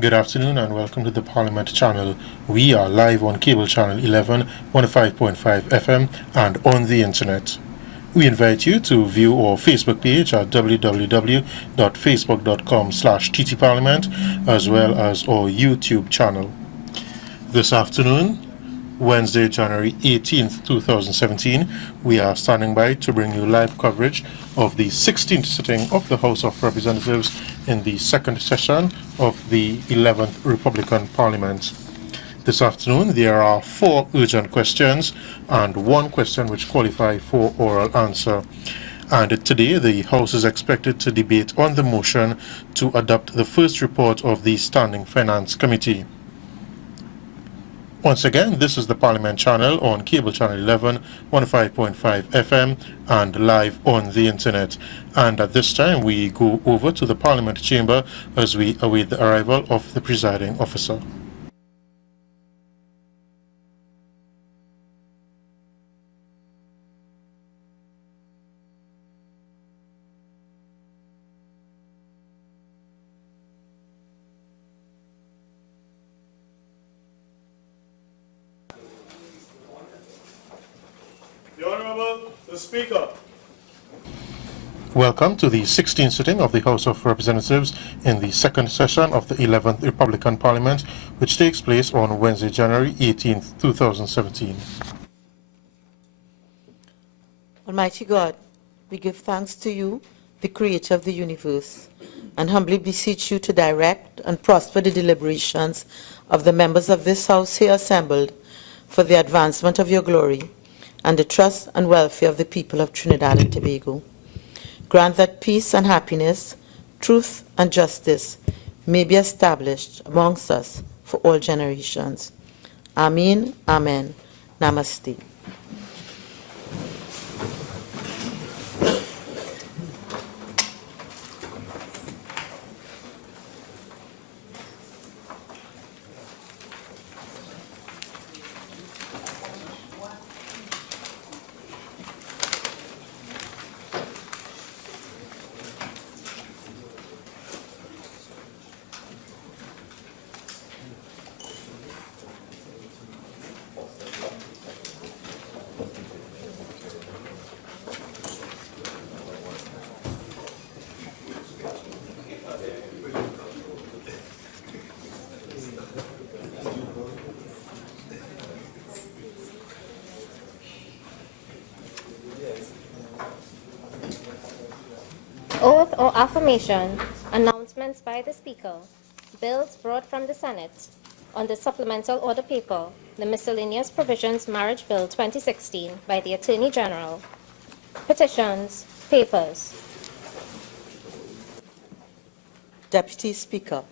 Good afternoon and welcome to the Parliament channel. We are live on cable channel 11, 105.5 FM and on the internet. We invite you to view our Facebook page at www.facebook.com/ttparliament as well as our YouTube channel. This afternoon, Wednesday, January 18th, 2017, we are standing by to bring you live coverage of the 16th sitting of the House of Representatives in the second session of the 11th Republican Parliament. This afternoon, there are 4 urgent questions and 1 question which qualify for oral answer. And today, the House is expected to debate on the motion to adopt the first report of the Standing Finance Committee. Once again, this is the Parliament channel on cable channel 11, 105.5 FM and live on the internet. And at this time, we go over to the Parliament chamber as we await the arrival of the presiding officer. The Speaker. Welcome to the 16th sitting of the House of Representatives in the second session of the 11th Republican Parliament, which takes place on Wednesday, January 18th, 2017. Almighty God, we give thanks to you, the Creator of the universe, and humbly beseech you to direct and prosper the deliberations of the members of this House here assembled for the advancement of your glory and the trust and welfare of the people of Trinidad and Tobago. Grant that peace and happiness, truth and justice may be established amongst us for all generations. Amen, amen. Namaste. Oath or affirmation, announcements by the Speaker, bills brought from the Senate, on the supplemental order paper, the Miscellaneous Provisions Marriage Bill 2016 by the Attorney General, petitions, papers. Deputy Speaker.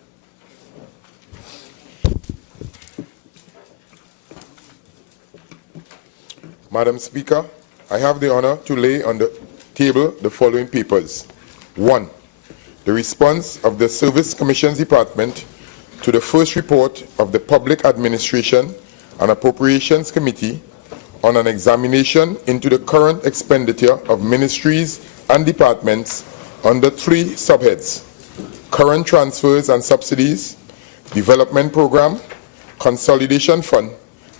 Madam Speaker, I have the honor to lay on the table the following papers. 1. The response of the Service Commissions Department to the first report of the Public Administration and Appropriations Committee on an examination into the current expenditure of ministries and departments under 3 subheads: current transfers and subsidies, development program, consolidation fund,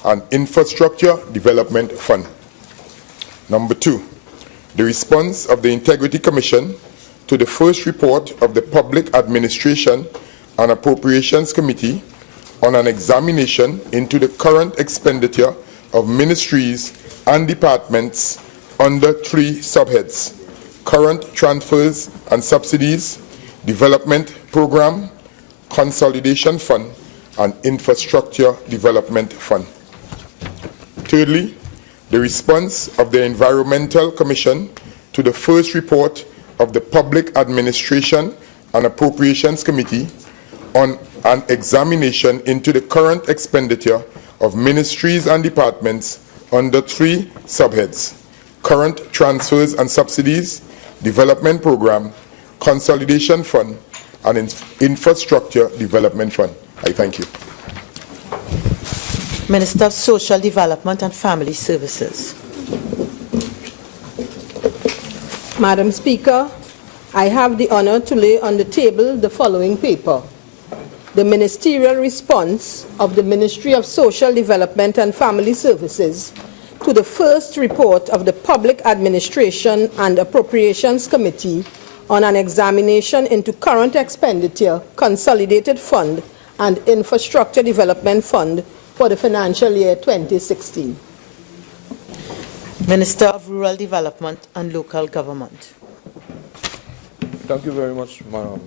and infrastructure development fund. Number 2, the response of the Integrity Commission to the first report of the Public Administration and Appropriations Committee on an examination into the current expenditure of ministries and departments under 3 subheads: current transfers and subsidies, development program, consolidation fund, and infrastructure development fund. Thirdly, the response of the Environmental Commission to the first report of the Public Administration and Appropriations Committee on an examination into the current expenditure of ministries and departments under 3 subheads: current transfers and subsidies, development program, consolidation fund, and infrastructure development fund. I thank you. Minister of Social Development and Family Services. Madam Speaker, I have the honor to lay on the table the following paper. the ministerial response of the Ministry of Social Development and Family Services to the first report of the Public Administration and Appropriations Committee on an examination into current expenditure, Consolidated Fund, and Infrastructure Development Fund for the financial year 2016. Minister of Rural Development and Local Government. Thank you very much, Madam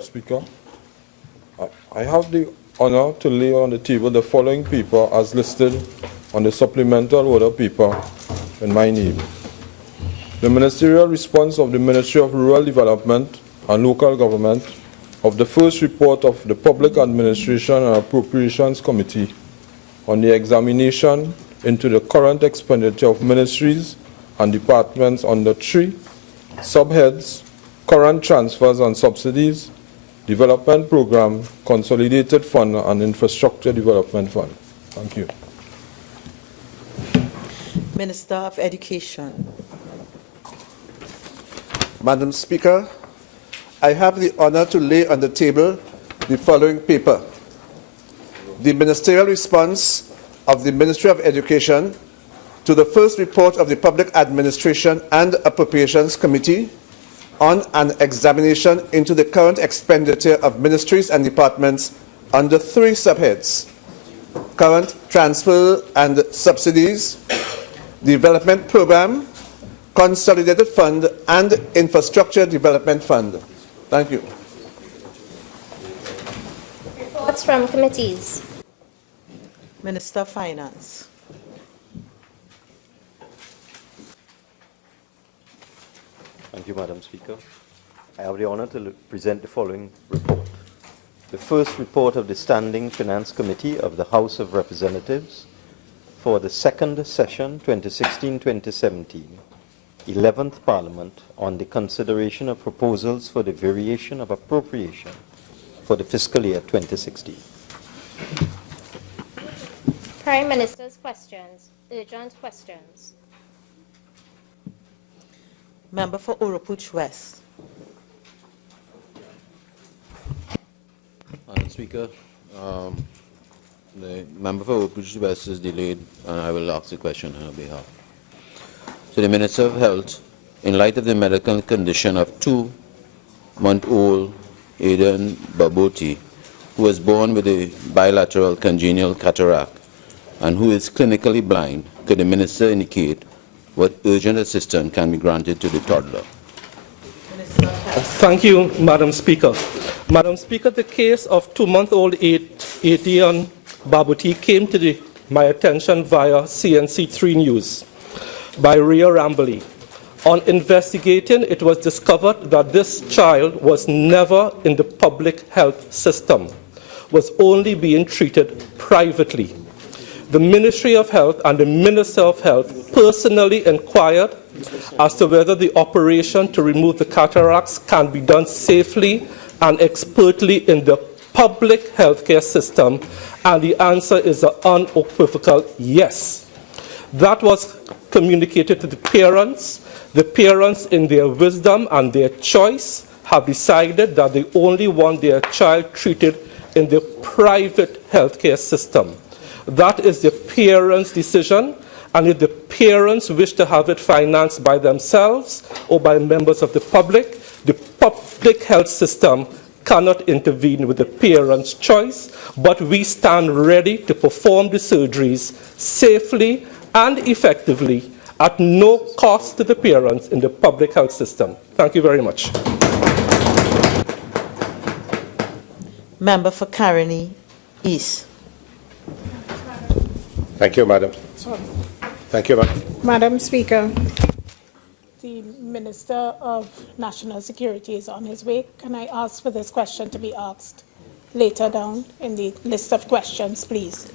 Speaker. I have the honor to lay on the table the following paper as listed on the supplemental order paper in my name. The ministerial response of the Ministry of Rural Development and Local Government of the first report of the Public Administration and Appropriations Committee on the examination into the current expenditure of ministries and departments under 3 subheads: current transfers and subsidies, Development Program, Consolidated Fund, and Infrastructure Development Fund. Thank you. Minister of Education. Madam Speaker, I have the honor to lay on the table the following paper. The ministerial response of the Ministry of Education to the first report of the Public Administration and Appropriations Committee on an examination into the current expenditure of ministries and departments under 3 subheads: current transfer and subsidies, Development Program, Consolidated Fund, and Infrastructure Development Fund. Thank you. Reports from committees. Minister of Finance. Thank you, Madam Speaker. I have the honor to present the following report. The first report of the Standing Finance Committee of the House of Representatives for the second session 2016-2017, 11th Parliament, on the consideration of proposals for the variation of appropriation for the fiscal year 2016. Prime Minister's questions. Urgent questions. Member for Oropuch West. Madam Speaker, the member for Oropuch West is delayed, and I will ask the question on her behalf. To the Minister of Health, in light of the medical condition of 2-month-old Aidan Baboti, who was born with a bilateral congenital cataract and who is clinically blind, could the Minister indicate what urgent assistance can be granted to the toddler? Thank you, Madam Speaker. Madam Speaker, the case of 2-month-old Aidan Baboti came to my attention via CNC3 News by Ria Ramboli. On investigating, it was discovered that this child was never in the public health system, was only being treated privately. The Ministry of Health and the Minister of Health personally inquired as to whether the operation to remove the cataracts can be done safely and expertly in the public healthcare system, and the answer is an unequivocal yes. That was communicated to the parents. The parents, in their wisdom and their choice, have decided that they only want their child treated in the private healthcare system. That is the parents' decision, and if the parents wish to have it financed by themselves or by members of the public health system cannot intervene with the parents' choice, but we stand ready to perform the surgeries safely and effectively at no cost to the parents in the public health system. Thank you very much. Member for Caroni East. Thank you, Madam. Thank you, Madam. Madam Speaker, the Minister of National Security is on his way. Can I ask for this question to be asked later down in the list of questions, please?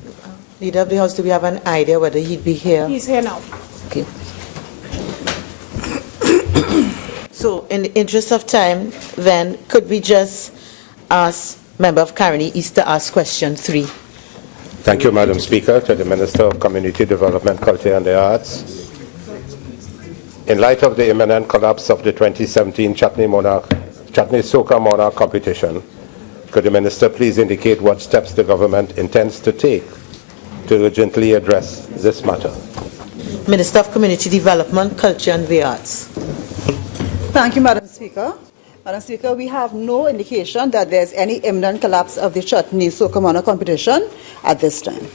Leader of the House, do we have an idea whether he'd be here? He's here now. Okay. So, in the interest of time, then, could we just ask Member of Caroni East to ask question 3? Thank you, Madam Speaker. To the Minister of Community Development, Culture and the Arts. In light of the imminent collapse of the 2017 Chutney Soca Monarch competition, Could the Minister please indicate what steps the government intends to take to urgently address this matter? Minister of Community Development, Culture and the Arts. Thank you, Madam Speaker. Madam Speaker, we have no indication that there's any imminent collapse of the chutney soca competition at this time.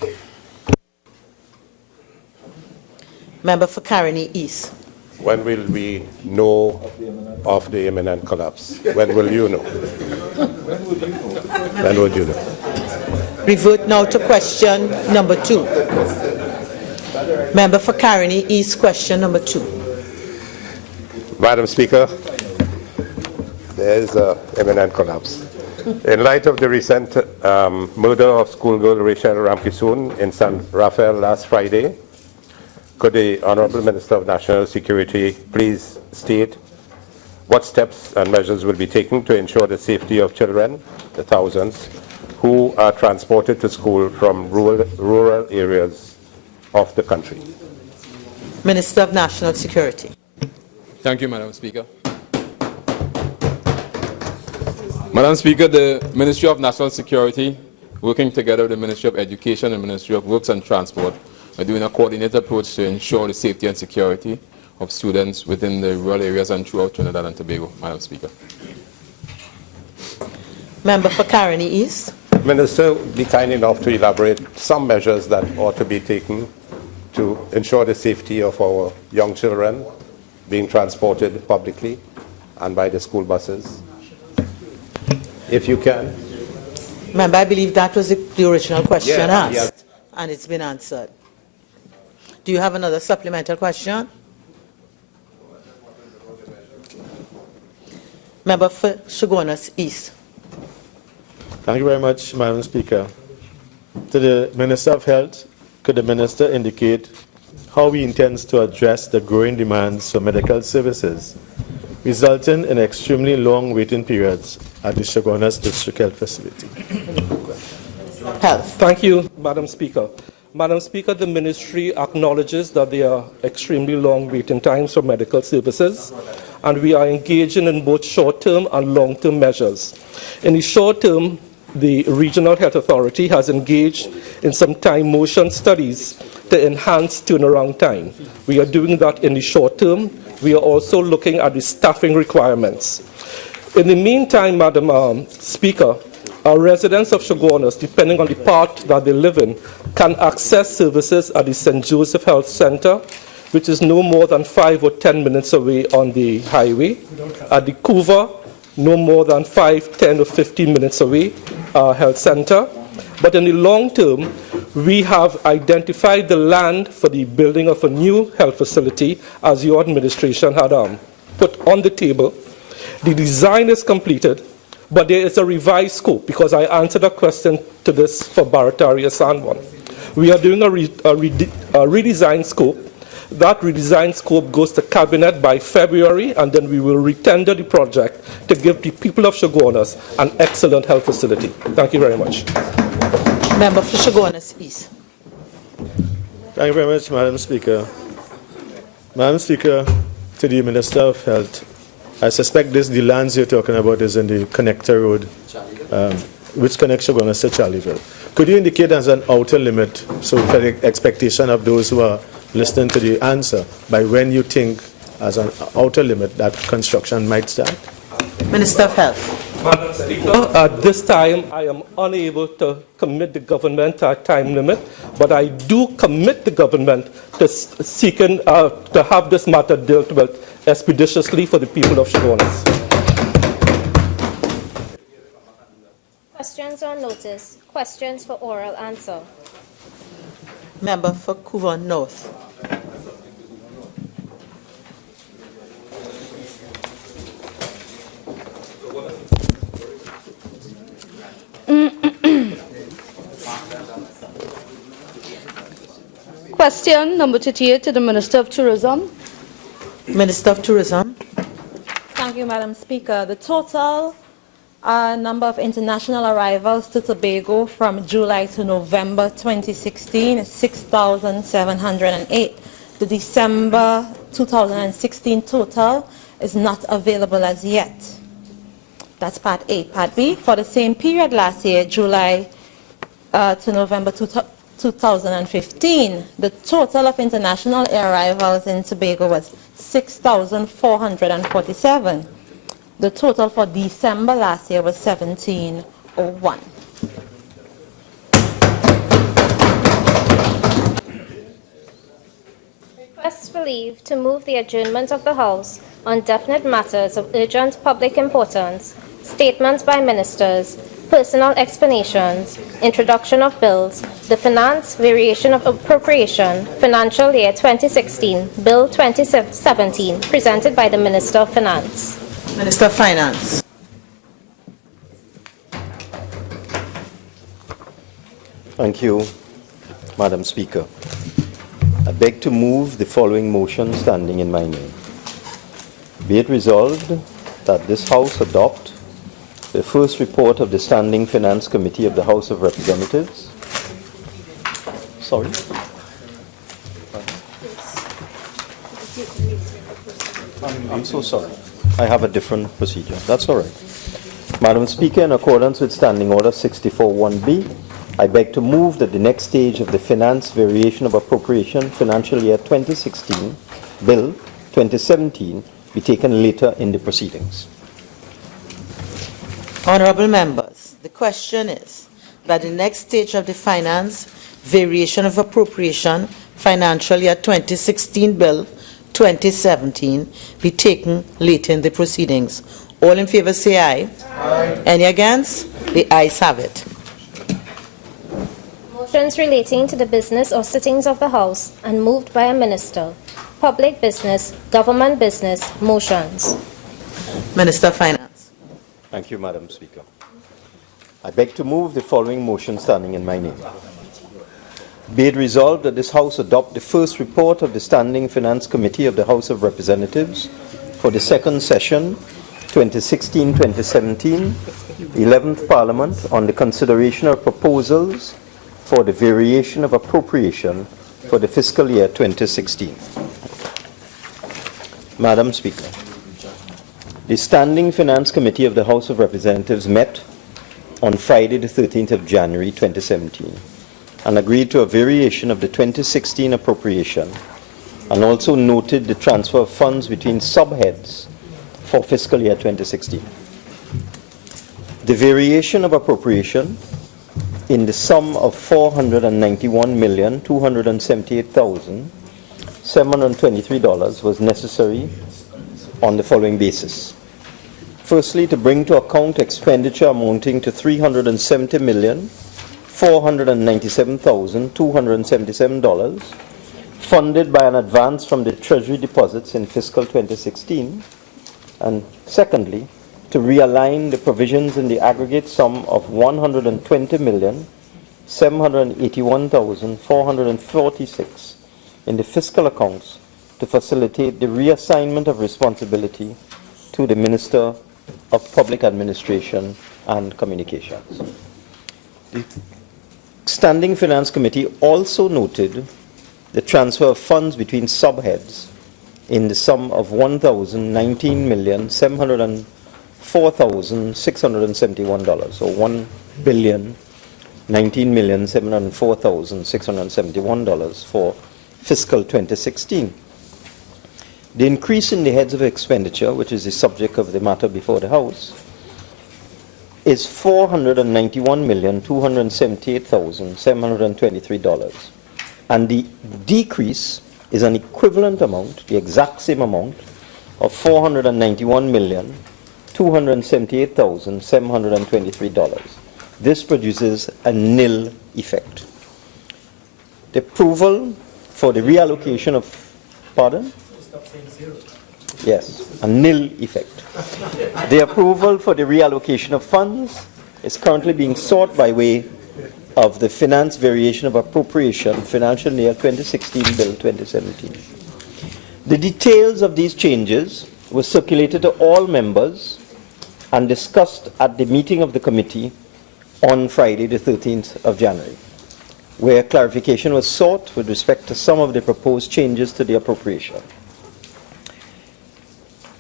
Member for Caroni East. When will we know of the imminent collapse? When will you know? When would you know? Revert now to question number 2. Member for Caroni East, question number 2. Madam Speaker, there is an imminent collapse. In light of the recent murder of schoolgirl Rachel Ramkisoon in San Rafael last Friday, could the Honourable Minister of National Security please state what steps and measures will be taken to ensure the safety of children, the thousands, who are transported to school from rural areas of the country? Minister of National Security. Thank you, Madam Speaker. Madam Speaker, the Ministry of National Security, working together with the Ministry of Education and Ministry of Works and Transport, are doing a coordinated approach to ensure the safety and security of students within the rural areas and throughout Trinidad and Tobago, Madam Speaker. Member for Caroni East. Minister, be kind enough to elaborate some measures that ought to be taken to ensure the safety of our young children being transported publicly and by the school buses, if you can. Member, I believe that was the original question asked, yes. And it's been answered. Do you have another supplemental question? Member for Chaguanas East. Thank you very much, Madam Speaker. To the Minister of Health, could the Minister indicate how he intends to address the growing demands for medical services, resulting in extremely long waiting periods at the Chaguanas District Health Facility? Health. Thank you, Madam Speaker. Madam Speaker, the Ministry acknowledges that there are extremely long waiting times for medical services, and we are engaging in both short-term and long-term measures. In the short term, the Regional Health Authority has engaged in some time motion studies to enhance turnaround time. We are doing that in the short term. We are also looking at the staffing requirements. In the meantime, Madam Speaker, our residents of Chaguanas, depending on the part that they live in, can access services at the St. Joseph Health Center, which is no more than 5 or 10 minutes away on the highway. At the Couva, no more than 5, 10 or 15 minutes away, health center. But in the long term, we have identified the land for the building of a new health facility, as your administration had put on the table. The design is completed, but there is a revised scope, because I answered a question to this for Baratari Asanwan. We are doing a redesigned scope. That redesigned scope goes to Cabinet by February, and then we will retender the project to give the people of Chaguanas an excellent health facility. Thank you very much. Member for Chaguanas East. Thank you very much, Madam Speaker. Madam Speaker, to the Minister of Health, I suspect the lands you're talking about is in the connector road, which connects Chaguanas to Charlieville. Could you indicate as an outer limit, so for the expectation of those who are listening to the answer, by when you think, as an outer limit, that construction might start? Minister of Health. Madam Speaker, at this time, I am unable to commit the government to a time limit, but I do commit the government to seeking to have this matter dealt with expeditiously for the people of Chaguanas. Questions on notice. Questions for oral answer. Member for Couva North. Question number 38 to the Minister of Tourism. Minister of Tourism. Thank you, Madam Speaker. The total number of international arrivals to Tobago from July to November 2016 is 6,708. The December 2016 total is not available as yet. That's Part A. Part B, for the same period last year, July to November 2015, the total of international air arrivals in Tobago was 6,447. The total for December last year was 1,701. Request for leave to move the adjournment of the House on definite matters of urgent public importance, statements by ministers, personal explanations, introduction of bills, the finance variation of appropriation, financial year 2016, Bill 2017, presented by the Minister of Finance. Minister of Finance. Thank you, Madam Speaker. I beg to move the following motion standing in my name. Be it resolved that this House adopt the first report of the Standing Finance Committee of the House of Representatives. Sorry? I'm so sorry. I have a different procedure. That's all right. Madam Speaker, in accordance with Standing Order 64(1)B, I beg to move that the next stage of the finance variation of appropriation financial year 2016, Bill 2017, be taken later in the proceedings. Honorable members, the question is that the next stage of the finance variation of appropriation financial year 2016 Bill 2017 be taken later in the proceedings. All in favor say aye. Aye. Any against? The ayes have it. Motions relating to the business or sittings of the House and moved by a minister. Public business, government business, motions. Minister of Finance. Thank you, Madam Speaker. I beg to move the following motion standing in my name. Be it resolved that this House adopt the first report of the Standing Finance Committee of the House of Representatives for the second session 2016-2017, 11th Parliament, on the consideration of proposals for the variation of appropriation for the fiscal year 2016. Madam Speaker, the Standing Finance Committee of the House of Representatives met on Friday the 13th of January 2017 and agreed to a variation of the 2016 appropriation and also noted the transfer of funds between subheads for fiscal year 2016. The variation of appropriation in the sum of $491,278,723 was necessary on the following basis. Firstly, to bring to account expenditure amounting to $370,497,277 funded by an advance from the Treasury deposits in fiscal 2016. And secondly, to realign the provisions in the aggregate sum of $120,781,446 in the fiscal accounts to facilitate the reassignment of responsibility to the Minister of Public Administration and Communications. The Standing Finance Committee also noted the transfer of funds between subheads in the sum of $1,019,704,671, so $1,019,704,671 for fiscal 2016. The increase in the heads of expenditure, which is the subject of the matter before the House, is $491,278,723, and the decrease is an equivalent amount, the exact same amount, of $491,278,723. This produces a nil effect. The approval for the reallocation of, pardon? Yes, a nil effect. The approval for the reallocation of funds is currently being sought by way of the finance variation of appropriation, financial year 2016, Bill 2017. The details of these changes were circulated to all members and discussed at the meeting of the committee on Friday, the 13th of January, where clarification was sought with respect to some of the proposed changes to the appropriation.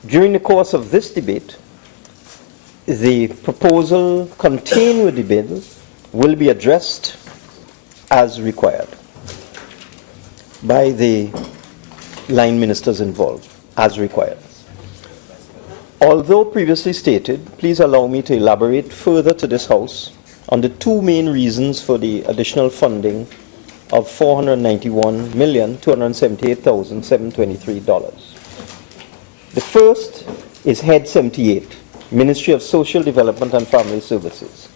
During the course of this debate, the proposal contained with the bill will be addressed as required by the line ministers involved, as required. Although previously stated, please allow me to elaborate further to this House on the two main reasons for the additional funding of $491,278,723. The first is Head 78, Ministry of Social Development and Family Services,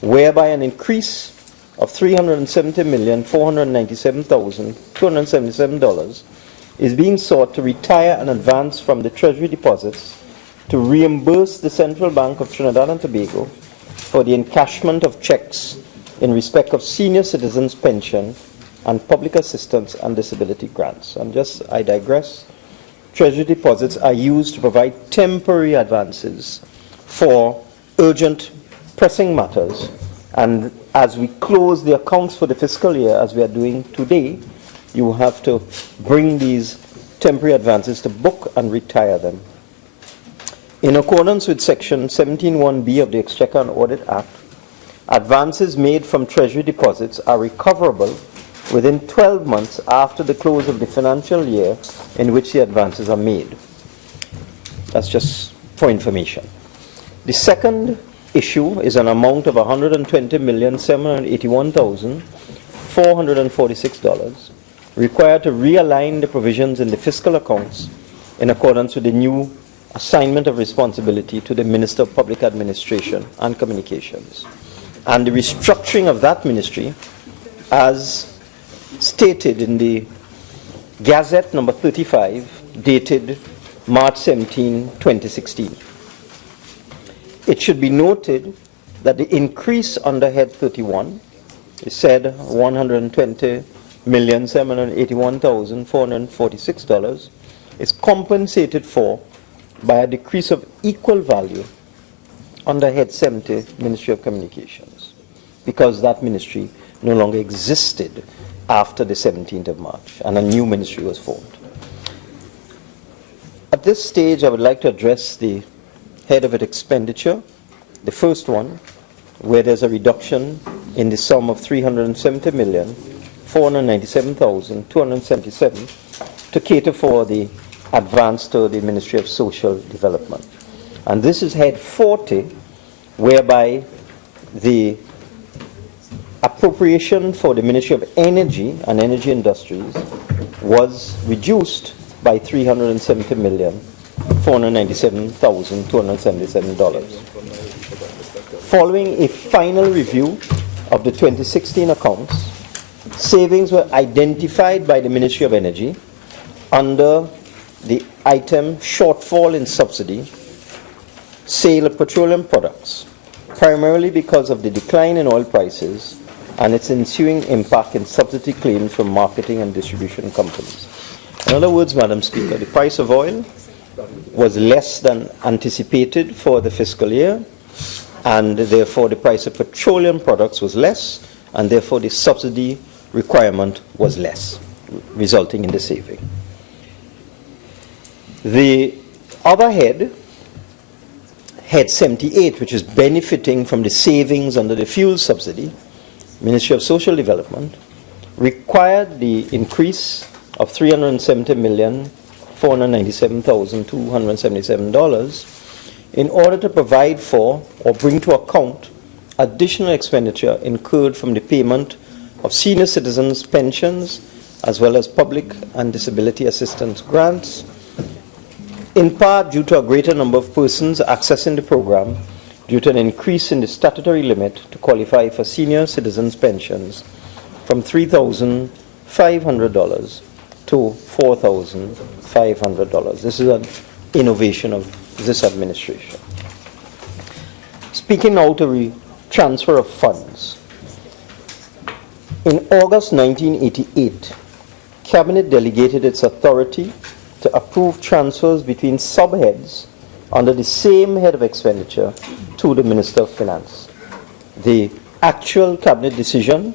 whereby an increase of $370,497,277 is being sought to retire an advance from the Treasury deposits to reimburse the Central Bank of Trinidad and Tobago for the encashment of checks in respect of senior citizens' pension and public assistance and disability grants. I digress. Treasury deposits are used to provide temporary advances for urgent, pressing matters. And as we close the accounts for the fiscal year, as we are doing today, you have to bring these temporary advances to book and retire them. In accordance with Section 17(1)(b) of the Exchequer and Audit Act, advances made from Treasury deposits are recoverable within 12 months after the close of the financial year in which the advances are made. That's just for information. The second issue is an amount of $120,781,446 required to realign the provisions in the fiscal accounts in accordance with the new assignment of responsibility to the Minister of Public Administration and Communications, and the restructuring of that ministry as stated in the Gazette number 35 dated March 17, 2016. It should be noted that the increase under Head 31 is said $120,781,446 is compensated for by a decrease of equal value under Head 70, Ministry of Communications, because that ministry no longer existed after the 17th of March, and a new ministry was formed. At this stage, I would like to address the head of expenditure, the first one, where there's a reduction in the sum of $370,497,277 to cater for the advance to the Ministry of Social Development. And this is Head 40, whereby the appropriation for the Ministry of Energy and Energy Industries was reduced by $370,497,277. Following a final review of the 2016 accounts, savings were identified by the Ministry of Energy under the item shortfall in subsidy, sale of petroleum products, primarily because of the decline in oil prices and its ensuing impact in subsidy claims from marketing and distribution companies. In other words, Madam Speaker, the price of oil was less than anticipated for the fiscal year, and therefore the price of petroleum products was less, and therefore the subsidy requirement was less, resulting in the saving. The other head, Head 78, which is benefiting from the savings under the fuel subsidy, Ministry of Social Development, required the increase of $370,497,277 in order to provide for or bring to account additional expenditure incurred from the payment of senior citizens' pensions as well as public and disability assistance grants, in part due to a greater number of persons accessing the program due to an increase in the statutory limit to qualify for senior citizens' pensions from $3,500 to $4,500. This is an innovation of this administration. Speaking now to transfer of funds. In August 1988, Cabinet delegated its authority to approve transfers between subheads under the same head of expenditure to the Minister of Finance. The actual Cabinet decision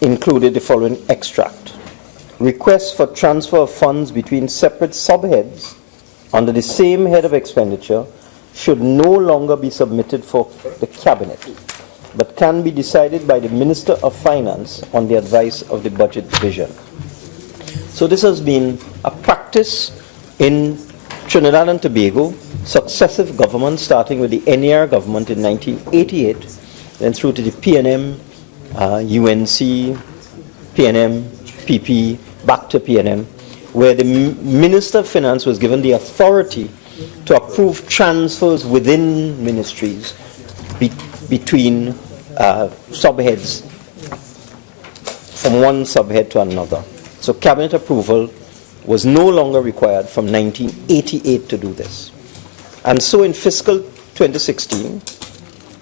included the following extract. Requests for transfer of funds between separate subheads under the same head of expenditure should no longer be submitted for the Cabinet, but can be decided by the Minister of Finance on the advice of the Budget Division. So this has been a practice in Trinidad and Tobago, successive governments, starting with the NER government in 1988, then through to the PNM, UNC, PNM, PP, back to PNM, where the Minister of Finance was given the authority to approve transfers within ministries between subheads, from one subhead to another. So Cabinet approval was no longer required from 1988 to do this. And so in fiscal 2016,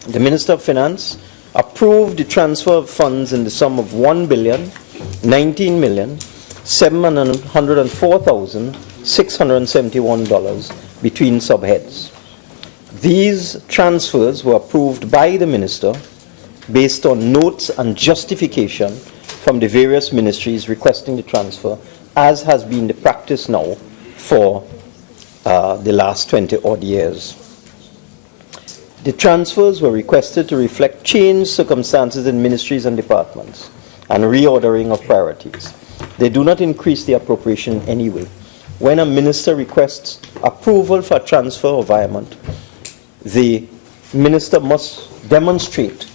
the Minister of Finance approved the transfer of funds in the sum of $1,19,704,671 between subheads. These transfers were approved by the Minister based on notes and justification from the various ministries requesting the transfer, as has been the practice now for the last 20-odd years. The transfers were requested to reflect changed circumstances in ministries and departments and reordering of priorities. They do not increase the appropriation in any way. When a minister requests approval for a transfer or virement, the minister must demonstrate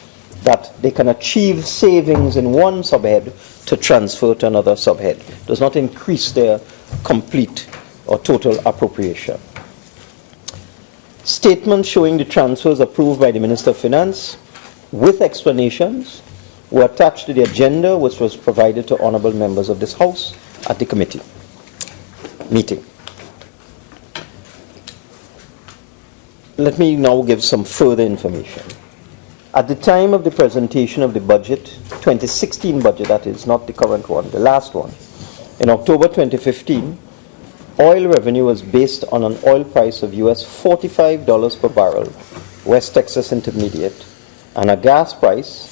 that they can achieve savings in one subhead to transfer to another subhead. It does not increase their complete or total appropriation. Statements showing the transfers approved by the Minister of Finance with explanations were attached to the agenda, which was provided to honorable members of this House at the committee meeting. Let me now give some further information. At the time of the presentation of the budget, 2016 budget, that is, not the current one, the last one, in October 2015, oil revenue was based on an oil price of US $45 per barrel, West Texas Intermediate, and a gas price,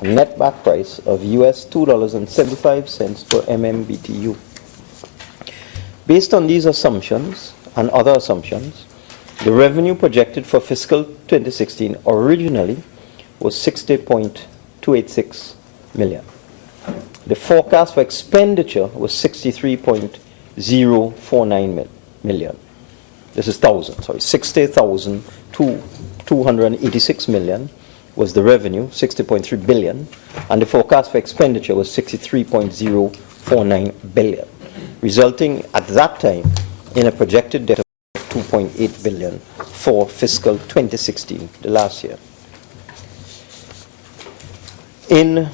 a net back price of US $2.75 per MMBTU. Based on these assumptions and other assumptions, the revenue projected for fiscal 2016 originally was $60.286 million. The forecast for expenditure was $63.049 million. This is thousand, sorry, 60,286 million was the revenue, 60.3 billion, and the forecast for expenditure was 63.049 billion, resulting at that time in a projected debt of 2.8 billion for fiscal 2016, the last year. In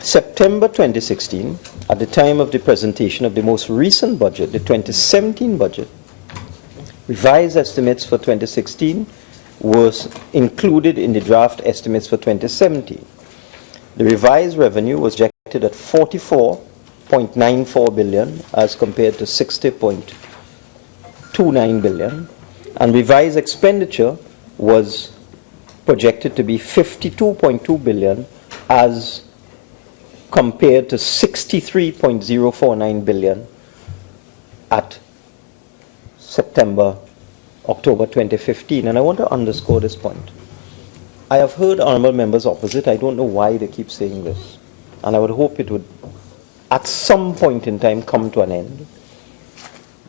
September 2016, at the time of the presentation of the most recent budget, the 2017 budget, revised estimates for 2016 was included in the draft estimates for 2017. The revised revenue was projected at 44.94 billion as compared to 60.29 billion, and revised expenditure was projected to be 52.2 billion as compared to 63.049 billion at October 2015. And I want to underscore this point. I have heard honorable members opposite. I don't know why they keep saying this. And I would hope it would, at some point in time, come to an end.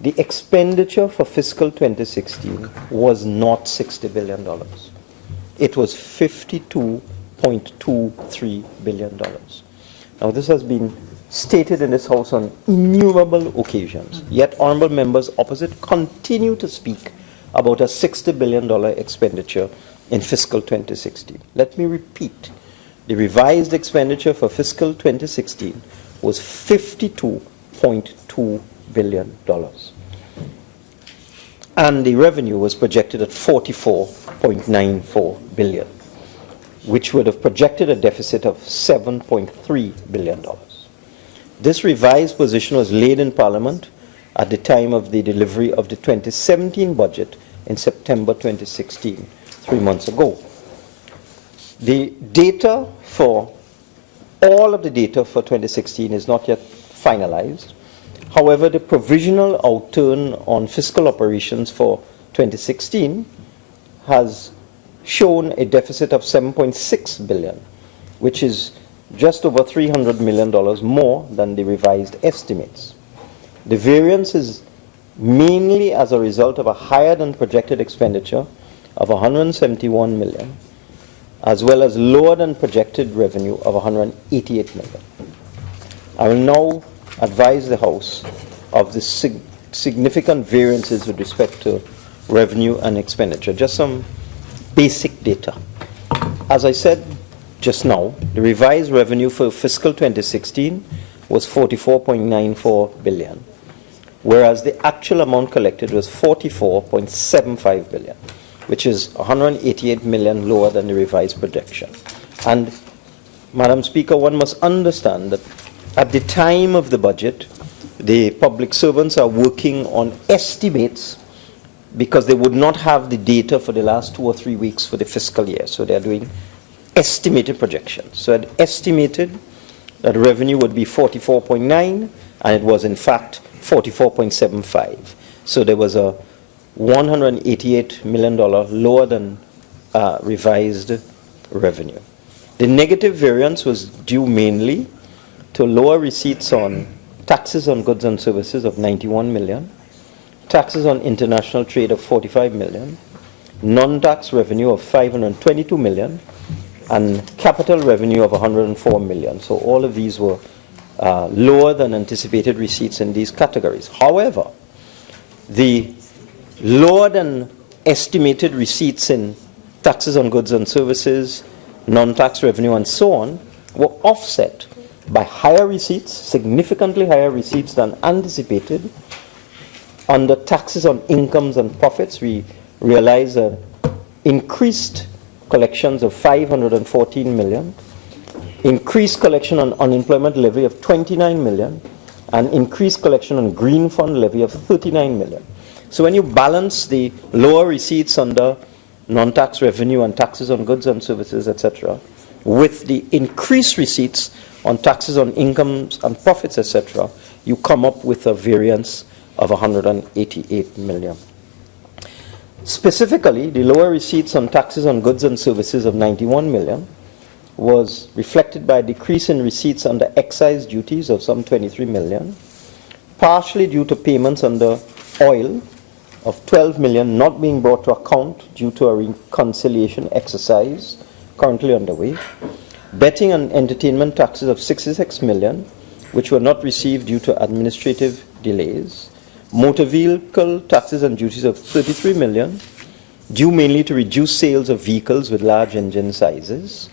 The expenditure for fiscal 2016 was not $60 billion. It was $52.23 billion. Now, this has been stated in this House on innumerable occasions, yet honorable members opposite continue to speak about a $60 billion expenditure in fiscal 2016. Let me repeat. The revised expenditure for fiscal 2016 was $52.2 billion. And the revenue was projected at $44.94 billion, which would have projected a deficit of $7.3 billion. This revised position was laid in Parliament at the time of the delivery of the 2017 budget in September 2016, 3 months ago. The data for, all of the data for 2016 is not yet finalized. However, the provisional outturn on fiscal operations for 2016 has shown a deficit of $7.6 billion, which is just over $300 million more than the revised estimates. The variance is mainly as a result of a higher than projected expenditure of $171 million, as well as lower than projected revenue of $188 million. I will now advise the House of the significant variances with respect to revenue and expenditure. Just some basic data. As I said just now, the revised revenue for fiscal 2016 was $44.94 billion, whereas the actual amount collected was $44.75 billion, which is $188 million lower than the revised projection. And, Madam Speaker, one must understand that at the time of the budget, the public servants are working on estimates because they would not have the data for the last 2 or 3 weeks for the fiscal year. So they are doing estimated projections. So it estimated that revenue would be 44.9, and it was in fact 44.75. So there was a $188 million lower than revised revenue. The negative variance was due mainly to lower receipts on taxes on goods and services of $91 million, taxes on international trade of $45 million, non-tax revenue of $522 million, and capital revenue of $104 million. So all of these were lower than anticipated receipts in these categories. However, the lower than estimated receipts in taxes on goods and services, non-tax revenue, and so on were offset by higher receipts, significantly higher receipts than anticipated. Under taxes on incomes and profits, we realized increased collections of $514 million, increased collection on unemployment levy of $29 million, and increased collection on green fund levy of $39 million. So when you balance the lower receipts under non-tax revenue and taxes on goods and services, etc., with the increased receipts on taxes on incomes and profits, etc., you come up with a variance of $188 million. Specifically, the lower receipts on taxes on goods and services of $91 million was reflected by a decrease in receipts under excise duties of some $23 million, partially due to payments under oil of $12 million not being brought to account due to a reconciliation exercise currently underway, betting and entertainment taxes of $66 million, which were not received due to administrative delays, motor vehicle taxes and duties of $33 million, due mainly to reduced sales of vehicles with large engine sizes,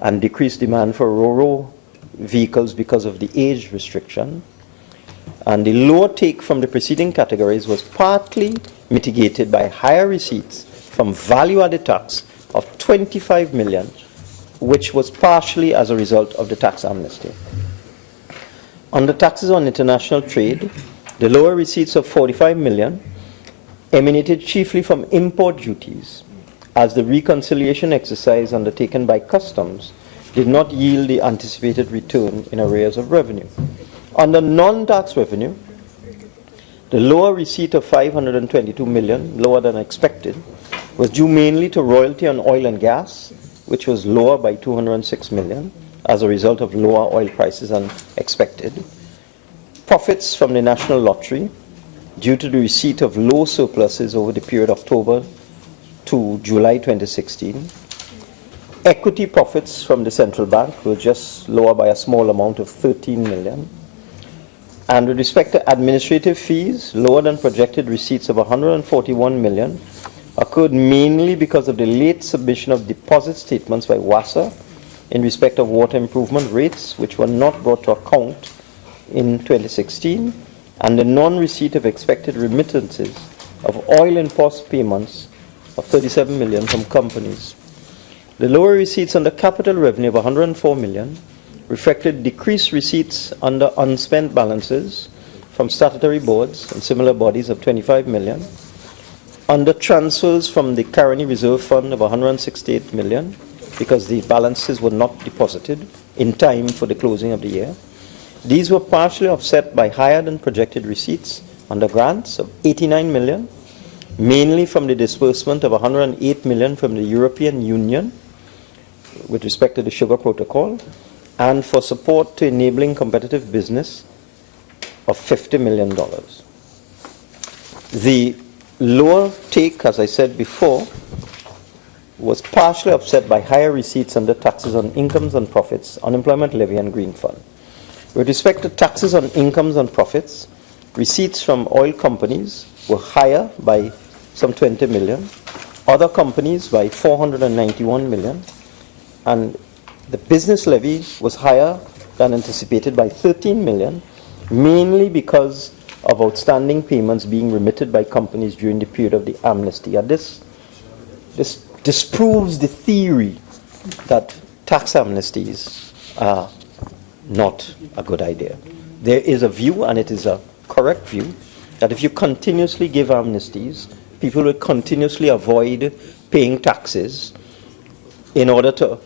and decreased demand for Ro-Ro vehicles because of the age restriction. And the lower take from the preceding categories was partly mitigated by higher receipts from value-added tax of $25 million, which was partially as a result of the tax amnesty. Under taxes on international trade, the lower receipts of $45 million emanated chiefly from import duties, as the reconciliation exercise undertaken by customs did not yield the anticipated return in arrears of revenue. Under non-tax revenue, the lower receipt of $522 million, lower than expected, was due mainly to royalty on oil and gas, which was lower by $206 million as a result of lower oil prices than expected. Profits from the National Lottery, due to the receipt of low surpluses over the period October to July 2016. Equity profits from the central bank were just lower by a small amount of $13 million. And with respect to administrative fees, lower than projected receipts of $141 million occurred mainly because of the late submission of deposit statements by WASA in respect of water improvement rates, which were not brought to account in 2016, and the non-receipt of expected remittances of oil and post payments of $37 million from companies. The lower receipts under capital revenue of $104 million reflected decreased receipts under unspent balances from statutory boards and similar bodies of $25 million, under transfers from the Caroni Reserve Fund of $168 million, because the balances were not deposited in time for the closing of the year. These were partially offset by higher than projected receipts under grants of $89 million, mainly from the disbursement of 108 million from the European Union with respect to the sugar protocol, and for support to enabling competitive business of $50 million. The lower take, as I said before, was partially offset by higher receipts under taxes on incomes and profits, unemployment levy, and green fund. With respect to taxes on incomes and profits, receipts from oil companies were higher by some 20 million, other companies by 491 million, and the business levy was higher than anticipated by 13 million, mainly because of outstanding payments being remitted by companies during the period of the amnesty. And this disproves the theory that tax amnesties are not a good idea. There is a view, and it is a correct view, that if you continuously give amnesties, people will continuously avoid paying taxes in order to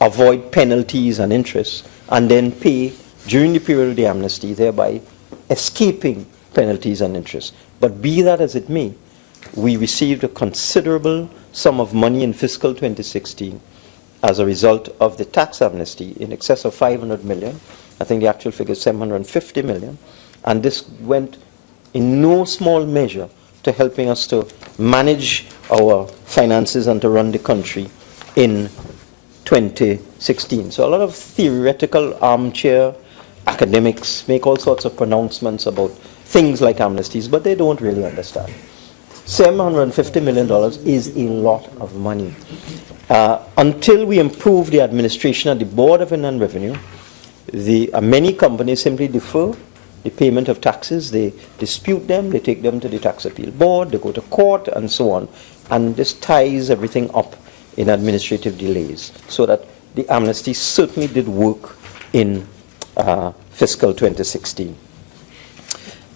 avoid penalties and interest, and then pay during the period of the amnesty, thereby escaping penalties and interest. But be that as it may, we received a considerable sum of money in fiscal 2016 as a result of the tax amnesty in excess of 500 million. I think the actual figure is 750 million. And this went in no small measure to helping us to manage our finances and to run the country in 2016. So a lot of theoretical armchair academics make all sorts of pronouncements about things like amnesties, but they don't really understand. $750 million is a lot of money. Until we improve the administration at the Board of Inland Revenue, many companies simply defer the payment of taxes. They dispute them, they take them to the Tax Appeal Board, they go to court, and so on. And this ties everything up in administrative delays, so that the amnesty certainly did work in fiscal 2016.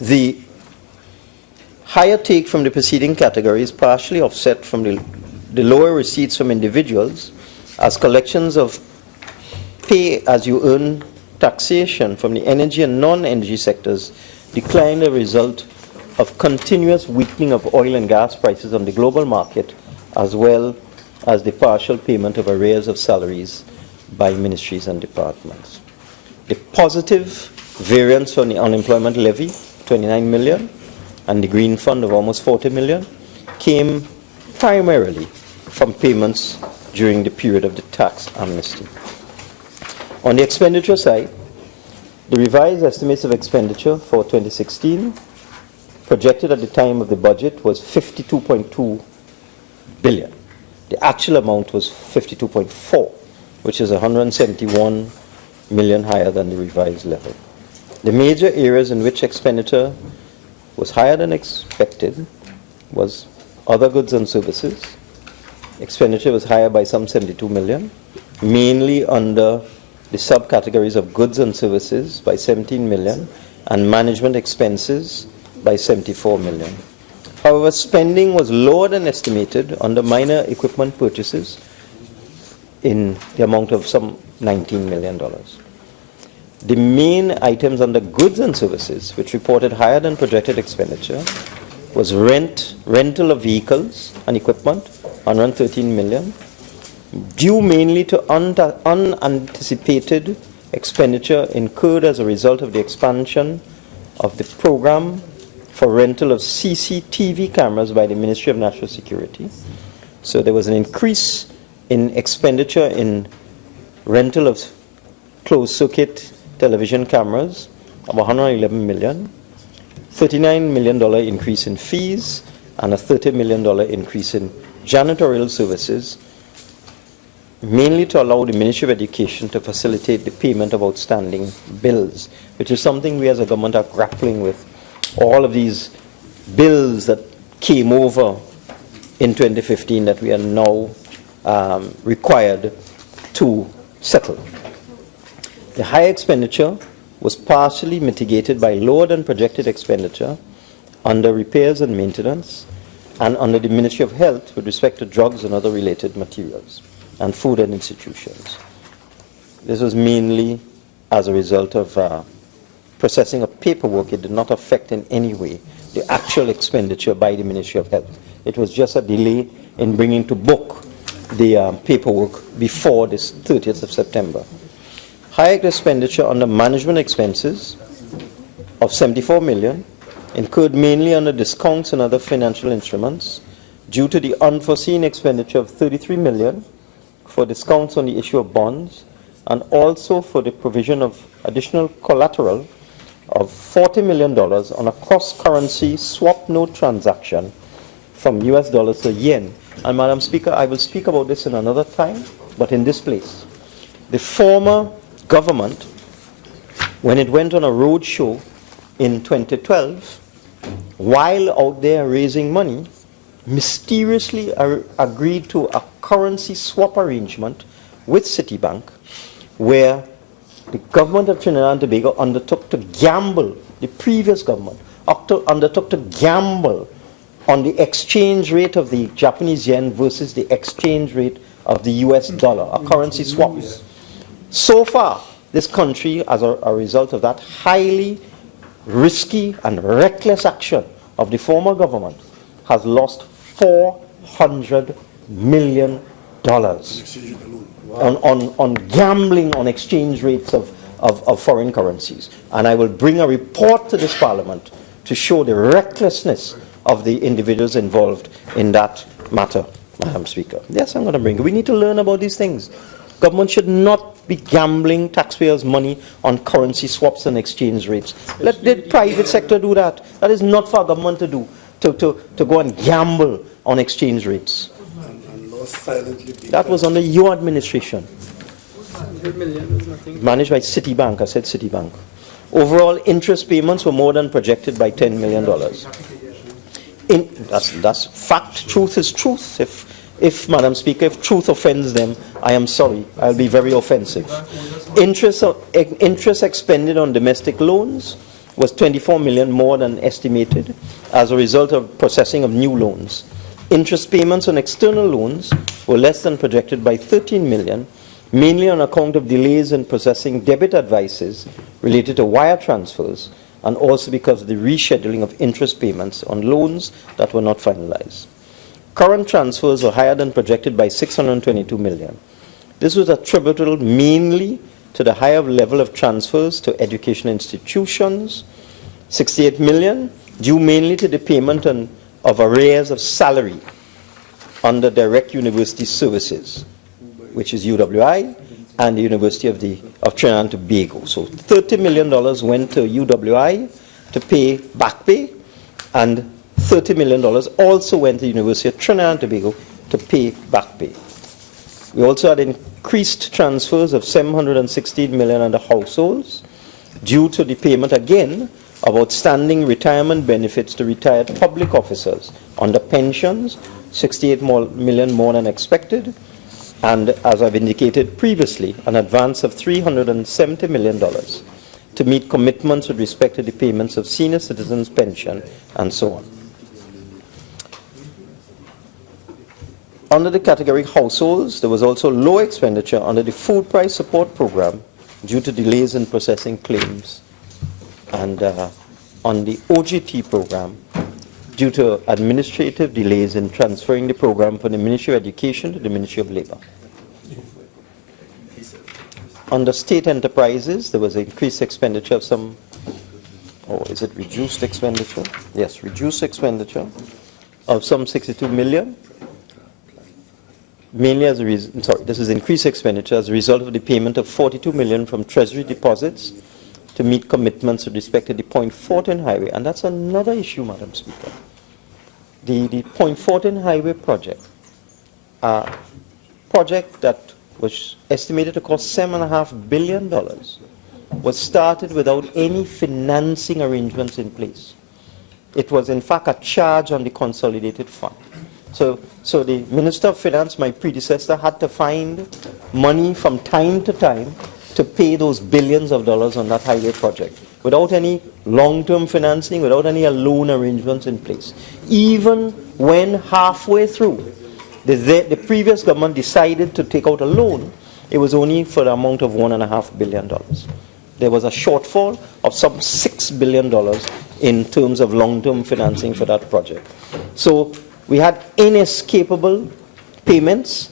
The higher take from the preceding category is partially offset from the lower receipts from individuals, as collections of pay-as-you-earn taxation from the energy and non-energy sectors declined as a result of continuous weakening of oil and gas prices on the global market, as well as the partial payment of arrears of salaries by ministries and departments. The positive variance from the unemployment levy, 29 million, and the green fund of almost 40 million, came primarily from payments during the period of the tax amnesty. On the expenditure side, the revised estimates of expenditure for 2016 projected at the time of the budget was 52.2 billion. The actual amount was 52.4, which is 171 million higher than the revised level. The major areas in which expenditure was higher than expected was other goods and services. Expenditure was higher by some 72 million, mainly under the subcategories of goods and services by 17 million and management expenses by 74 million. However, spending was lower than estimated under minor equipment purchases in the amount of some $19 million. The main items under goods and services, which reported higher than projected expenditure, was rental of vehicles and equipment, 113 million, due mainly to unanticipated expenditure incurred as a result of the expansion of the program for rental of CCTV cameras by the Ministry of National Security. So there was an increase in expenditure in rental of closed-circuit television cameras of 111 million, $39 million increase in fees, and a $30 million increase in janitorial services, mainly to allow the Ministry of Education to facilitate the payment of outstanding bills, which is something we as a government are grappling with. All of these bills that came over in 2015 that we are now required to settle. The high expenditure was partially mitigated by lower than projected expenditure under repairs and maintenance and under the Ministry of Health with respect to drugs and other related materials and food and institutions. This was mainly as a result of processing of paperwork. It did not affect in any way the actual expenditure by the Ministry of Health. It was just a delay in bringing to book the paperwork before this 30th of September. Higher expenditure under management expenses of 74 million, incurred mainly under discounts and other financial instruments, due to the unforeseen expenditure of 33 million for discounts on the issue of bonds, and also for the provision of additional collateral of $40 million on a cross-currency swap note transaction from US dollars to yen. And Madam Speaker, I will speak about this in another time, but in this place. The former government, when it went on a road show in 2012, while out there raising money, mysteriously agreed to a currency swap arrangement with Citibank, where the government of Trinidad and Tobago undertook to gamble, the previous government undertook to gamble on the exchange rate of the Japanese yen versus the exchange rate of the US dollar, a currency swap. So far, this country, as a result of that highly risky and reckless action of the former government, has lost $400 million on gambling on exchange rates of foreign currencies. And I will bring a report to this Parliament to show the recklessness of the individuals involved in that matter, Madam Speaker. Yes, I'm going to bring it. We need to learn about these things. Government should not be gambling taxpayers' money on currency swaps and exchange rates. Let the private sector do that. That is not for government to do, to go and gamble on exchange rates. That was under your administration. Managed by Citibank, I said Citibank. Overall interest payments were more than projected by $10 million. That's fact. Truth is truth. If Madam Speaker, if truth offends them, I am sorry. I'll be very offensive. Interest expended on domestic loans was 24 million more than estimated as a result of processing of new loans. Interest payments on external loans were less than projected by 13 million, mainly on account of delays in processing debit advices related to wire transfers, and also because of the rescheduling of interest payments on loans that were not finalized. Current transfers were higher than projected by 622 million. This was attributable mainly to the higher level of transfers to education institutions, 68 million, due mainly to the payment of arrears of salary under Direct University Services, which is UWI, and the University of Trinidad and Tobago. So $30 million went to UWI to pay back pay, and $30 million also went to the University of Trinidad and Tobago to pay back pay. We also had increased transfers of 716 million under households due to the payment again of outstanding retirement benefits to retired public officers under pensions, 68 million more than expected, and as I've indicated previously, an advance of $370 million to meet commitments with respect to the payments of senior citizens' pension and so on. Under the category households, there was also low expenditure under the food price support program due to delays in processing claims, and on the OGT program due to administrative delays in transferring the program from the Ministry of Education to the Ministry of Labor. Under state enterprises, there was increased expenditure of some, is it reduced expenditure? Yes, reduced expenditure of some 62 million. Mainly as a reason, this is increased expenditure as a result of the payment of 42 million from Treasury deposits to meet commitments with respect to the Point Fortin Highway. And that's another issue, Madam Speaker. The Point Fortin Highway project, a project that was estimated to cost $7.5 billion, was started without any financing arrangements in place. It was in fact a charge on the consolidated fund. So the Minister of Finance, my predecessor, had to find money from time to time to pay those billions of dollars on that highway project without any long-term financing, without any loan arrangements in place. Even when halfway through, the previous government decided to take out a loan, it was only for the amount of $1.5 billion. There was a shortfall of some $6 billion in terms of long-term financing for that project. So we had inescapable payments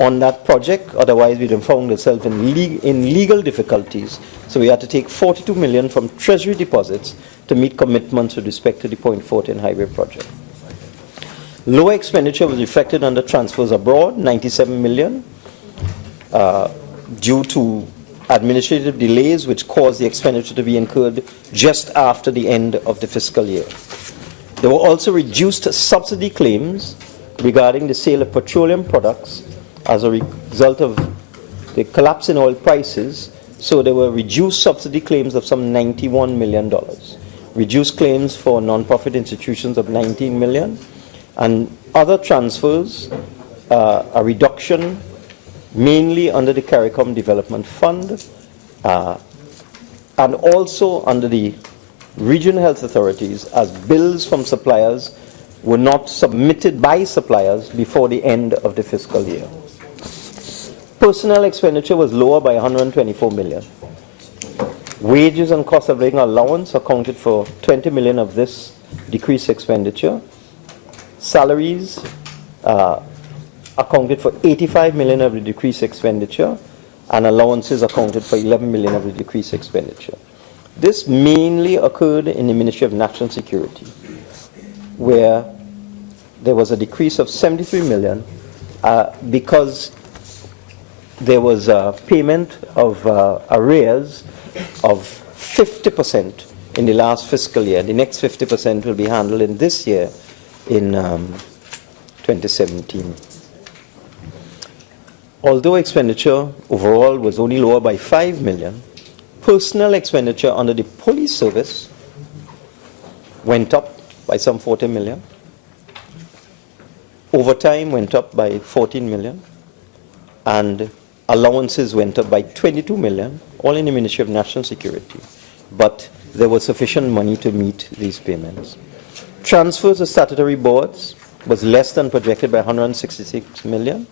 on that project, otherwise we'd have found ourselves in legal difficulties. So we had to take 42 million from treasury deposits to meet commitments with respect to the Point 14 highway project. Lower expenditure was reflected under transfers abroad, 97 million, due to administrative delays which caused the expenditure to be incurred just after the end of the fiscal year. There were also reduced subsidy claims regarding the sale of petroleum products as a result of the collapse in oil prices. So there were reduced subsidy claims of some $91 million, reduced claims for non-profit institutions of 19 million, and other transfers, a reduction mainly under the CARICOM Development Fund, and also under the regional health authorities, as bills from suppliers were not submitted by suppliers before the end of the fiscal year. Personnel expenditure was lower by 124 million. Wages and cost of living allowance accounted for 20 million of this decreased expenditure. Salaries accounted for 85 million of the decreased expenditure, and allowances accounted for 11 million of the decreased expenditure. This mainly occurred in the Ministry of National Security, where there was a decrease of 73 million because there was a payment of arrears of 50% in the last fiscal year. The next 50% will be handled in this year, in 2017. Although expenditure overall was only lower by 5 million, personnel expenditure under the police service went up by some 40 million. Overtime went up by 14 million. And allowances went up by 22 million, all in the Ministry of National Security. But there was sufficient money to meet these payments. Transfers to statutory boards was less than projected by 166 million,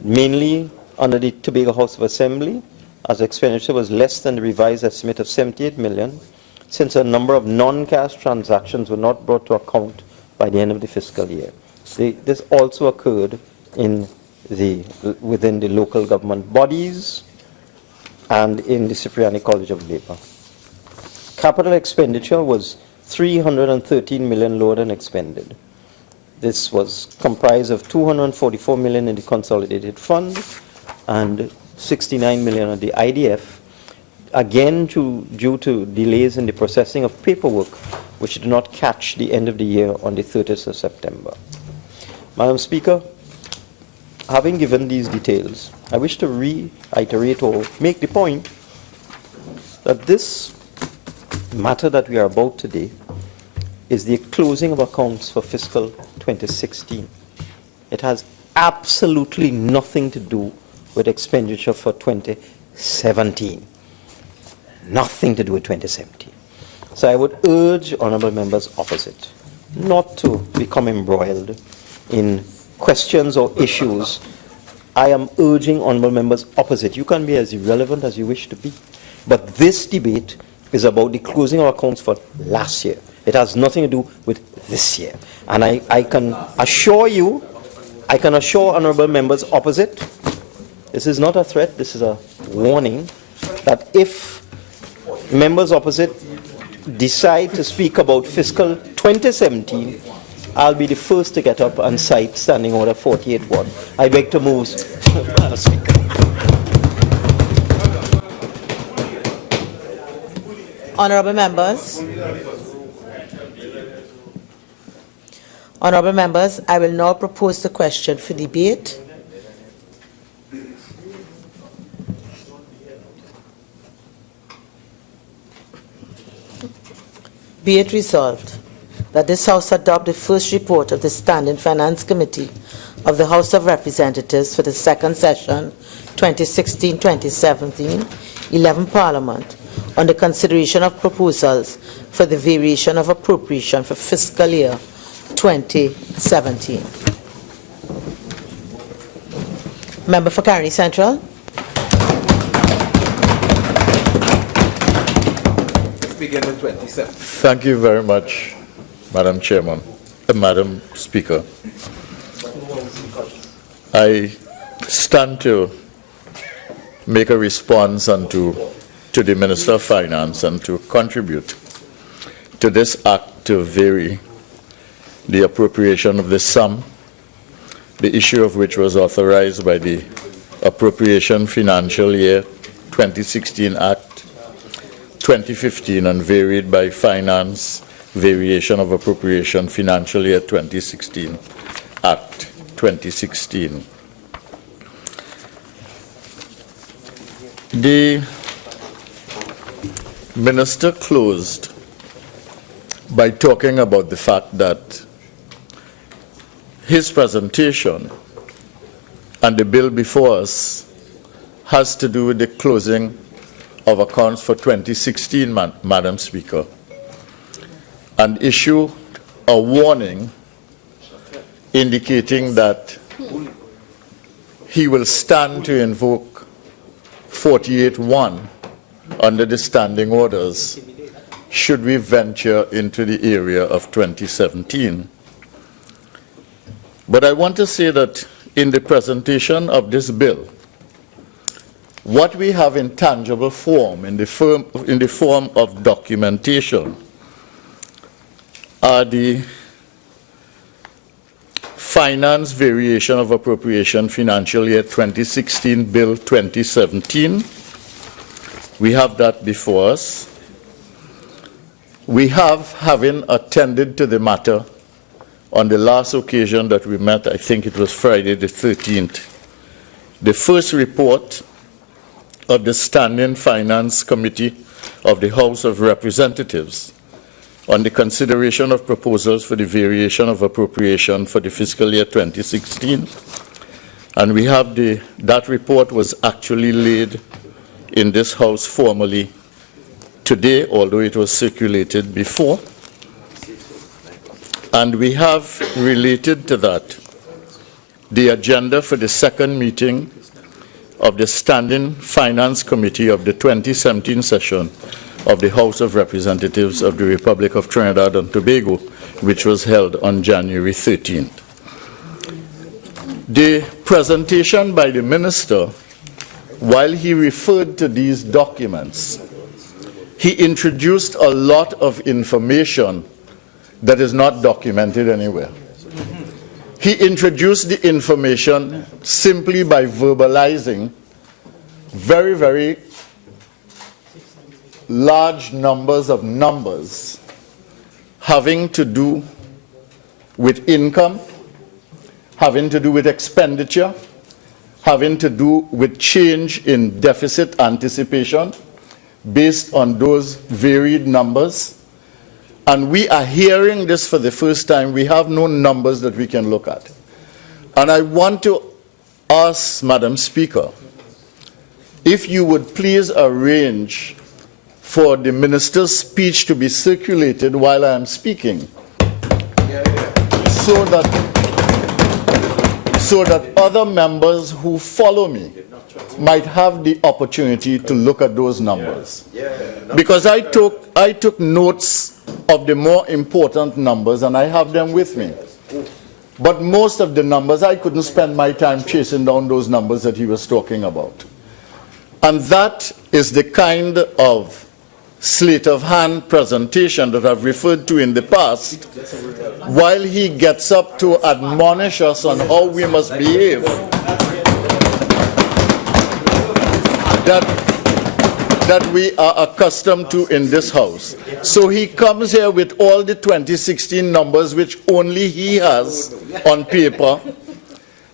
mainly under the Tobago House of Assembly, as expenditure was less than the revised estimate of 78 million, since a number of non-cash transactions were not brought to account by the end of the fiscal year. This also occurred in within the local government bodies and in the Cipriani College of Labour. Capital expenditure was 313 million lower than expended. This was comprised of 244 million in the consolidated fund and 69 million on the IDF, again due to delays in the processing of paperwork, which did not catch the end of the year on the 30th of September. Madam Speaker, having given these details, I wish to reiterate or make the point that this matter that we are about today is the closing of accounts for fiscal 2016. It has absolutely nothing to do with expenditure for 2017. Nothing to do with 2017. So I would urge honourable members opposite not to become embroiled in questions or issues. I am urging honourable members opposite. You can be as irrelevant as you wish to be. But this debate is about the closing of accounts for last year. It has nothing to do with this year. And I can assure you, I can assure honourable members opposite, this is not a threat, this is a warning, that if members opposite decide to speak about fiscal 2017, I'll be the first to get up and cite Standing Order 48.1. I beg to move, Madam Speaker. Honourable members. Honourable members, I will now propose the question for debate. Be it resolved that this House adopt the first report of the Standing Finance Committee of the House of Representatives for the second session, 2016-2017, 11 Parliament, on the consideration of proposals for the variation of appropriation for fiscal year 2017. Member for Caroni Central. Speaker, begin with 27. Thank you very much, Madam Chairman, Madam Speaker. I stand to make a response to the Minister of Finance and to contribute to this act to vary the appropriation of the sum, the issue of which was authorized by the Appropriation Financial Year 2016 Act 2015 and varied by Finance Variation of Appropriation Financial Year 2016 Act 2016. The Minister closed by talking about the fact that his presentation and the bill before us has to do with the closing of accounts for 2016, Madam Speaker, and issue a warning indicating that he will stand to invoke 48(1) under the standing orders should we venture into the area of 2017. But I want to say that in the presentation of this bill, what we have in tangible form, in the form of documentation, are the Finance Variation of Appropriation Financial Year 2016 Bill 2017. We have that before us. We have, having attended to the matter on the last occasion that we met, I think it was Friday the 13th, the first report of the Standing Finance Committee of the House of Representatives on the consideration of proposals for the variation of appropriation for the fiscal year 2016. And we have that report was actually laid in this House formally today, although it was circulated before. And we have related to that the agenda for the second meeting of the Standing Finance Committee of the 2017 session of the House of Representatives of the Republic of Trinidad and Tobago, which was held on January 13th. The presentation by the Minister, while he referred to these documents, he introduced a lot of information that is not documented anywhere. He introduced the information simply by verbalizing very, very large numbers of numbers having to do with income, having to do with expenditure, having to do with change in deficit anticipation based on those varied numbers. And we are hearing this for the first time. We have no numbers that we can look at. And I want to ask, Madam Speaker, if you would please arrange for the Minister's speech to be circulated while I am speaking, so that other members who follow me might have the opportunity to look at those numbers. Because I took notes of the more important numbers, and I have them with me. But most of the numbers, I couldn't spend my time chasing down those numbers that he was talking about. And that is the kind of sleight of hand presentation that I've referred to in the past, while he gets up to admonish us on how we must behave, that we are accustomed to in this House. So he comes here with all the 2016 numbers, which only he has on paper,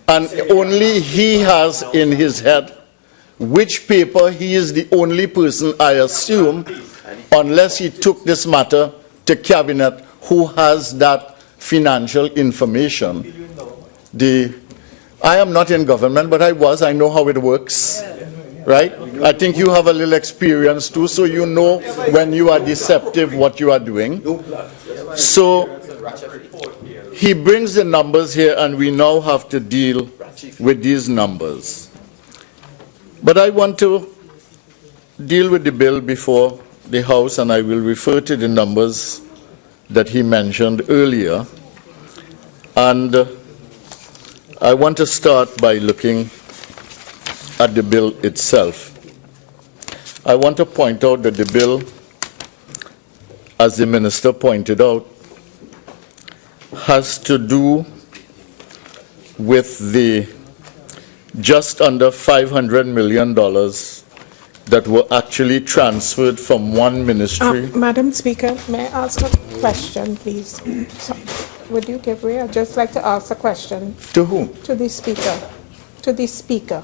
and only he has in his head, which paper he is the only person, I assume, unless he took this matter to Cabinet, who has that financial information. I am not in government, but I know how it works. Right? I think you have a little experience too, so you know when you are deceptive what you are doing. So he brings the numbers here, and we now have to deal with these numbers. But I want to deal with the bill before the House, and I will refer to the numbers that he mentioned earlier. And I want to start by looking at the bill itself. I want to point out that the bill, as the Minister pointed out, has to do with the just under $500 million that were actually transferred from one ministry. Madam Speaker, may I ask a question, please? So, would you give way? I'd just like to ask a question. To whom? To the Speaker. To the Speaker.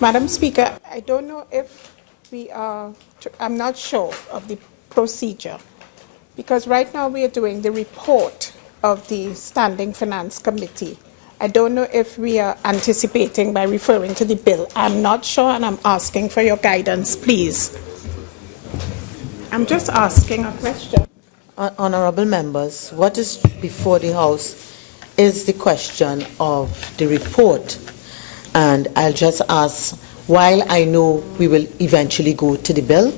Madam Speaker, I don't know if we are, I'm not sure of the procedure, because right now we are doing the report of the Standing Finance Committee. I don't know if we are anticipating by referring to the bill. I'm not sure, and I'm asking for your guidance, please. I'm just asking a question. Honourable members, what is before the House is the question of the report. And I'll just ask, while I know we will eventually go to the bill,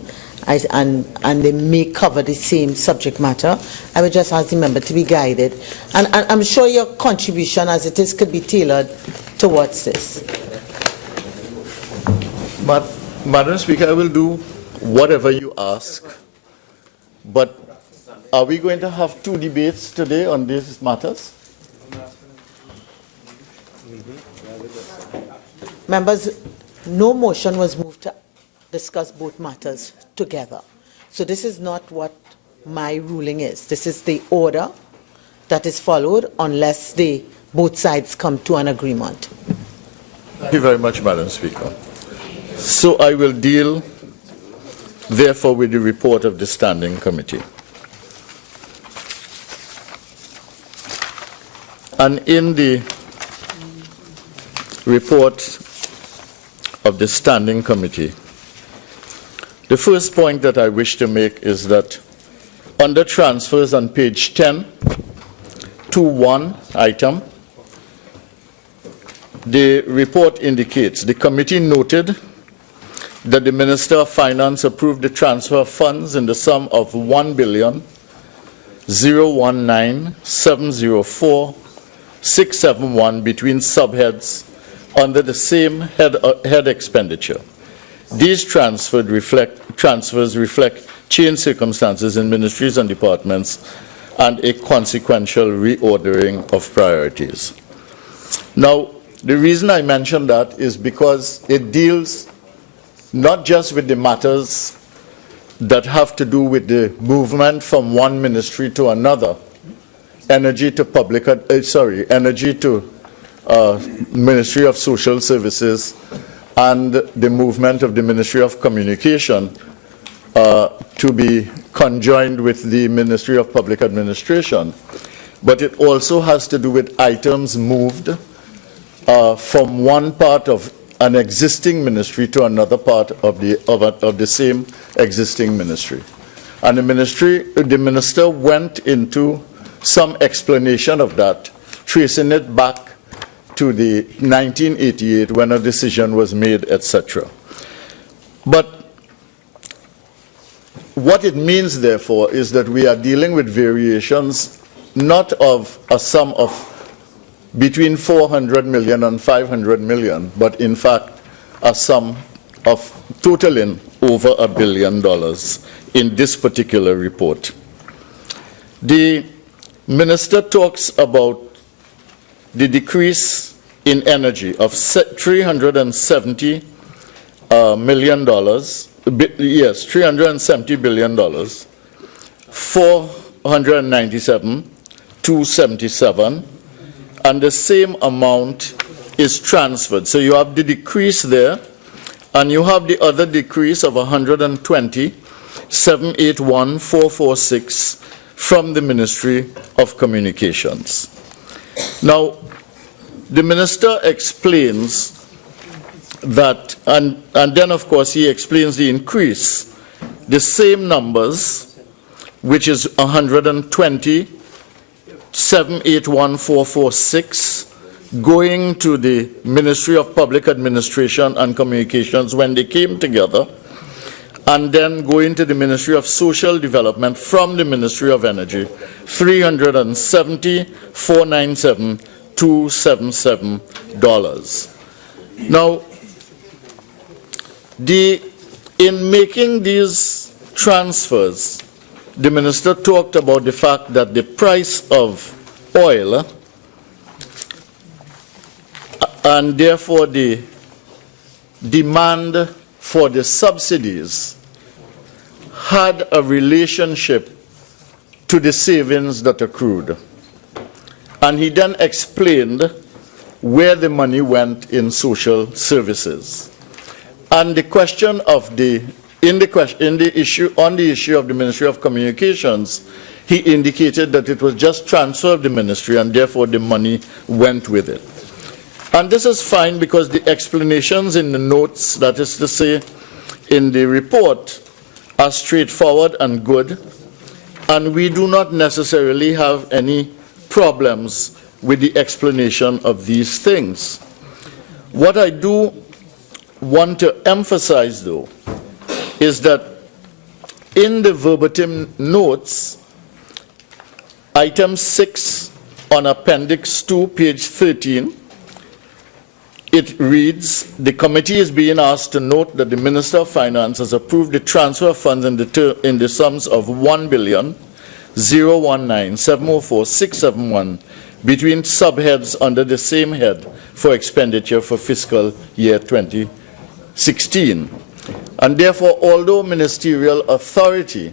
and they may cover the same subject matter, I would just ask the member to be guided. And I'm sure your contribution as it is could be tailored towards this. Madam Speaker, I will do whatever you ask, but are we going to have two debates today on these matters? Members, no motion was moved to discuss both matters together. So this is not what my ruling is. This is the order that is followed unless both sides come to an agreement. Thank you very much, Madam Speaker. So I will deal, therefore, with the report of the Standing Committee. And in the report of the Standing Committee, the first point that I wish to make is that under transfers on page 10, 2.1 item, the report indicates the committee noted that the Minister of Finance approved the transfer of funds in the sum of $1,019,704,671 between subheads under the same head expenditure. These transfers reflect changed circumstances in ministries and departments and a consequential reordering of priorities. Now, the reason I mention that is because it deals not just with the matters that have to do with the movement from one ministry to another, energy to Ministry of Social Services, and the movement of the Ministry of Communication to be conjoined with the Ministry of Public Administration. But it also has to do with items moved from one part of an existing ministry to another part of the same existing ministry. And the minister went into some explanation of that, tracing it back to the 1988 when a decision was made, etc. But what it means, therefore, is that we are dealing with variations not of a sum of between 400 million and 500 million, but in fact a sum of totaling over $1 billion in this particular report. The minister talks about the decrease in energy of $370 million, yes, $370 billion, 497,277, and the same amount is transferred. So you have the decrease there, and you have the other decrease of 120,781,446 from the Ministry of Communications. Now, the minister explains that, and then of course he explains the increase, the same numbers, which is 120,781,446, going to the Ministry of Public Administration and Communications when they came together, and then going to the Ministry of Social Development from the Ministry of Energy, $370,497,277. Now, in making these transfers, the minister talked about the fact that the price of oil and therefore the demand for the subsidies had a relationship to the savings that accrued. And he then explained where the money went in social services. And the question of on the issue of the Ministry of Communications, he indicated that it was just transfer of the ministry and therefore the money went with it. And this is fine because the explanations in the notes, that is to say, in the report, are straightforward and good, and we do not necessarily have any problems with the explanation of these things. What I do want to emphasize, though, is that in the verbatim notes, item 6 on Appendix 2, page 13, it reads, the committee is being asked to note that the Minister of Finance has approved the transfer of funds in the sums of $1,019,704,671 between subheads under the same head for expenditure for fiscal year 2016. And therefore, although ministerial authority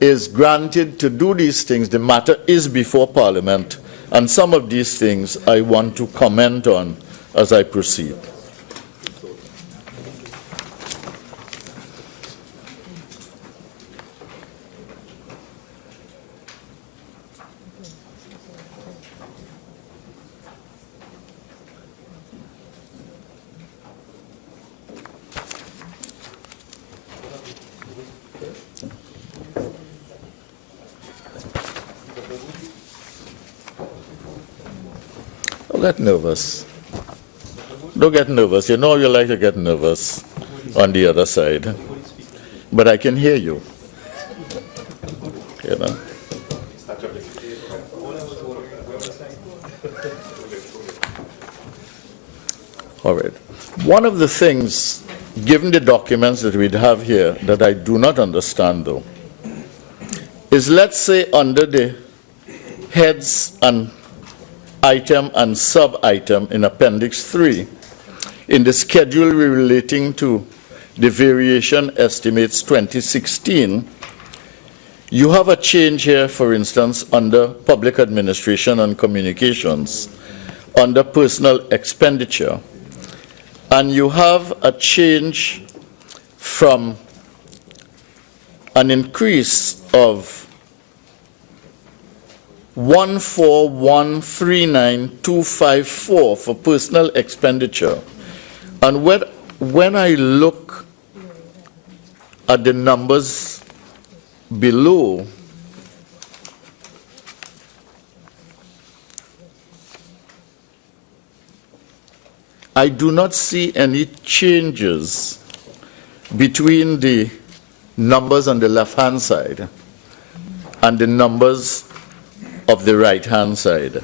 is granted to do these things, the matter is before Parliament, and some of these things I want to comment on as I proceed. Don't get nervous. Don't get nervous. You know you like to get nervous on the other side. But I can hear you. You know. All right. One of the things, given the documents that we have here, that I do not understand, though, is, let's say, under the heads and item and sub-item in Appendix 3, in the schedule relating to the variation estimates 2016, you have a change here, for instance, under public administration and communications, under personal expenditure, and you have a change from an increase of 14139,254 for personal expenditure. And when I look at the numbers below, I do not see any changes between the numbers on the left-hand side and the numbers of the right-hand side.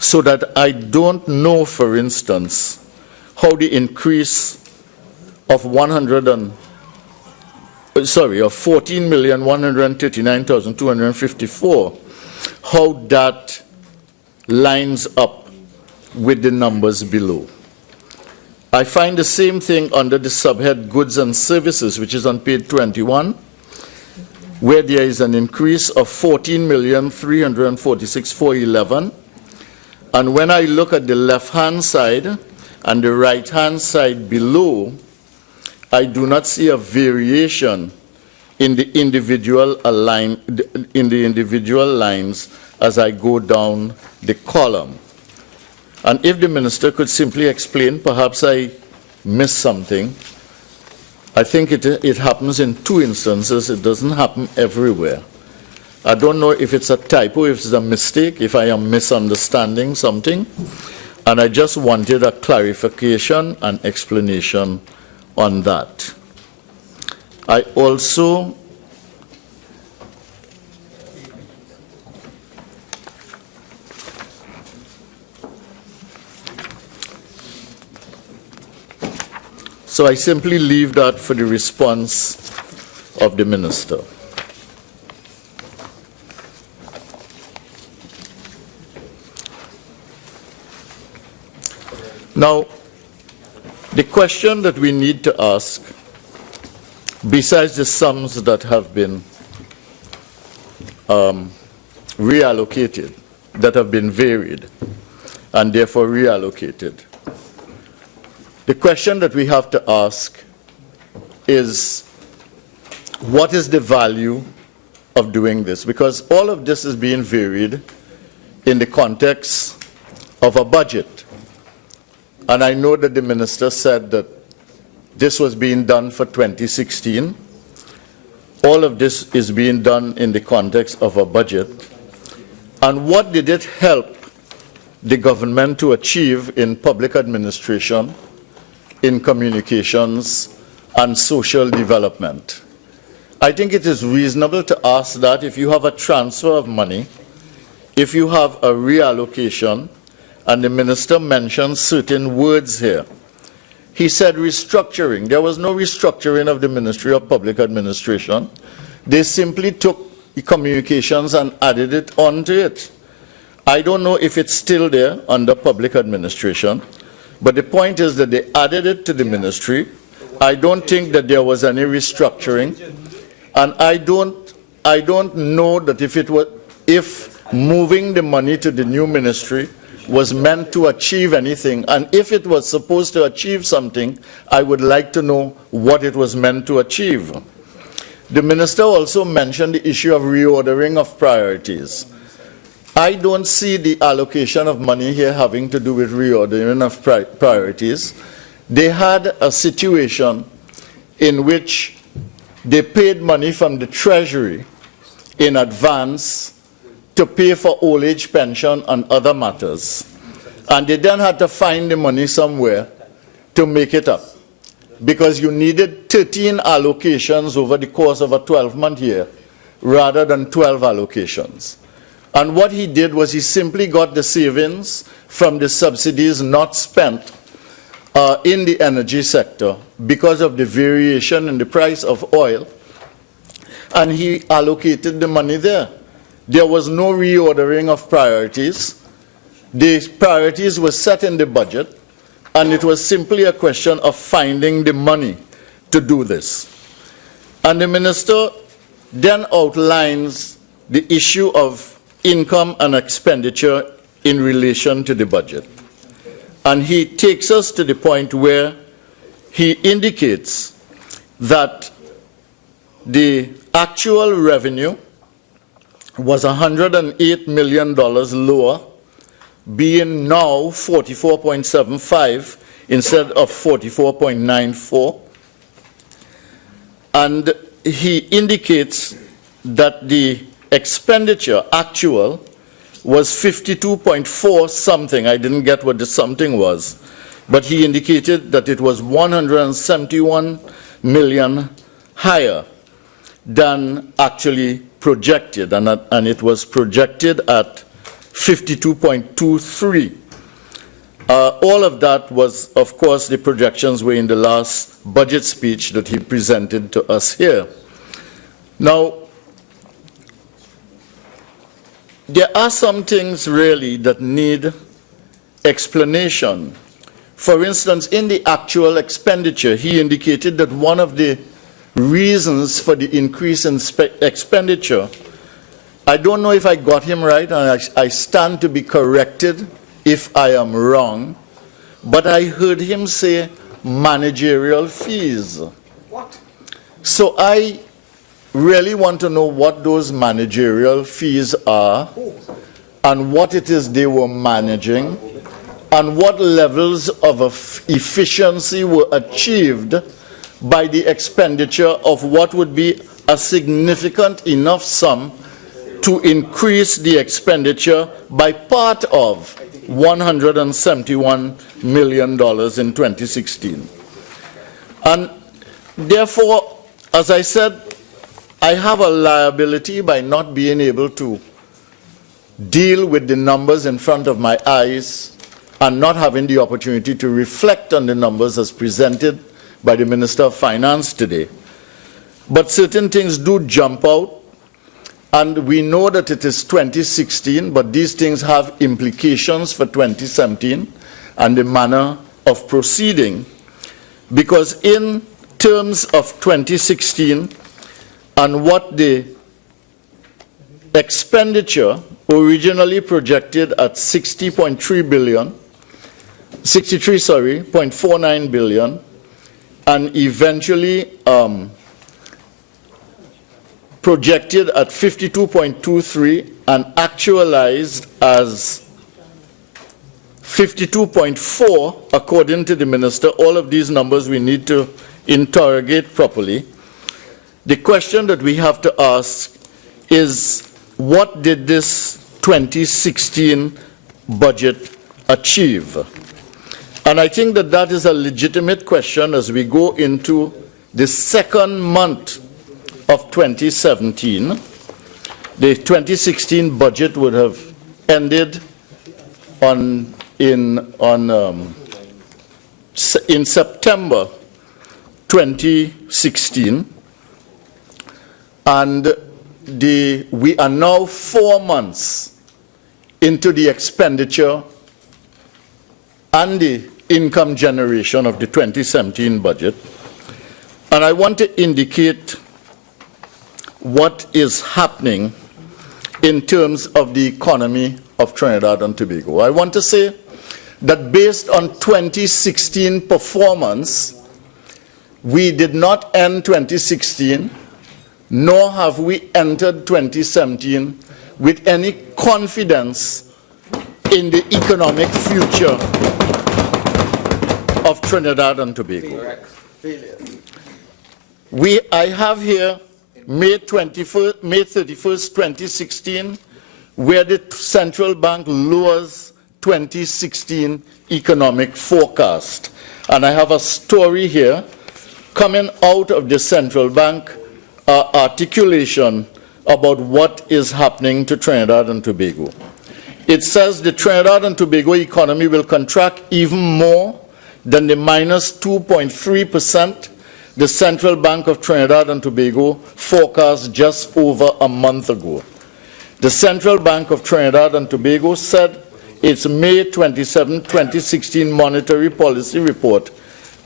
So that I don't know, for instance, how the increase of 14,139,254, how that lines up with the numbers below. I find the same thing under the subhead Goods and Services, which is on page 21, where there is an increase of 14,346,411. And when I look at the left-hand side and the right-hand side below, I do not see a variation in the individual lines as I go down the column. And if the minister could simply explain, perhaps I missed something. I think it happens in 2 instances. It doesn't happen everywhere. I don't know if it's a typo, if it's a mistake, if I am misunderstanding something. And I just wanted a clarification and explanation on that. I also so I simply leave that for the response of the minister. Now, the question that we need to ask, besides the sums that have been reallocated, that have been varied, and therefore reallocated, the question that we have to ask is, what is the value of doing this? Because all of this is being varied in the context of a budget. And I know that the minister said that this was being done for 2016. All of this is being done in the context of a budget. And what did it help the government to achieve in public administration, in communications, and social development? I think it is reasonable to ask that if you have a transfer of money, if you have a reallocation, and the minister mentioned certain words here. He said restructuring. There was no restructuring of the Ministry of Public Administration. They simply took the communications and added it onto it. I don't know if it's still there under public administration, but the point is that they added it to the ministry. I don't think that there was any restructuring, and I don't know that if moving the money to the new ministry was meant to achieve anything, and if it was supposed to achieve something, I would like to know what it was meant to achieve. The minister also mentioned the issue of reordering of priorities. I don't see the allocation of money here having to do with reordering of priorities. They had a situation in which they paid money from the Treasury in advance to pay for old age pension and other matters. And they then had to find the money somewhere to make it up, because you needed 13 allocations over the course of a 12-month year rather than 12 allocations. And what he did was he simply got the savings from the subsidies not spent in the energy sector because of the variation in the price of oil, and he allocated the money there. There was no reordering of priorities. The priorities were set in the budget, and it was simply a question of finding the money to do this. And the minister then outlines the issue of income and expenditure in relation to the budget. And he takes us to the point where he indicates that the actual revenue was $108 million lower, being now 44.75 instead of 44.94. And he indicates that the expenditure actual was 52.4 something. I didn't get what the something was, but he indicated that it was 171 million higher than actually projected, and it was projected at 52.23. All of that was, of course, the projections were in the last budget speech that he presented to us here. Now, there are some things really that need explanation. For instance, in the actual expenditure, he indicated that one of the reasons for the increase in expenditure, I don't know if I got him right, and I stand to be corrected if I am wrong, but I heard him say managerial fees. What? So I really want to know what those managerial fees are, and what it is they were managing, and what levels of efficiency were achieved by the expenditure of what would be a significant enough sum to increase the expenditure by part of $171 million in 2016. And therefore, as I said, I have a liability by not being able to deal with the numbers in front of my eyes and not having the opportunity to reflect on the numbers as presented by the Minister of Finance today. But certain things do jump out, and we know that it is 2016, but these things have implications for 2017 and the manner of proceeding, because in terms of 2016 and what the expenditure originally projected at 60.3 billion, 0.49 billion, and eventually projected at 52.23 and actualized as 52.4 according to the minister. All of these numbers we need to interrogate properly. The question that we have to ask is, what did this 2016 budget achieve? And I think that that is a legitimate question as we go into the second month of 2017. The 2016 budget would have ended in September 2016, and we are now 4 months into the expenditure and the income generation of the 2017 budget, and I want to indicate what is happening in terms of the economy of Trinidad and Tobago. I want to say that based on 2016 performance, we did not end 2016, nor have we entered 2017 with any confidence in the economic future of Trinidad and Tobago. I have here May 31st, 2016, where the central bank lowers 2016 economic forecast. And I have a story here coming out of the central bank articulation about what is happening to Trinidad and Tobago. It says the Trinidad and Tobago economy will contract even more than the minus 2.3% the Central Bank of Trinidad and Tobago forecast just over a month ago. The Central Bank of Trinidad and Tobago said its May 27, 2016 monetary policy report,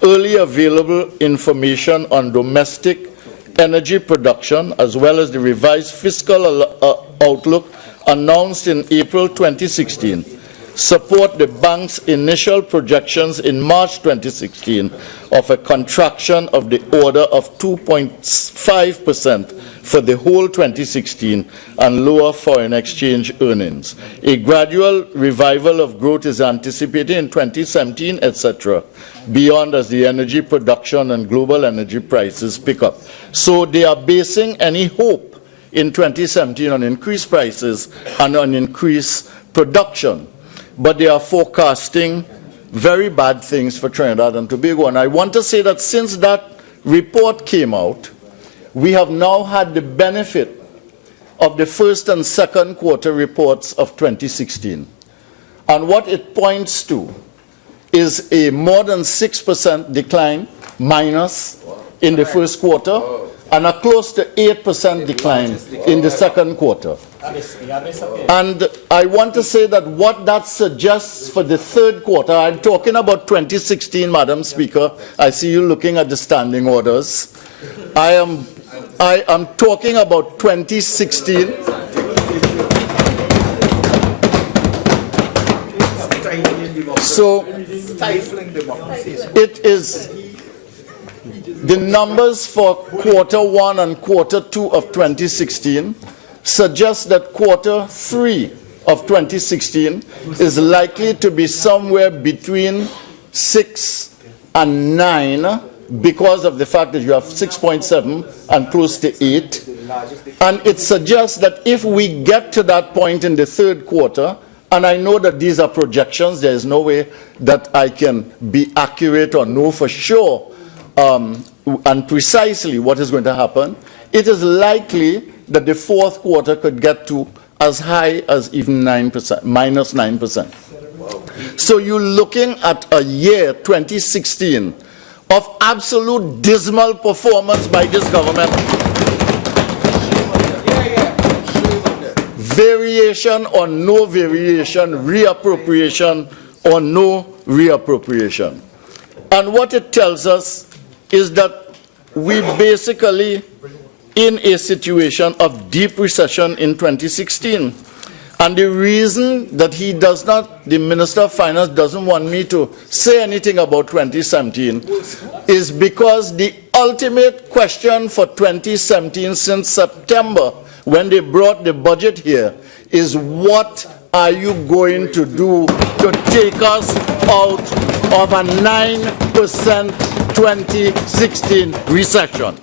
early available information on domestic energy production as well as the revised fiscal outlook announced in April 2016, support the bank's initial projections in March 2016 of a contraction of the order of 2.5% for the whole 2016 and lower foreign exchange earnings. A gradual revival of growth is anticipated in 2017, etc., beyond as the energy production and global energy prices pick up. So they are basing any hope in 2017 on increased prices and on increased production. But they are forecasting very bad things for Trinidad and Tobago. And I want to say that since that report came out, we have now had the benefit of the first and second quarter reports of 2016. And what it points to is a more than 6% decline minus in the first quarter and a close to 8% decline in the second quarter. And I want to say that what that suggests for the third quarter, I'm talking about 2016, Madam Speaker. I see you looking at the standing orders. I am talking about 2016. So it is the numbers for quarter one and quarter two of 2016 suggest that quarter three of 2016 is likely to be somewhere between 6 and 9 because of the fact that you have 6.7 and close to 8. And it suggests that if we get to that point in the third quarter, and I know that these are projections, there is no way that I can be accurate or know for sure and precisely what is going to happen, it is likely that the fourth quarter could get to as high as even 9%, minus 9%. So you're looking at a year, 2016, of absolute dismal performance by this government. Variation or no variation, reappropriation or no reappropriation. And what it tells us is that we basically in a situation of deep recession in 2016. And the reason that he does not, the Minister of Finance doesn't want me to say anything about 2017 is because the ultimate question for 2017 since September, when they brought the budget here, is what are you going to do to take us out of a 9% 2016 recession?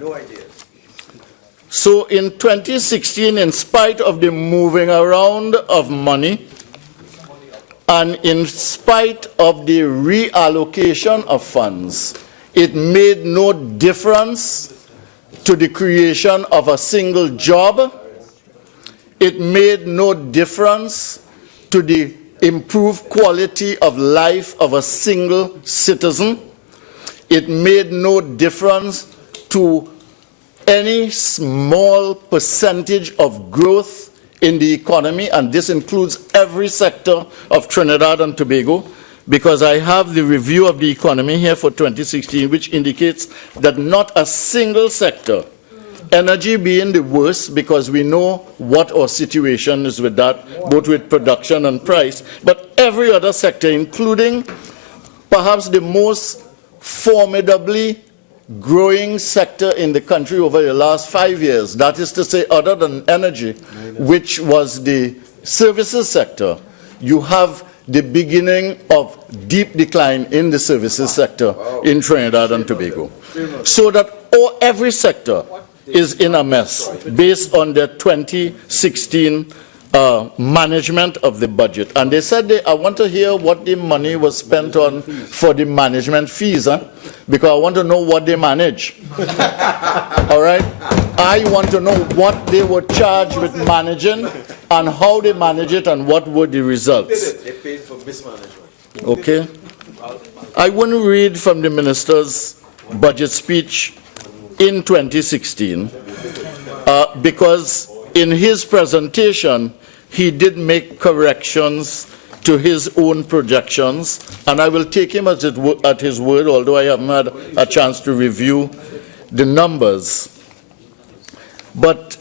No idea. So in 2016, in spite of the moving around of money, and in spite of the reallocation of funds, it made no difference to the creation of a single job. It made no difference to the improved quality of life of a single citizen. It made no difference to any small percentage of growth in the economy, and this includes every sector of Trinidad and Tobago, because I have the review of the economy here for 2016, which indicates that not a single sector, energy being the worst, because we know what our situation is with that, both with production and price, but every other sector, including perhaps the most formidably growing sector in the country over the last 5 years, that is to say, other than energy, which was the services sector, you have the beginning of deep decline in the services sector in Trinidad and Tobago. So that every sector is in a mess based on the 2016 management of the budget. And they said, I want to hear what the money was spent on for the management fees, because I want to know what they manage. All right? I want to know what they were charged with managing and how they manage it and what were the results. They paid for mismanagement. Okay? I wouldn't read from the minister's budget speech in 2016 because in his presentation, he did make corrections to his own projections, and I will take him at his word, although I haven't had a chance to review the numbers. But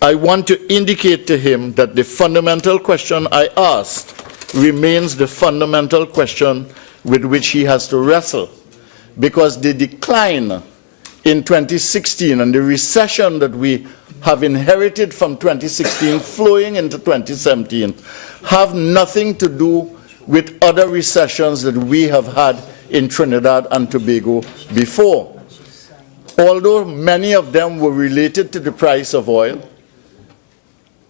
I want to indicate to him that the fundamental question I asked remains the fundamental question with which he has to wrestle, because the decline in 2016 and the recession that we have inherited from 2016 flowing into 2017 have nothing to do with other recessions that we have had in Trinidad and Tobago before. Although many of them were related to the price of oil,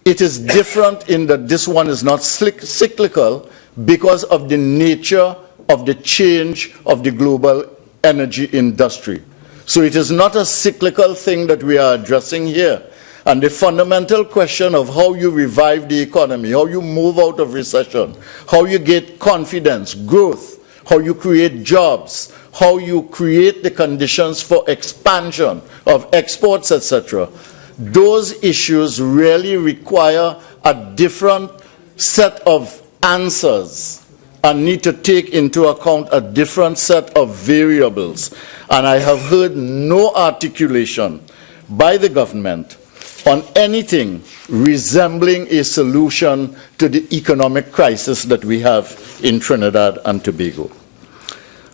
it is different in that this one is not cyclical because of the nature of the change of the global energy industry. So it is not a cyclical thing that we are addressing here. And the fundamental question of how you revive the economy, how you move out of recession, how you get confidence, growth, how you create jobs, how you create the conditions for expansion of exports, etc. Those issues really require a different set of answers and need to take into account a different set of variables. And I have heard no articulation by the government on anything resembling a solution to the economic crisis that we have in Trinidad and Tobago.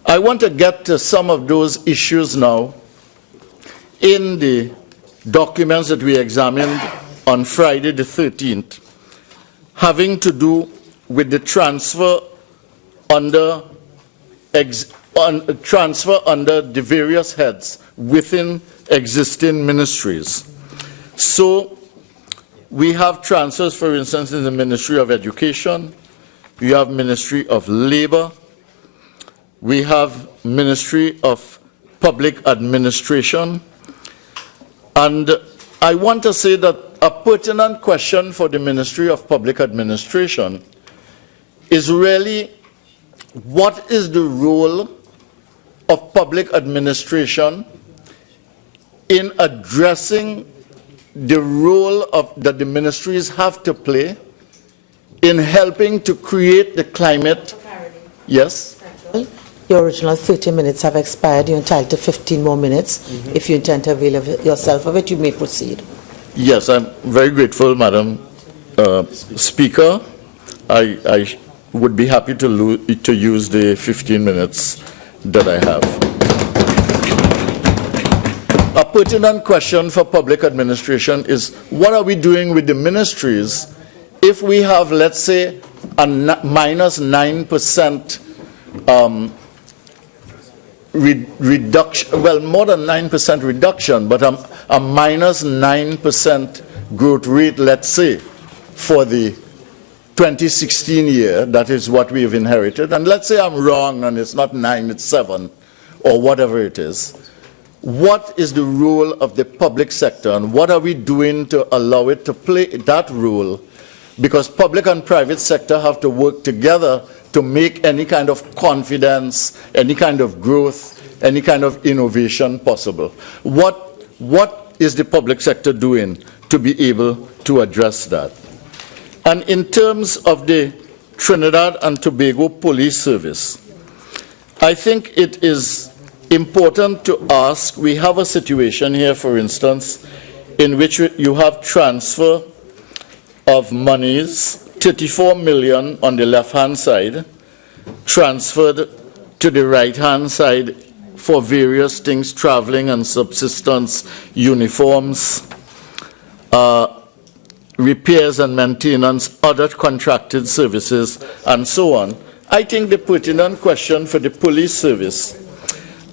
I want to get to some of those issues now in the documents that we examined on Friday the 13th, having to do with the transfer under the various heads within existing ministries. So we have transfers, for instance, in the Ministry of Education, we have Ministry of Labor, we have Ministry of Public Administration. And I want to say that a pertinent question for the Ministry of Public Administration is really, what is the role of public administration in addressing the role that the ministries have to play in helping to create the climate? Yes? Your original 30 minutes have expired. You're entitled to 15 more minutes. If you intend to avail yourself of it, you may proceed. Yes, I'm very grateful, Madam Speaker. I would be happy to use the 15 minutes that I have. A pertinent question for public administration is, what are we doing with the ministries if we have, let's say, a minus 9% reduction, well, more than 9% reduction, but a minus 9% growth rate, let's say, for the 2016 year, that is what we have inherited. And let's say I'm wrong and it's not 9, it's 7, or whatever it is. What is the role of the public sector, and what are we doing to allow it to play that role? Because public and private sector have to work together to make any kind of confidence, any kind of growth, any kind of innovation possible. What is the public sector doing to be able to address that? And in terms of the Trinidad and Tobago Police Service, I think it is important to ask, we have a situation here, for instance, in which you have transfer of monies, 34 million on the left-hand side, transferred to the right-hand side for various things, traveling and subsistence, uniforms, repairs and maintenance, other contracted services, and so on. I think the pertinent question for the police service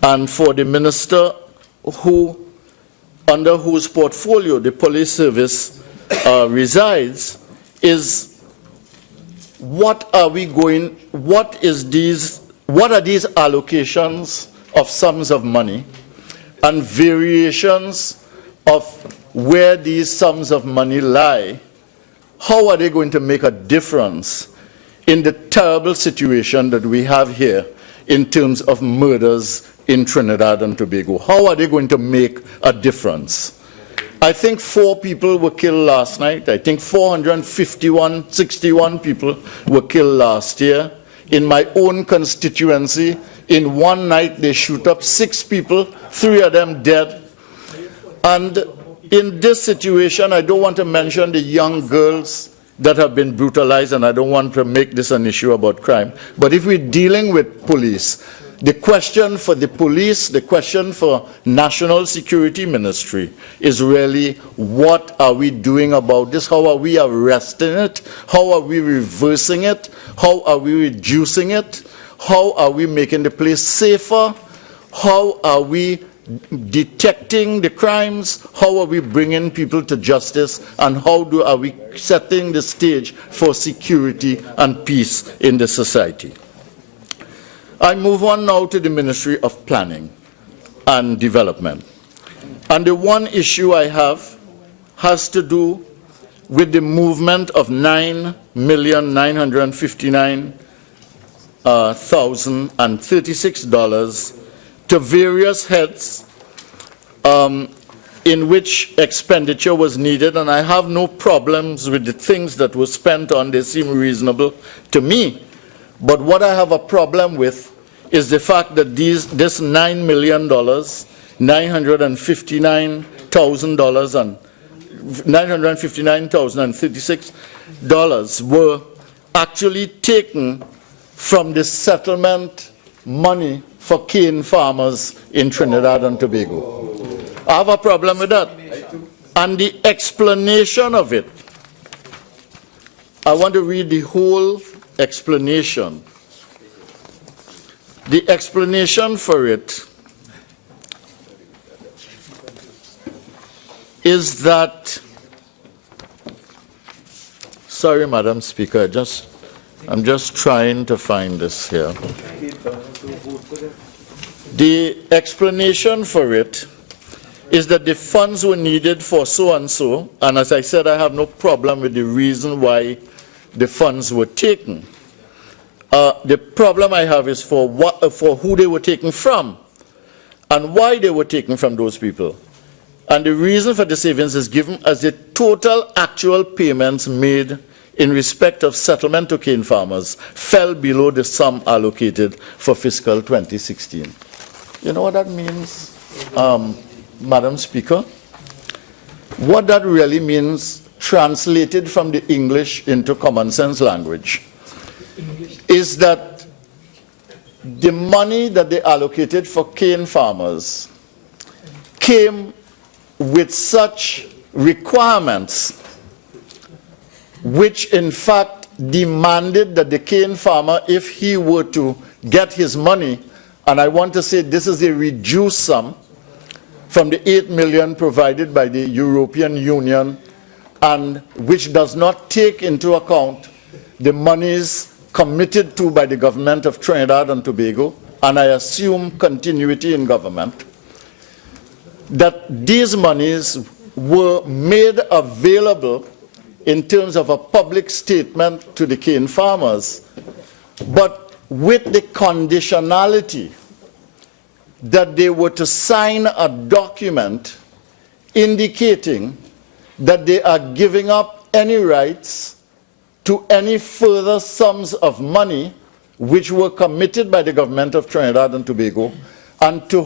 and for the minister under whose portfolio the police service resides is, what are these allocations of sums of money and variations of where these sums of money lie? How are they going to make a difference in the terrible situation that we have here in terms of murders in Trinidad and Tobago? How are they going to make a difference? I think 4 people were killed last night. I think 61 people were killed last year. In my own constituency, in one night they shoot up 6 people, 3 of them dead. And in this situation, I don't want to mention the young girls that have been brutalized, and I don't want to make this an issue about crime. But if we're dealing with police, the question for the police, the question for National Security Ministry is really, what are we doing about this? How are we arresting it? How are we reversing it? How are we reducing it? How are we making the place safer? How are we detecting the crimes? How are we bringing people to justice? And how are we setting the stage for security and peace in the society? I move on now to the Ministry of Planning and Development. And the one issue I have has to do with the movement of $9,959,036 to various heads in which expenditure was needed, and I have no problems with the things that were spent on. They seem reasonable to me. But what I have a problem with is the fact that this $9 million, $959,000 and $959,036 were actually taken from the settlement money for cane farmers in Trinidad and Tobago. I have a problem with that. And the explanation of it, I want to read the whole explanation. The explanation for it is that, sorry, Madam Speaker, just I'm just trying to find this here. The explanation for it is that the funds were needed for so and so, and as I said, I have no problem with the reason why the funds were taken. The problem I have is for who they were taken from and why they were taken from those people. And the reason for the savings is given as the total actual payments made in respect of settlement to cane farmers fell below the sum allocated for fiscal 2016. You know what that means, Madam Speaker? What that really means, translated from the English into common sense language, is that the money that they allocated for cane farmers came with such requirements which in fact demanded that the cane farmer, if he were to get his money, and I want to say this is a reduced sum from the 8 million provided by the European Union, and which does not take into account the monies committed to by the government of Trinidad and Tobago, and I assume continuity in government, that these monies were made available in terms of a public statement to the cane farmers, but with the conditionality that they were to sign a document indicating that they are giving up any rights to any further sums of money which were committed by the government of Trinidad and Tobago, and to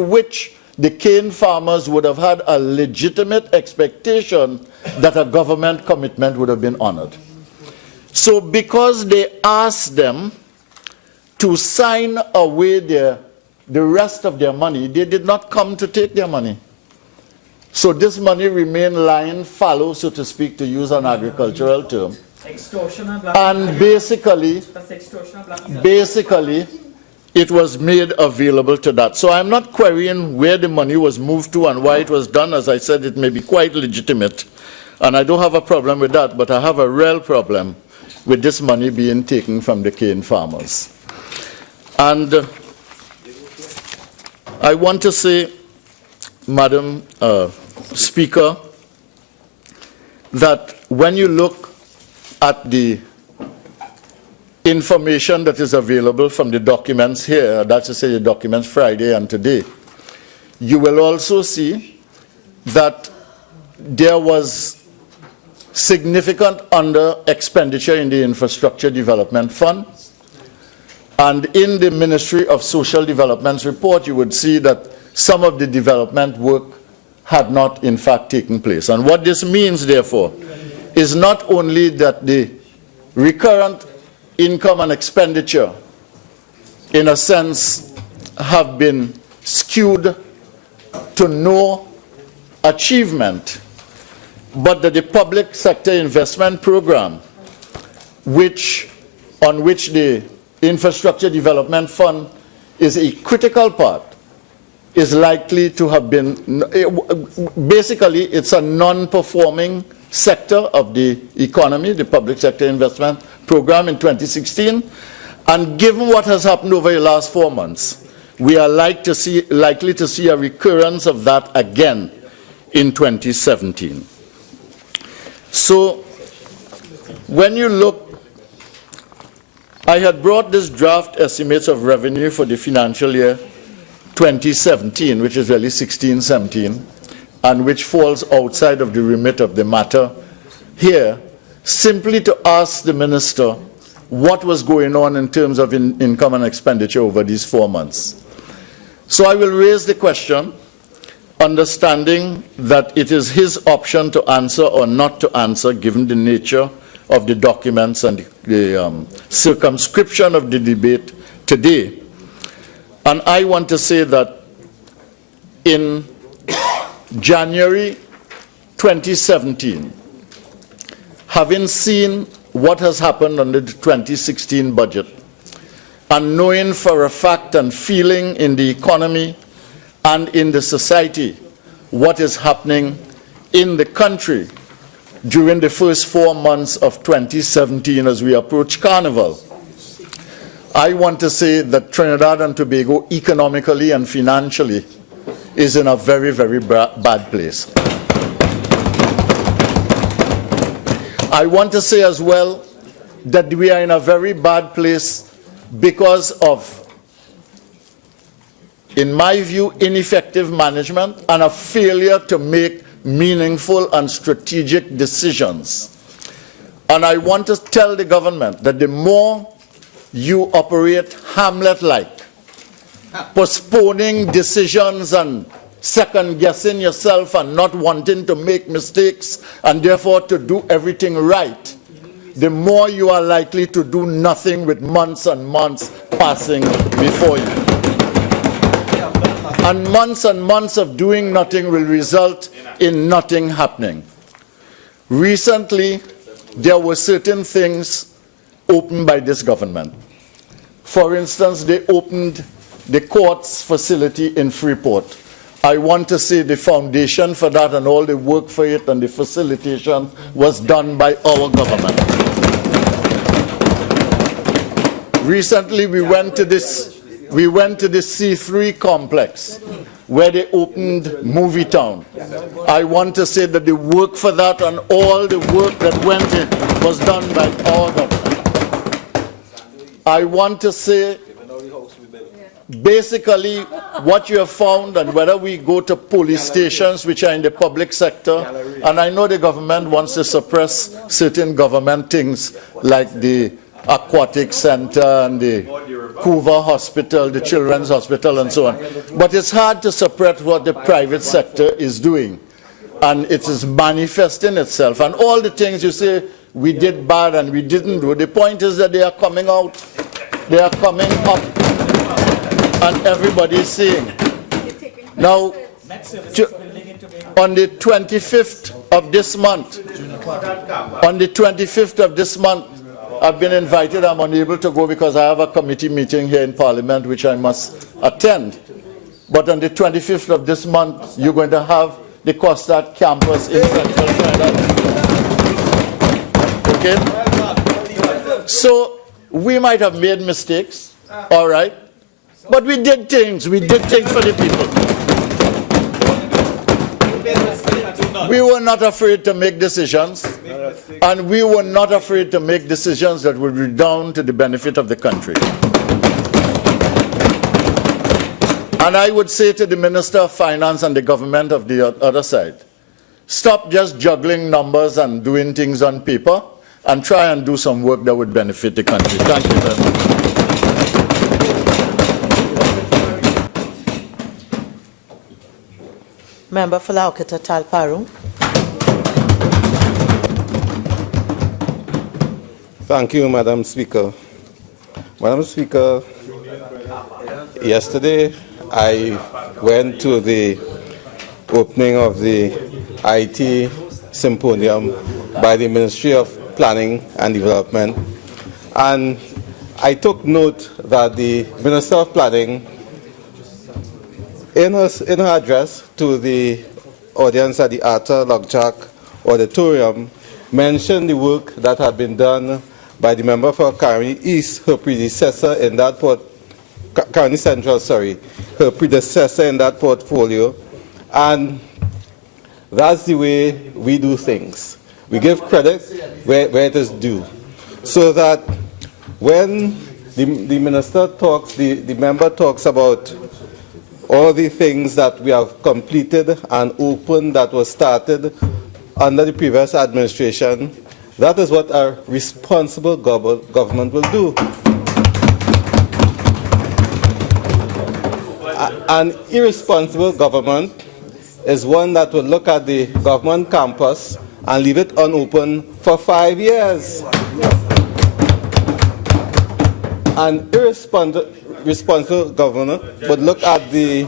which the cane farmers would have had a legitimate expectation that a government commitment would have been honored. So because they asked them to sign away the rest of their money, they did not come to take their money. So this money remained lying fallow, so to speak, to use an agricultural term. And basically, it was made available to that. So I'm not querying where the money was moved to and why it was done. As I said, it may be quite legitimate. And I don't have a problem with that, but I have a real problem with this money being taken from the cane farmers. And I want to say, Madam Speaker, that when you look at the information that is available from the documents here, that's to say the documents Friday and today, you will also see that there was significant under expenditure in the Infrastructure Development Fund. And in the Ministry of Social Development's report, you would see that some of the development work had not in fact taken place. And what this means, therefore, is not only that the recurrent income and expenditure, in a sense, have been skewed to no achievement, but that the public sector investment program, on which the Infrastructure Development Fund is a critical part, is likely to have been, basically it's a non-performing sector of the economy, the public sector investment program in 2016. And given what has happened over the last 4 months, we are likely to see a recurrence of that again in 2017. So when you look, I had brought this draft estimates of revenue for the financial year 2017, which is really 16-17, and which falls outside of the remit of the matter here, simply to ask the minister what was going on in terms of income and expenditure over these 4 months. So I will raise the question, understanding that it is his option to answer or not to answer, given the nature of the documents and the circumscription of the debate today. And I want to say that in January 2017, having seen what has happened under the 2016 budget, and knowing for a fact and feeling in the economy and in the society what is happening in the country during the first 4 months of 2017 as we approach Carnival. I want to say that Trinidad and Tobago, economically and financially, is in a very, very bad place. I want to say as well that we are in a very bad place because of, in my view, ineffective management and a failure to make meaningful and strategic decisions. And I want to tell the government that the more you operate Hamlet-like, postponing decisions and second-guessing yourself and not wanting to make mistakes and therefore to do everything right, the more you are likely to do nothing with months and months passing before you. And months of doing nothing will result in nothing happening. Recently, there were certain things opened by this government. For instance, they opened the courts facility in Freeport. I want to say the foundation for that and all the work for it and the facilitation was done by our government. Recently, we went to the C3 complex where they opened Movie Town. I want to say that the work for that and all the work that went in was done by our government. I want to say basically what you have found, and whether we go to police stations which are in the public sector, and I know the government wants to suppress certain government things like the aquatic center and the Hoover Hospital, the Children's Hospital and so on. But it's hard to suppress what the private sector is doing. And it is manifesting itself. And all the things you say we did bad and we didn't do, the point is that they are coming out, they are coming up, and everybody is seeing. Now, on the 25th of this month, I've been invited. I'm unable to go because I have a committee meeting here in Parliament which I must attend. But on the 25th of this month, you're going to have the Costard campus in Central Trinidad. Okay? So we might have made mistakes, all right? But we did things. We did things for the people. We were not afraid to make decisions, and we were not afraid to make decisions that would redound to the benefit of the country. And I would say to the Minister of Finance and the government of the other side, stop just juggling numbers and doing things on paper, and try and do some work that would benefit the country. Thank you very much. Member for Horquetta, Talparo. Thank you, Madam Speaker. Madam Speaker, yesterday I went to the opening of the IT symposium by the Ministry of Planning and Development, and I took note that the Minister of Planning, in her address to the audience at the Arthur Lockjack Auditorium, mentioned the work that had been done by the member for Caroni East, her predecessor in that Caroni Central, sorry, her predecessor in that portfolio, and that's the way we do things. We give credit where it is due, so that when the minister talks, the member talks about all the things that we have completed and opened that was started under the previous administration, that is what our responsible government will do. An irresponsible government is one that will look at the government campus and leave it unopened for 5 years. An irresponsible government would look at the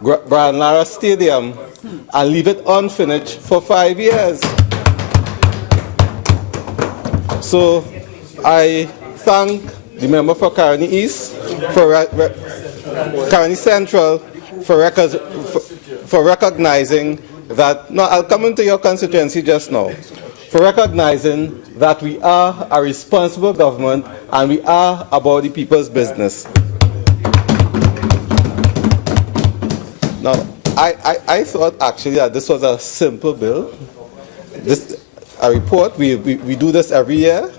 Brian Lara Stadium and leave it unfinished for 5 years. So I thank the member for Caroni East, for Caroni Central, for recognizing that. No, I'll come into your constituency just now. for recognizing that we are a responsible government and we are about the people's business. Now, I thought actually that this was a simple bill. A report, we do this every year.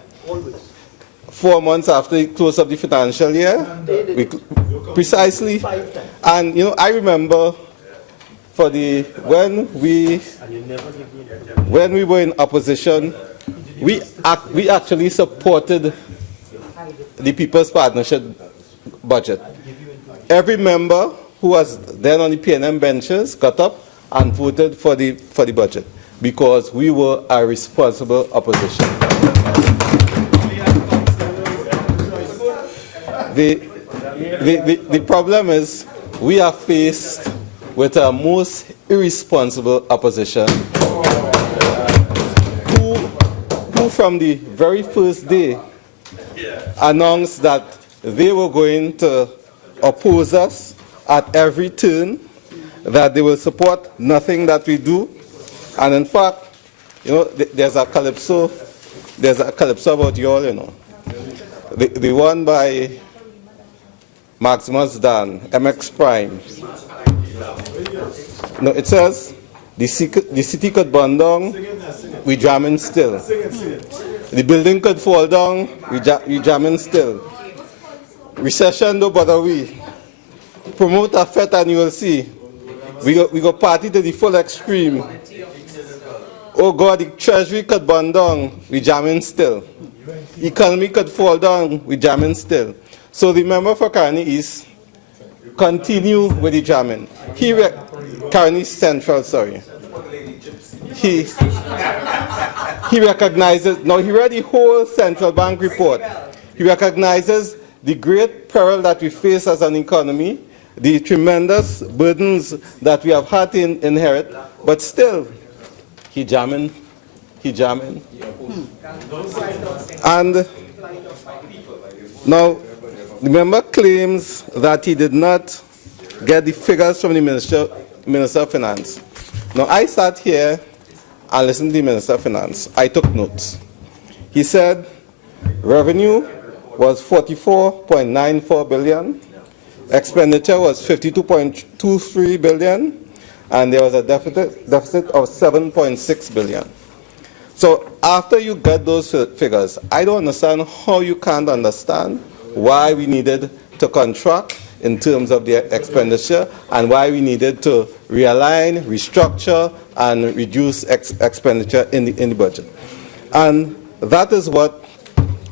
4 months after the close of the financial year, precisely. And you know, I remember when we were in opposition, we actually supported the People's Partnership budget. Every member who was then on the PNM benches got up and voted for the budget because we were a responsible opposition. The problem is we are faced with a most irresponsible opposition who from the very first day announced that they were going to oppose us at every turn, that they will support nothing that we do. And in fact, you know, there's a calypso about you all, you know. The one by Maximus Dan, MX Prime. No, it says, the city could burn down, we jamming still. The building could fall down, we jamming still. Recession do Bodoe. Promote a fete and you will see. We go party to the full extreme. Oh God, the treasury could burn down, we jamming still. Economy could fall down, we jamming still. So the member for Caroni East continue with the jamming. Caroni Central, sorry. He recognizes, now he read the whole central bank report. He recognizes the great peril that we face as an economy, the tremendous burdens that we have had to inherit, but still, he jamming. And now, the member claims that he did not get the figures from the Minister of Finance. Now, I sat here and listened to the Minister of Finance. I took notes. He said revenue was 44.94 billion, expenditure was 52.23 billion, and there was a deficit of 7.6 billion. So after you get those figures, I don't understand how you can't understand why we needed to contract in terms of the expenditure and why we needed to realign, restructure, and reduce expenditure in the budget. And that is what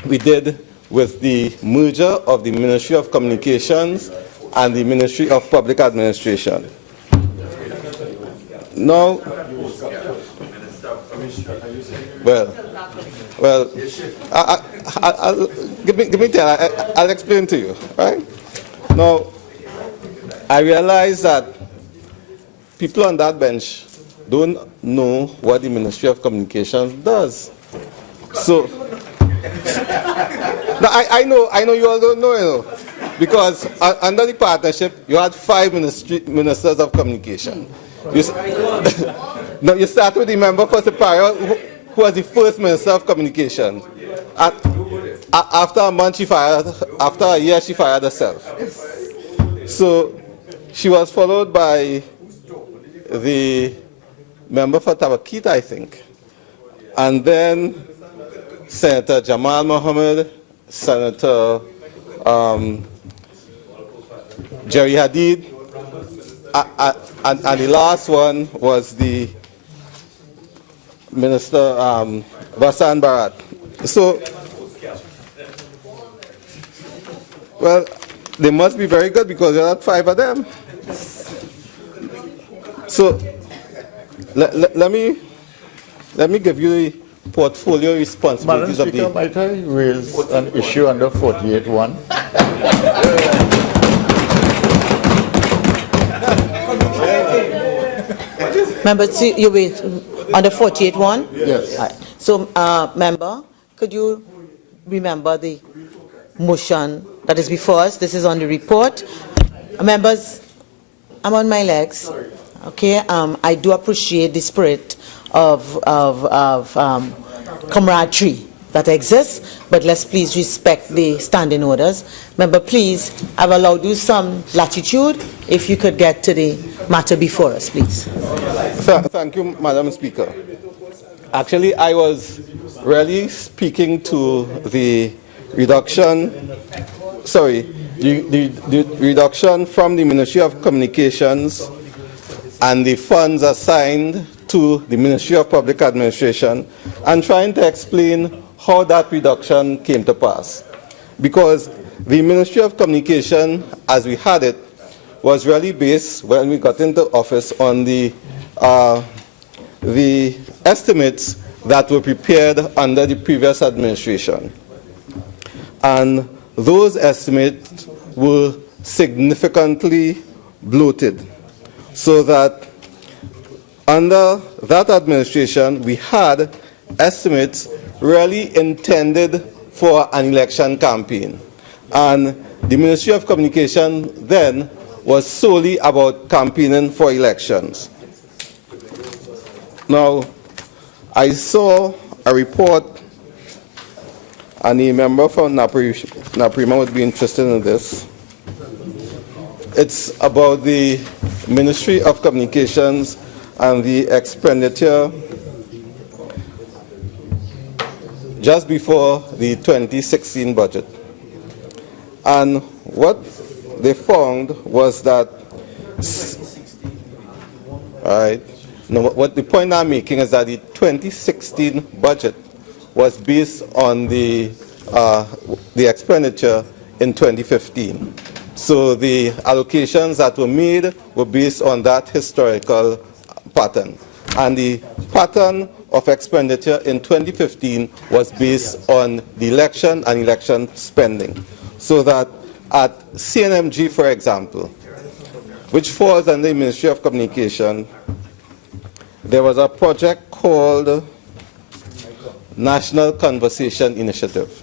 we did with the merger of the Ministry of Communications and the Ministry of Public Administration. Now, give me time. I'll explain to you, right? Now, I realize that people on that bench don't know what the Ministry of Communications does. So, now I know you all don't know, you know, because under the partnership, you had 5 ministers of communication. Now, you start with the member for Talparo, who was the first minister of communication. After a month, after a year, she fired herself. So she was followed by the member for Tabakit, I think. And then Senator Jamal Mohammed, Senator Jerry Hadid, and the last one was the Minister Basan Barat. So, well, they must be very good because there are 5 of them. So, let me give you the portfolio responsibilities of the... Madam Speaker, might I raise an issue under 48.1? Members, you wait under 48.1? Yes. Right. So, member, could you remember the motion that is before us? This is on the report. Members, I'm on my legs. Okay, I do appreciate the spirit of camaraderie that exists, but let's please respect the standing orders. Member, please, I've allowed you some latitude. If you could get to the matter before us, please. Thank you, Madam Speaker. Actually, I was really speaking to the reduction, the reduction from the Ministry of Communications and the funds assigned to the Ministry of Public Administration, and trying to explain how that reduction came to pass. Because the Ministry of Communication, as we had it, was really based, when we got into office, on the estimates that were prepared under the previous administration. And those estimates were significantly bloated, so that under that administration, we had estimates really intended for an election campaign. And the Ministry of Communication then was solely about campaigning for elections. Now, I saw a report, and a member from Naprima would be interested in this. It's about the Ministry of Communications and the expenditure just before the 2016 budget. And what they found was that, what the point I'm making is that the 2016 budget was based on the expenditure in 2015. So the allocations that were made were based on that historical pattern. And the pattern of expenditure in 2015 was based on the election and election spending. So that at CNMG, for example, which falls under the Ministry of Communication, there was a project called National Conversation Initiative.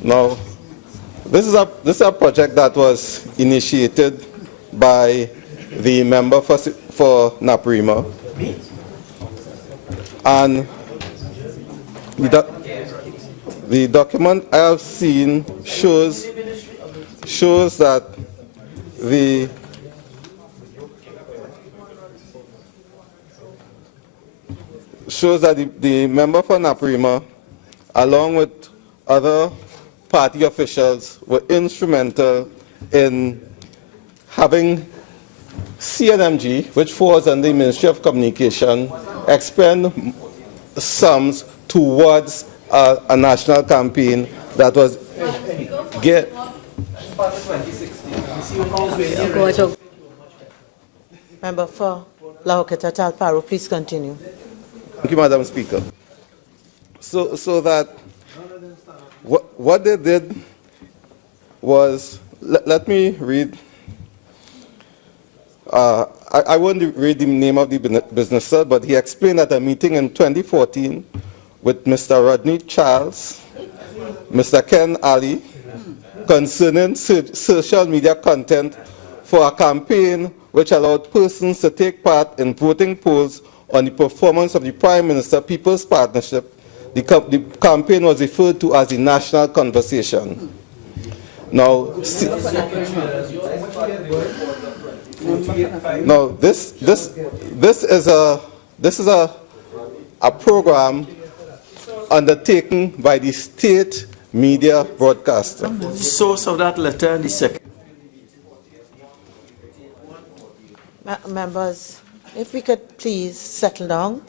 Now, this is a project that was initiated by the member for Naprima, and the document I have seen shows that the member for Naprima, along with other party officials, were instrumental in having CNMG, which falls under the Ministry of Communication, expend sums towards a national campaign that was Member for Horquetta, Talparo, please continue. Thank you, Madam Speaker. So that what they did was, let me read. I won't read the name of the businesser, but he explained at a meeting in 2014 with Mr. Rodney Charles, Mr. Ken Ali, concerning social media content for a campaign which allowed persons to take part in voting polls on the performance of the Prime Minister People's Partnership. The campaign was referred to as the National Conversation. Now, this is a program undertaken by the state media broadcaster. The source of that letter and the second. Members, if we could please settle down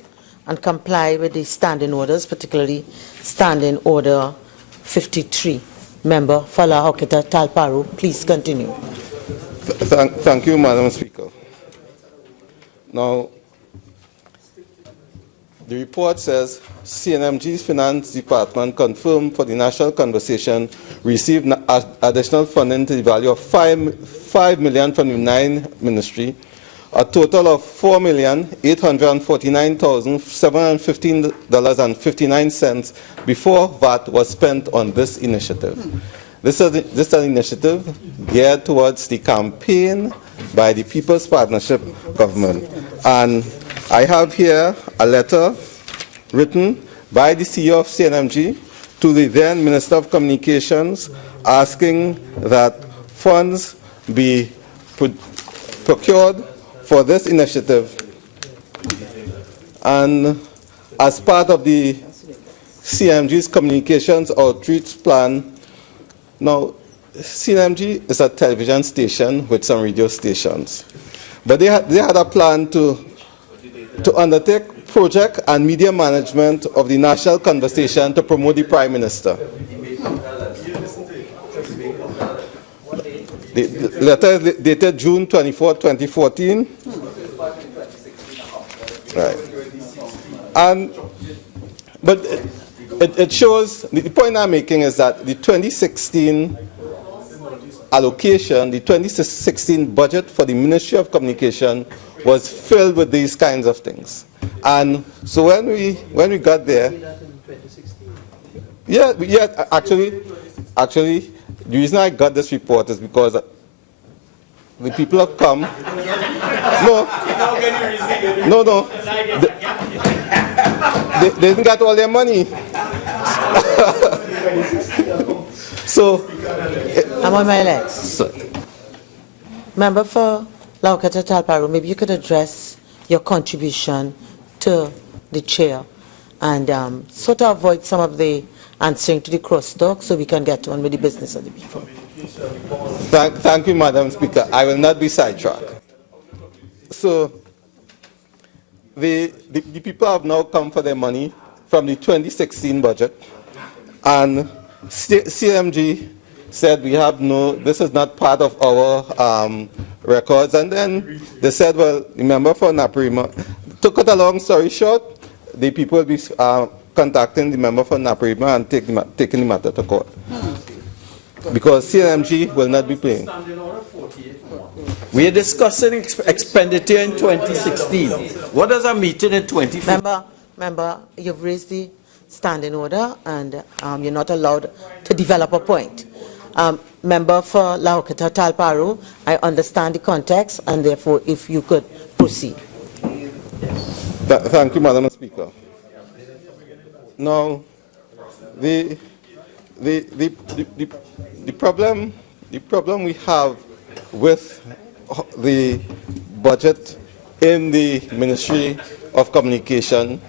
and comply with the standing orders, particularly Standing Order 53. Member for Horquetta, Talparo, please continue. Thank you, Madam Speaker. Now, the report says CNMG's Finance Department confirmed for the National Conversation received additional funding to the value of $5 million from the 9 ministry, a total of $4,849,715.59 before VAT was spent on this initiative. This is an initiative geared towards the campaign by the People's Partnership government. And I have here a letter written by the CEO of CNMG to the then Minister of Communications asking that funds be procured for this initiative. And as part of the CNMG's communications outreach plan, now CNMG is a television station with some radio stations. But they had a plan to undertake project and media management of the national conversation to promote the Prime Minister. The letter is dated June 24, 2014. Right. But it shows, the point I'm making is that the 2016 allocation, the 2016 budget for the Ministry of Communication was filled with these kinds of things. And so when we got there, actually, the reason I got this report is because the people have come. No. They didn't get all their money. So, I'm on my legs. Member for Horquetta Talparo, maybe you could address your contribution to the chair and sort of avoid some of the answering to the crosstalk so we can get on with the business of the people. Thank you, Madam Speaker. I will not be sidetracked. So, the people have now come for their money from the 2016 budget, and CMG said we have this is not part of our records, and then they said, well, the member for Naparima, to cut a long story short, the people will be contacting the member for Naparima and taking the matter to court. Because CMG will not be paying. We are discussing expenditure in 2016. What does a meeting in 2015? Member, you've raised the standing order and you're not allowed to develop a point. Member for Horquetta Talparo, I understand the context and therefore if you could proceed. Thank you, Madam Speaker. Now, the problem we have with the budget in the Ministry of Communication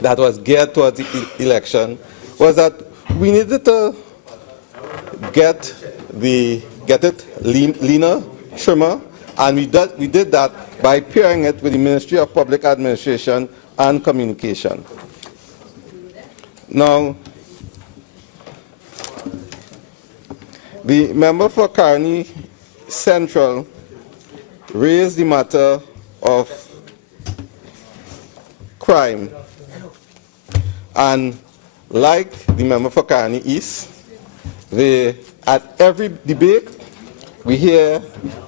that was geared towards the election was that we needed to get it leaner, trimmer, and we did that by pairing it with the Ministry of Public Administration and Communication. Now, the member for Caroni Central raised the matter of crime, and like the member for Caroni East, at every debate we hear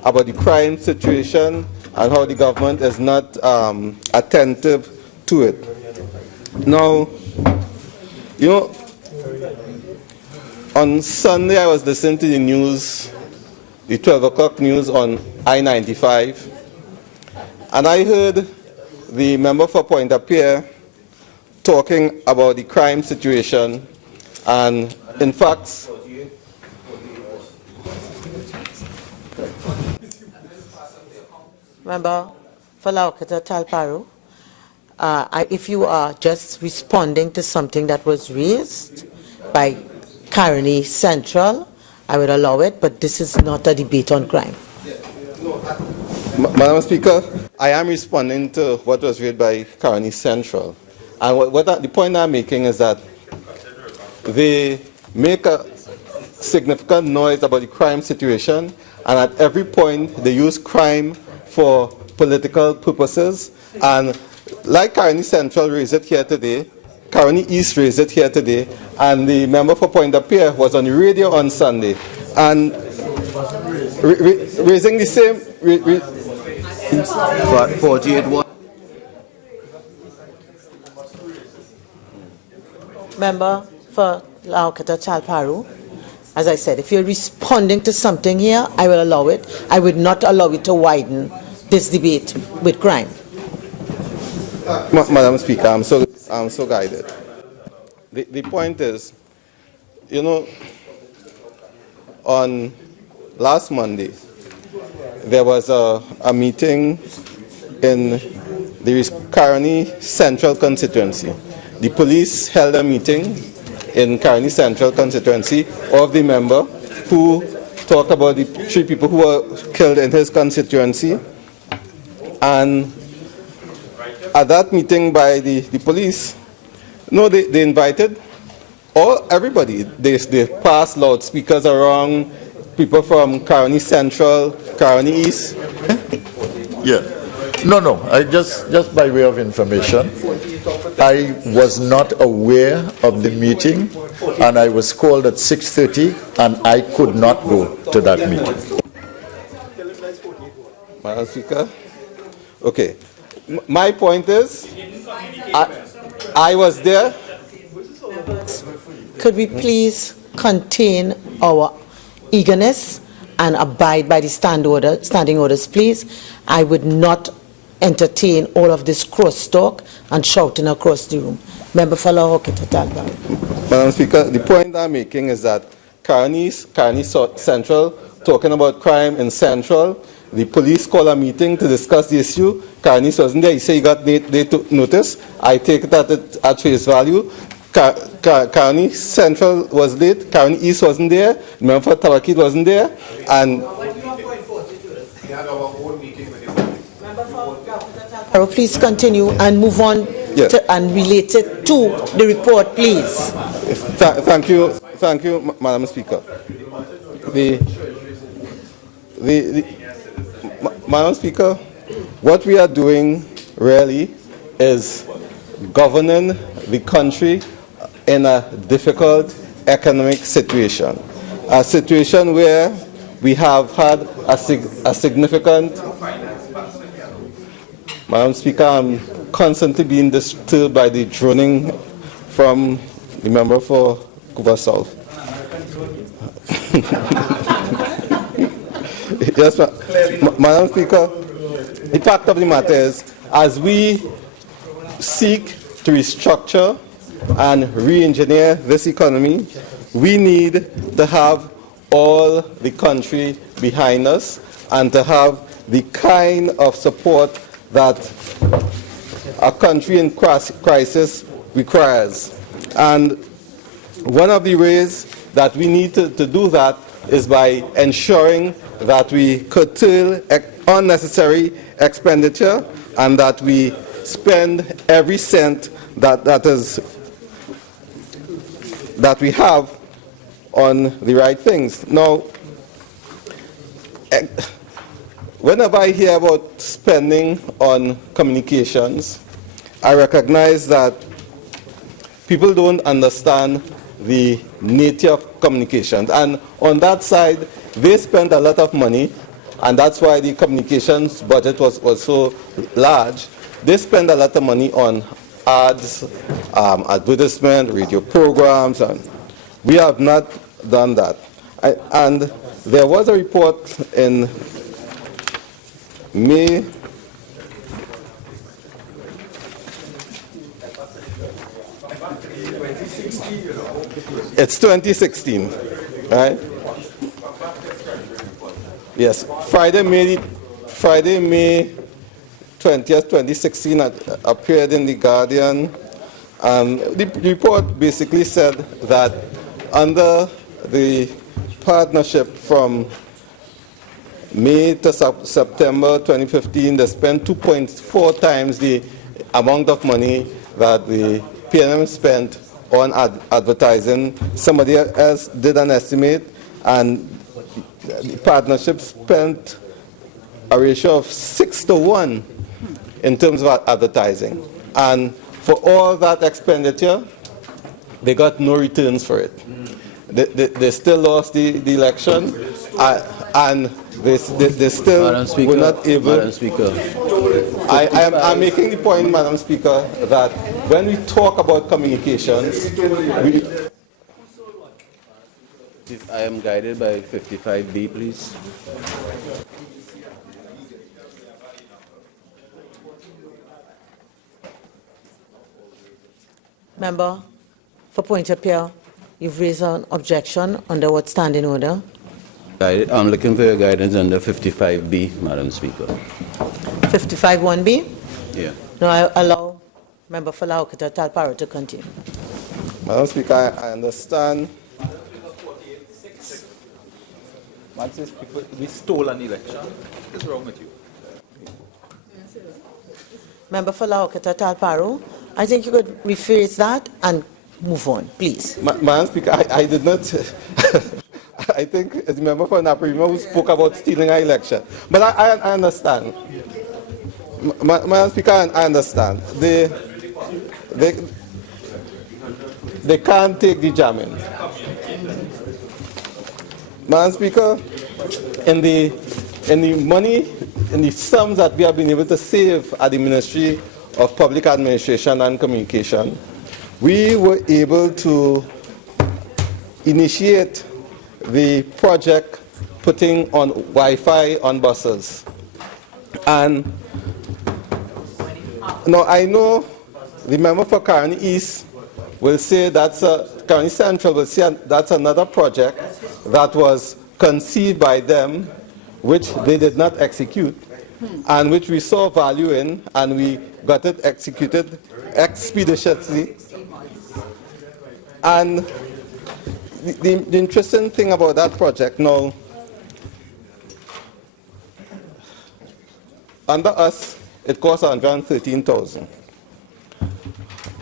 about the crime situation and how the government is not attentive to it. Now, you know, on Sunday I was listening to the news, the 12 o'clock news on I-95, and I heard the member for Pointe-à-Pierre talking about the crime situation, and in fact, Member for Horquetta Talparo, if you are just responding to something that was raised by Caroni Central, I would allow it, but this is not a debate on crime. Madam Speaker, I am responding to what was raised by Caroni Central. And the point I'm making is that they make a significant noise about the crime situation, and at every point they use crime for political purposes. And like Caroni Central raised it here today, Caroni East raised it here today, and the member for Pointe-à-Pierre was on the radio on Sunday, and raising the same... 48-1. Member for Horquetta Talparo, as I said, if you're responding to something here, I will allow it. I would not allow it to widen this debate with crime. Madam Speaker, I'm so guided. the point is, you know, on last Monday, there was a meeting in the Caroni Central constituency. The police held a meeting in Caroni Central constituency of the member who talked about the 3 people who were killed in his constituency. And at that meeting by the police, no, they invited everybody. They passed loudspeakers around, people from Caroni Central, Caroni East. Yeah. No, I just by way of information, I was not aware of the meeting, and I was called at 6:30, and I could not go to that meeting. Madam Speaker, okay. My point is, I was there. Could we please contain our eagerness and abide by the standing orders, please? I would not entertain all of this crosstalk and shouting across the room. Member for Horquetta, Talparo. Madam Speaker, the point I'm making is that Caroni Central, talking about crime in Central, the police called a meeting to discuss the issue. Caroni wasn't there. He said he got notice. I take that at face value. Caroni Central was late. Caroni East wasn't there. Member for Tewarie wasn't there. And please continue and move on and relate it to the report, please. Thank you, Madam Speaker. Madam Speaker, what we are doing really is governing the country in a difficult economic situation, a situation where we have had a significant. Madam Speaker, I'm constantly being disturbed by the droning from the member for Cuba South. Yes, Madam Speaker, the fact of the matter is, as we seek to restructure and re-engineer this economy, we need to have all the country behind us and to have the kind of support that a country in crisis requires. And one of the ways that we need to do that is by ensuring that we curtail unnecessary expenditure and that we spend every cent that we have on the right things. Now, whenever I hear about spending on communications, I recognize that people don't understand the nature of communications. And on that side, they spend a lot of money, and that's why the communications budget was so large. They spend a lot of money on ads, advertisement, radio programs, and we have not done that. And there was a report in May. It's 2016, right? Yes, Friday, May 20th, 2016, appeared in The Guardian. The report basically said that under the partnership from May to September 2015, they spent 2.4 times the amount of money that the PNM spent on advertising. Somebody else did an estimate, and the partnership spent a ratio of 6-to-1 in terms of advertising. And for all that expenditure, they got no returns for it. They still lost the election, and they still were not able. Madam Speaker. I'm making the point, Madam Speaker, that when we talk about communications, I am guided by 55B, please. Member For point of appeal, you've raised an objection under what standing order? I'm looking for your guidance under 55B, Madam Speaker. 55(1)B? Yeah. No, I allow Member for Horquetta Talparo to continue. Madam Speaker, I understand. We stole an election. What's wrong with you? Member for Horquetta Talparo, I think you could rephrase that and move on, please. Madam Speaker, I did not. I think it's the member for Naparima who spoke about stealing an election. But I understand. Madam Speaker, I understand. They can't take the jamming. Madam Speaker, in the money, in the sums that we have been able to save at the Ministry of Public Administration and Communication, we were able to initiate the project putting on Wi-Fi on buses. And now I know the member for Caroni East will say Caroni Central will say that's another project that was conceived by them, which they did not execute, and which we saw value in, and we got it executed expeditiously. And the interesting thing about that project now, under us, it cost 113,000.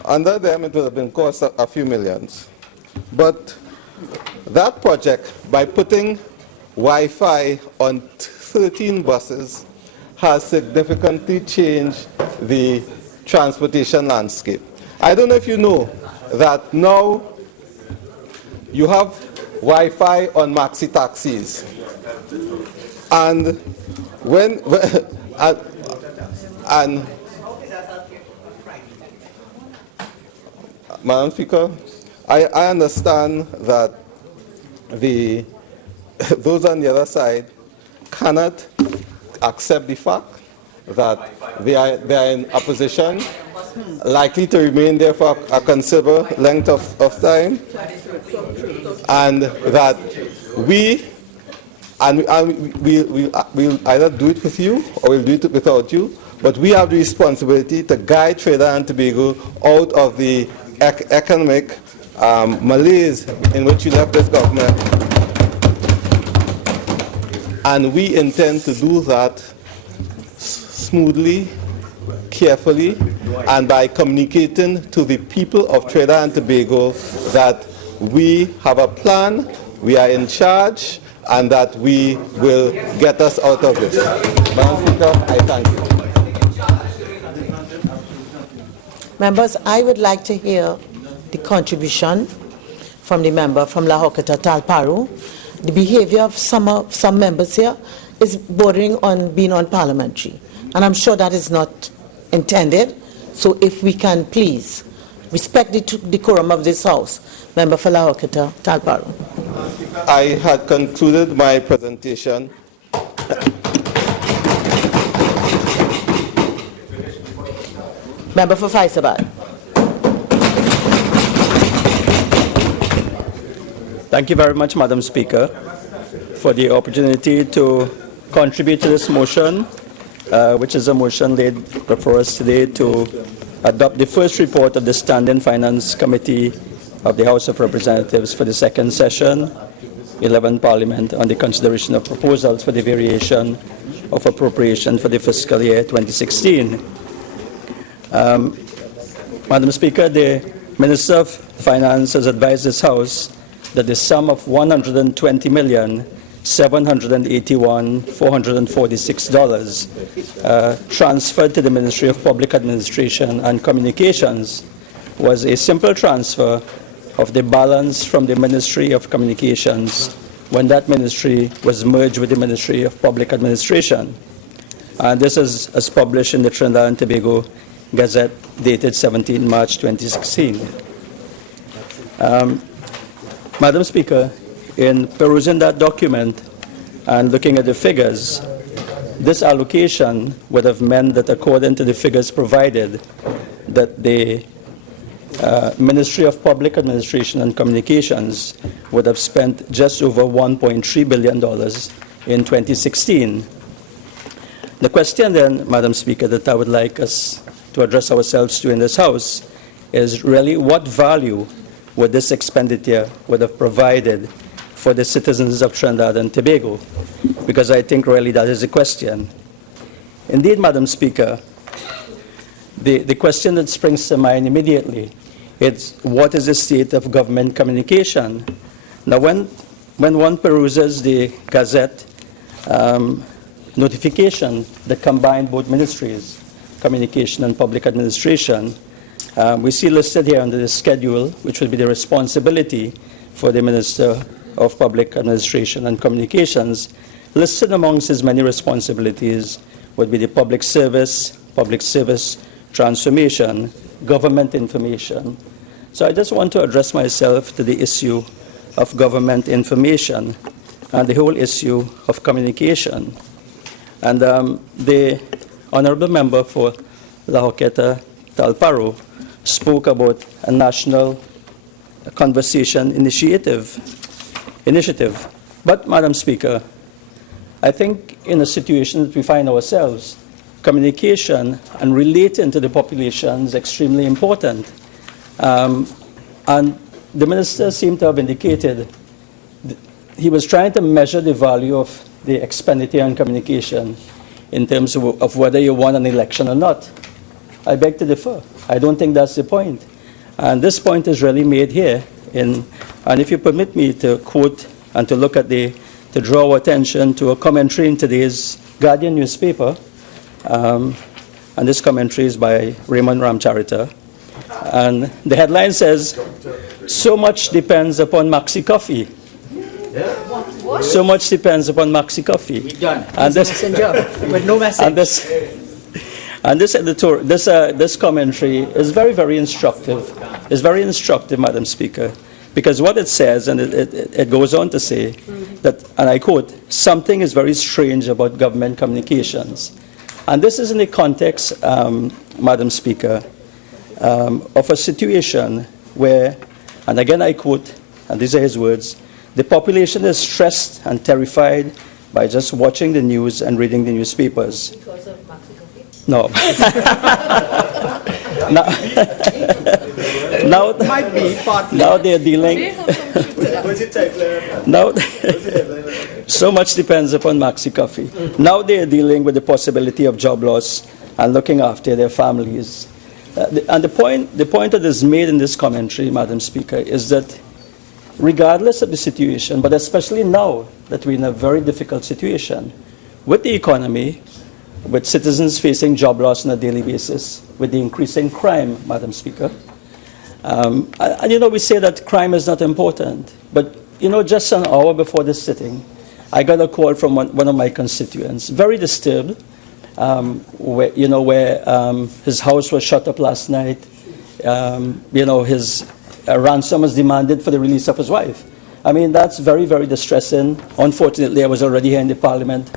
Under them, it would have been cost a few millions. But that project, by putting Wi-Fi on 13 buses, has significantly changed the transportation landscape. I don't know if you know that now you have Wi-Fi on Maxie taxis. And Madam Speaker, I understand that those on the other side cannot accept the fact that they are in a position likely to remain there for a considerable length of time, and that we'll either do it with you or we'll do it without you, but we have the responsibility to guide Trinidad and Tobago out of the economic malaise in which you left this government. And we intend to do that smoothly, carefully, and by communicating to the people of Trinidad and Tobago that we have a plan, we are in charge, and that we will get us out of this. Madam Speaker, I thank you. Members, I would like to hear the contribution from the member from Horquetta Talparo. The behavior of some members here is bordering on being unparliamentary, and I'm sure that is not intended. So if we can please respect the decorum of this House. Member for Horquetta Talparo. I had concluded my presentation. Member for Fyzabad. Thank you very much, Madam Speaker, for the opportunity to contribute to this motion, which is a motion laid before us today to adopt the first report of the Standing Finance Committee of the House of Representatives for the second session, 11th Parliament, on the consideration of proposals for the variation of appropriation for the fiscal year 2016. Madam Speaker, the Minister of Finance has advised this House that the sum of $120,781,446 transferred to the Ministry of Public Administration and Communications was a simple transfer of the balance from the Ministry of Communications when that ministry was merged with the Ministry of Public Administration. And this is as published in the Trinidad and Tobago Gazette dated 17 March 2016. Madam Speaker, in perusing that document and looking at the figures, this allocation would have meant that according to the figures provided, that the Ministry of Public Administration and Communications would have spent just over $1.3 billion in 2016. The question then, Madam Speaker, that I would like us to address ourselves to in this House is really what value would this expenditure would have provided for the citizens of Trinidad and Tobago? Because I think really that is the question. Indeed, Madam Speaker, the question that springs to mind immediately is what is the state of government communication? Now, when one peruses the Gazette notification that combined both ministries, communication and public administration, we see listed here under the schedule, which will be the responsibility for the Minister of Public Administration and Communications. Listed amongst his many responsibilities would be the public service transformation, government information. So I just want to address myself to the issue of government information and the whole issue of communication. And the honorable member for Horquetta, Talparo, spoke about a national conversation initiative. But, Madam Speaker, I think in a situation that we find ourselves, communication and relating to the population is extremely important. And the minister seemed to have indicated he was trying to measure the value of the expenditure on communication in terms of whether you won an election or not. I beg to differ. I don't think that's the point. And this point is really made here. And if you permit me to quote and to look at to draw our attention to a commentary in today's Guardian newspaper, and this commentary is by Raymond Ramcharita. And the headline says, "So much depends upon Maxie Cuffie." So much depends upon Maxie Cuffie. And this, with no message. And this commentary is very, very instructive. It's very instructive, Madam Speaker, because what it says, and it goes on to say that, and I quote, "Something is very strange about government communications." And this is in the context, Madam Speaker, of a situation where, and again I quote, and these are his words, "The population is stressed and terrified by just watching the news and reading the newspapers." Because of Maxie Cuffie? No. Now they're dealing. Now, so much depends upon Maxie Cuffie. Now they're dealing with the possibility of job loss and looking after their families. And the point that is made in this commentary, Madam Speaker, is that regardless of the situation, but especially now that we're in a very difficult situation with the economy, with citizens facing job loss on a daily basis, with the increasing crime, Madam Speaker. And we say that crime is not important, but just an hour before this sitting, I got a call from one of my constituents, very disturbed, where his house was shut up last night, his ransom was demanded for the release of his wife. I mean, that's very, very distressing. Unfortunately, I was already here in the Parliament.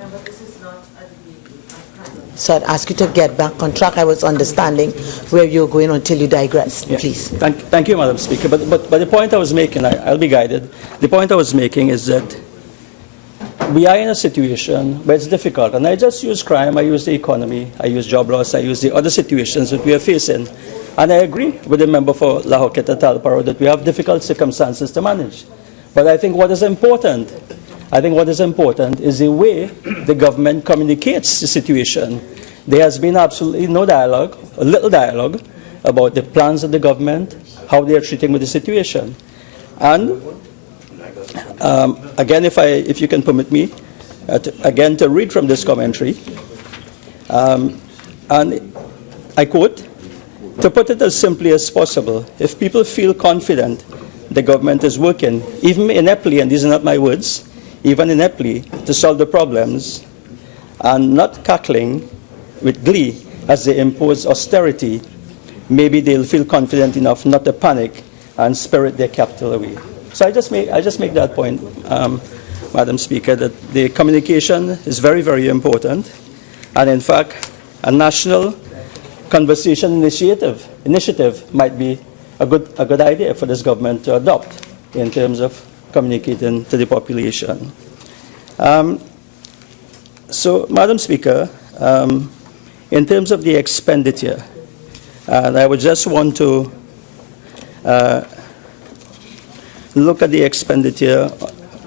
So I'd ask you to get back on track. I was understanding where you're going until you digress, please. Thank you, Madam Speaker. But the point I was making, I'll be guided. The point I was making is that we are in a situation where it's difficult. And I just use crime, I use the economy, I use job loss, I use the other situations that we are facing. And I agree with the member for Horquetta Talparo that we have difficult circumstances to manage. But I think what is important is the way the government communicates the situation. There has been absolutely no dialogue, a little dialogue, about the plans of the government, how they are treating with the situation. And again, if you can permit me, to read from this commentary, and I quote, "To put it as simply as possible, if people feel confident the government is working, even ineptly, and these are not my words, even ineptly, to solve the problems, and not cackling with glee as they impose austerity, maybe they'll feel confident enough not to panic and spirit their capital away." So I just make that point, Madam Speaker, that the communication is very, very important, and in fact, a national conversation initiative might be a good idea for this government to adopt in terms of communicating to the population. So, Madam Speaker, in terms of the expenditure, and I would just want to look at the expenditure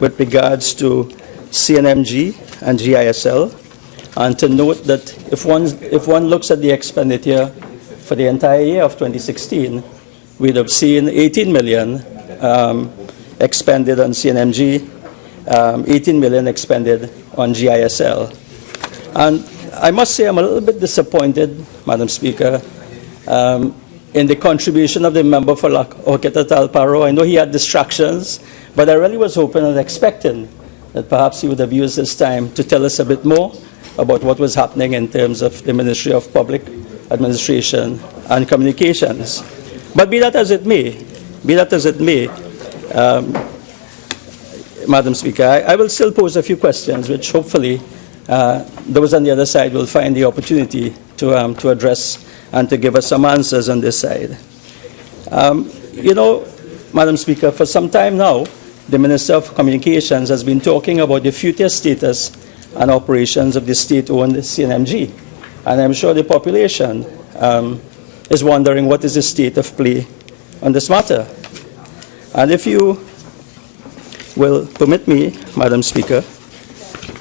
with regards to CNMG and GISL, and to note that if one looks at the expenditure for the entire year of 2016, we'd have seen 18 million expended on CNMG, 18 million expended on GISL. And I must say I'm a little bit disappointed, Madam Speaker, in the contribution of the member for Horquetta Talparo. I know he had distractions, but I really was hoping and expecting that perhaps he would have used his time to tell us a bit more about what was happening in terms of the Ministry of Public Administration and Communications. But be that as it may, Madam Speaker, I will still pose a few questions, which hopefully those on the other side will find the opportunity to address and to give us some answers on this side. You know, Madam Speaker, for some time now, the Minister of Communications has been talking about the future status and operations of the state-owned CNMG. And I'm sure the population is wondering what is the state of play on this matter. And if you will permit me, Madam Speaker,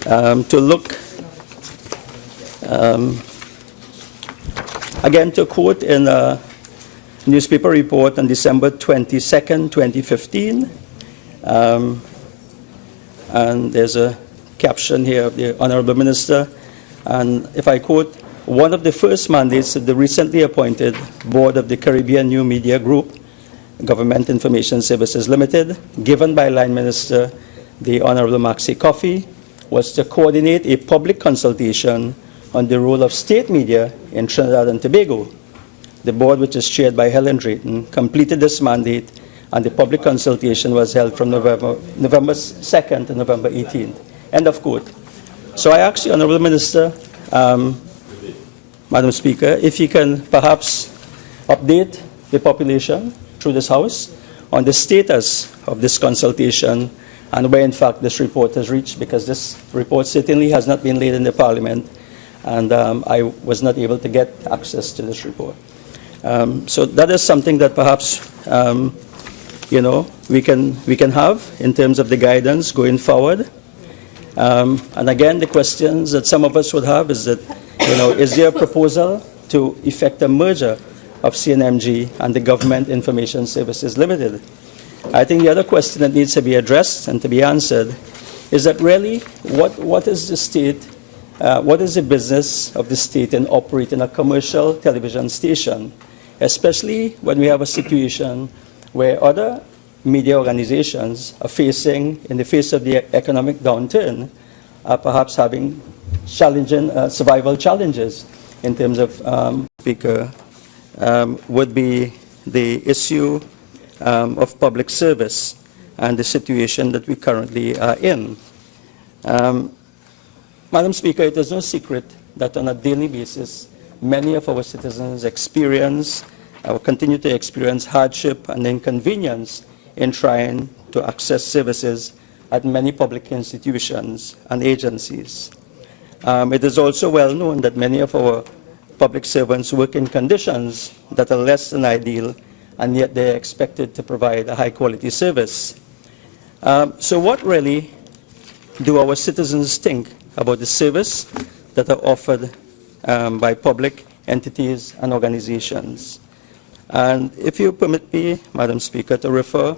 to look, again, to quote in a newspaper report on December 22nd, 2015, and there's a caption here of the Honorable Minister, and if I quote, one of the first mandates of the recently appointed Board of the Caribbean New Media Group, Government Information Services Limited, given by Line Minister the Honorable Maxie Cuffie, was to coordinate a public consultation on the role of state media in Trinidad and Tobago. The board, which is chaired by Helen Drayton, completed this mandate, and the public consultation was held from November 2nd to November 18th. End of quote. So I ask the Honourable Minister, Madam Speaker, if you can perhaps update the population through this House on the status of this consultation and where in fact this report has reached, because this report certainly has not been laid in the Parliament, and I was not able to get access to this report. So that is something that perhaps you know, we can have in terms of the guidance going forward. And again, the questions that some of us would have is that, you know, is there a proposal to effect a merger of CNMG and the Government Information Services Limited? I think the other question that needs to be addressed and to be answered is that really, what is the state, what is the business of the state in operating a commercial television station, especially when we have a situation where other media organizations are facing, in the face of the economic downturn, are perhaps having challenging survival challenges in terms of, Speaker, would be the issue of public service and the situation that we currently are in. Madam Speaker, it is no secret that on a daily basis, many of our citizens experience or continue to experience hardship and inconvenience in trying to access services at many public institutions and agencies. It is also well known that many of our public servants work in conditions that are less than ideal, and yet they're expected to provide a high-quality service. So what really do our citizens think about the service that are offered by public entities and organizations? And if you permit me, Madam Speaker, to refer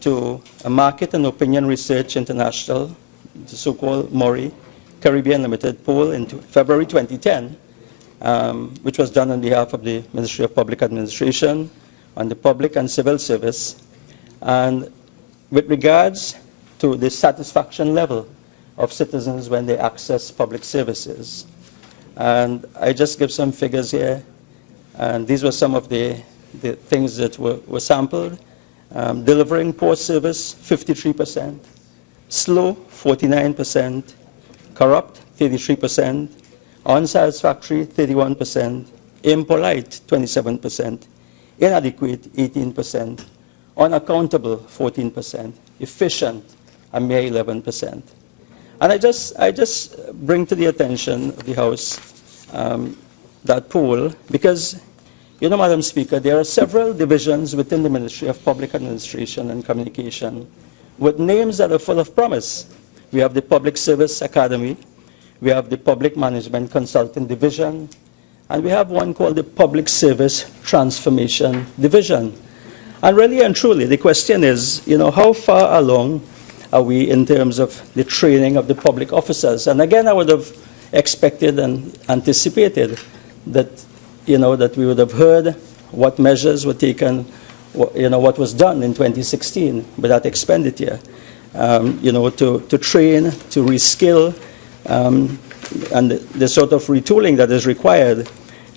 to a Market and Opinion Research International, the so-called MORI, Caribbean Limited poll in February 2010, which was done on behalf of the Ministry of Public Administration on the public and civil service, and with regards to the satisfaction level of citizens when they access public services. And I just give some figures here, and these were some of the things that were sampled. Delivering poor service, 53%, slow, 49%, corrupt, 33%, unsatisfactory, 31%, impolite, 27%, inadequate, 18%, unaccountable, 14%, efficient, a mere 11%. And I just bring to the attention of the House that poll because, you know, Madam Speaker, there are several divisions within the Ministry of Public Administration and Communication with names that are full of promise. We have the Public Service Academy, we have the Public Management Consulting Division, and we have one called the Public Service Transformation Division. And really and truly, the question is, you know, how far along are we in terms of the training of the public officers? And again, I would have expected and anticipated that, you know, that we would have heard what measures were taken, you know, what was done in 2016 with that expenditure, you know, to train, to reskill, and the sort of retooling that is required,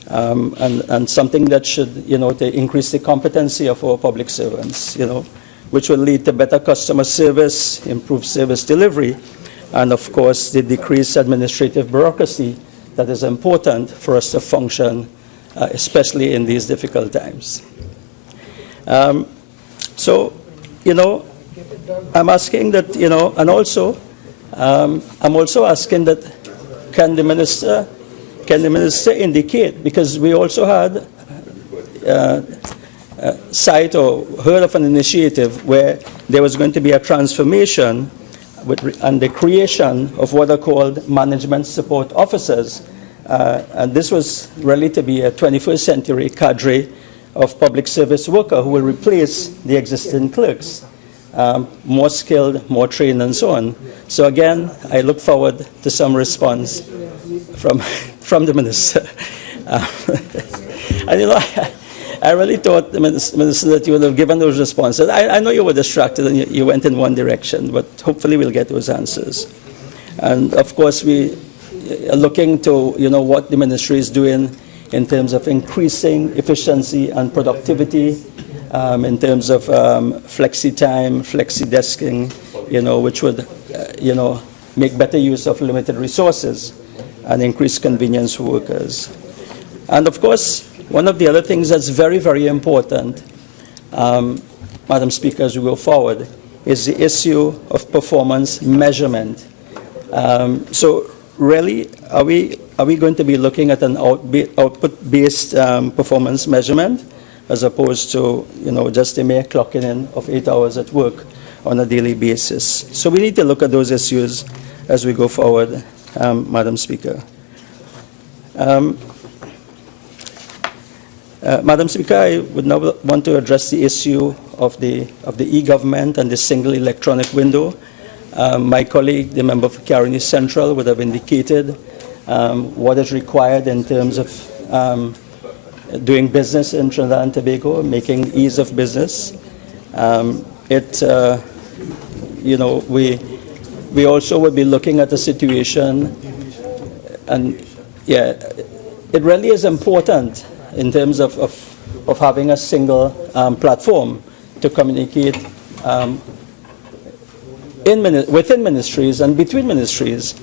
and something that should, you know, to increase the competency of our public servants, you know, which will lead to better customer service, improved service delivery, and of course the decreased administrative bureaucracy that is important for us to function, especially in these difficult times. So, you know, I'm asking that, you know, and also, I'm also asking that can the minister indicate, because we also had sight or heard of an initiative where there was going to be a transformation and the creation of what are called management support officers. And this was really to be a 21st century cadre of public service worker who will replace the existing clerks, more skilled, more trained, and so on. So again, I look forward to some response from the minister. And you know, I really thought, Minister, that you would have given those responses. I know you were distracted and you went in one direction, but hopefully we'll get those answers. And of course, we are looking to, you know, what the ministry is doing in terms of increasing efficiency and productivity, in terms of flexi time, flexi desking, you know, which would, you know, make better use of limited resources and increase convenience for workers. And of course, one of the other things that's very, very important, Madam Speaker, as we go forward, is the issue of performance measurement. So really, are we going to be looking at an output-based performance measurement as opposed to, you know, just a mere clocking in of 8 hours at work on a daily basis? So we need to look at those issues as we go forward, Madam Speaker. Madam Speaker, I would now want to address the issue of the e-government and the single electronic window. My colleague, the member for Caroni Central, would have indicated what is required in terms of doing business in Trinidad and Tobago, making ease of business. You know, we also would be looking at the situation, and yeah, it really is important in terms of having a single platform to communicate within ministries and between ministries.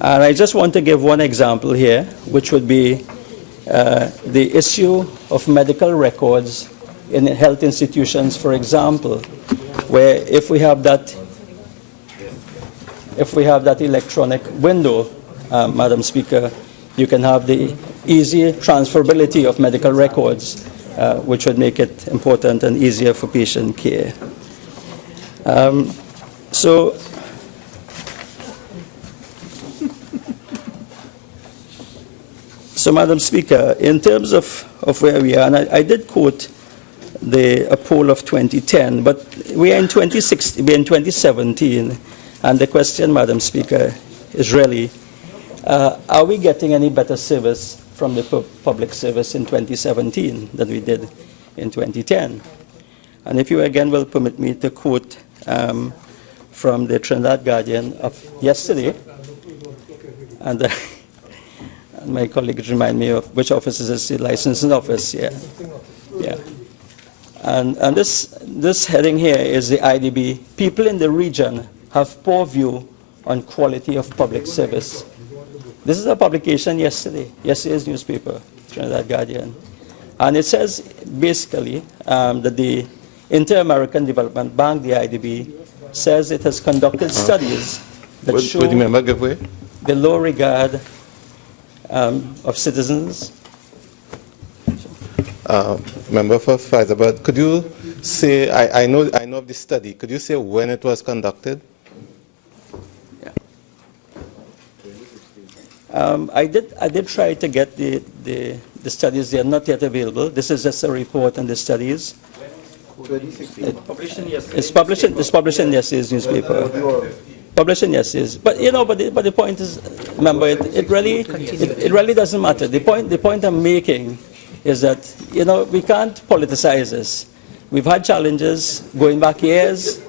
And I just want to give one example here, which would be the issue of medical records in health institutions, for example, where if we have that electronic window, Madam Speaker, you can have the easy transferability of medical records, which would make it important and easier for patient care. So Madam Speaker, in terms of where we are, and I did quote a poll of 2010, but we are in 2016, we are in 2017, and the question, Madam Speaker, is really, are we getting any better service from the public service in 2017 than we did in 2010? And if you again will permit me to quote from the Trinidad Guardian of yesterday, and my colleagues remind me of which office is the licensing office, yeah. And this heading here is the IDB. People in the region have poor view on quality of public service. This is a publication yesterday's newspaper, Trinidad Guardian. And it says basically that the Inter-American Development Bank, the IDB, says it has conducted studies that show Would the member give way? the low regard of citizens. Member for Fyzabad, could you say, I know of the study, could you say when it was conducted? I did try to get the studies. They are not yet available. This is just a report on the studies. It's published in yesterday's newspaper. Published in yesterday's. But you know, but the point is, remember, it really doesn't matter. The point I'm making is that, you know, we can't politicize this. We've had challenges going back years.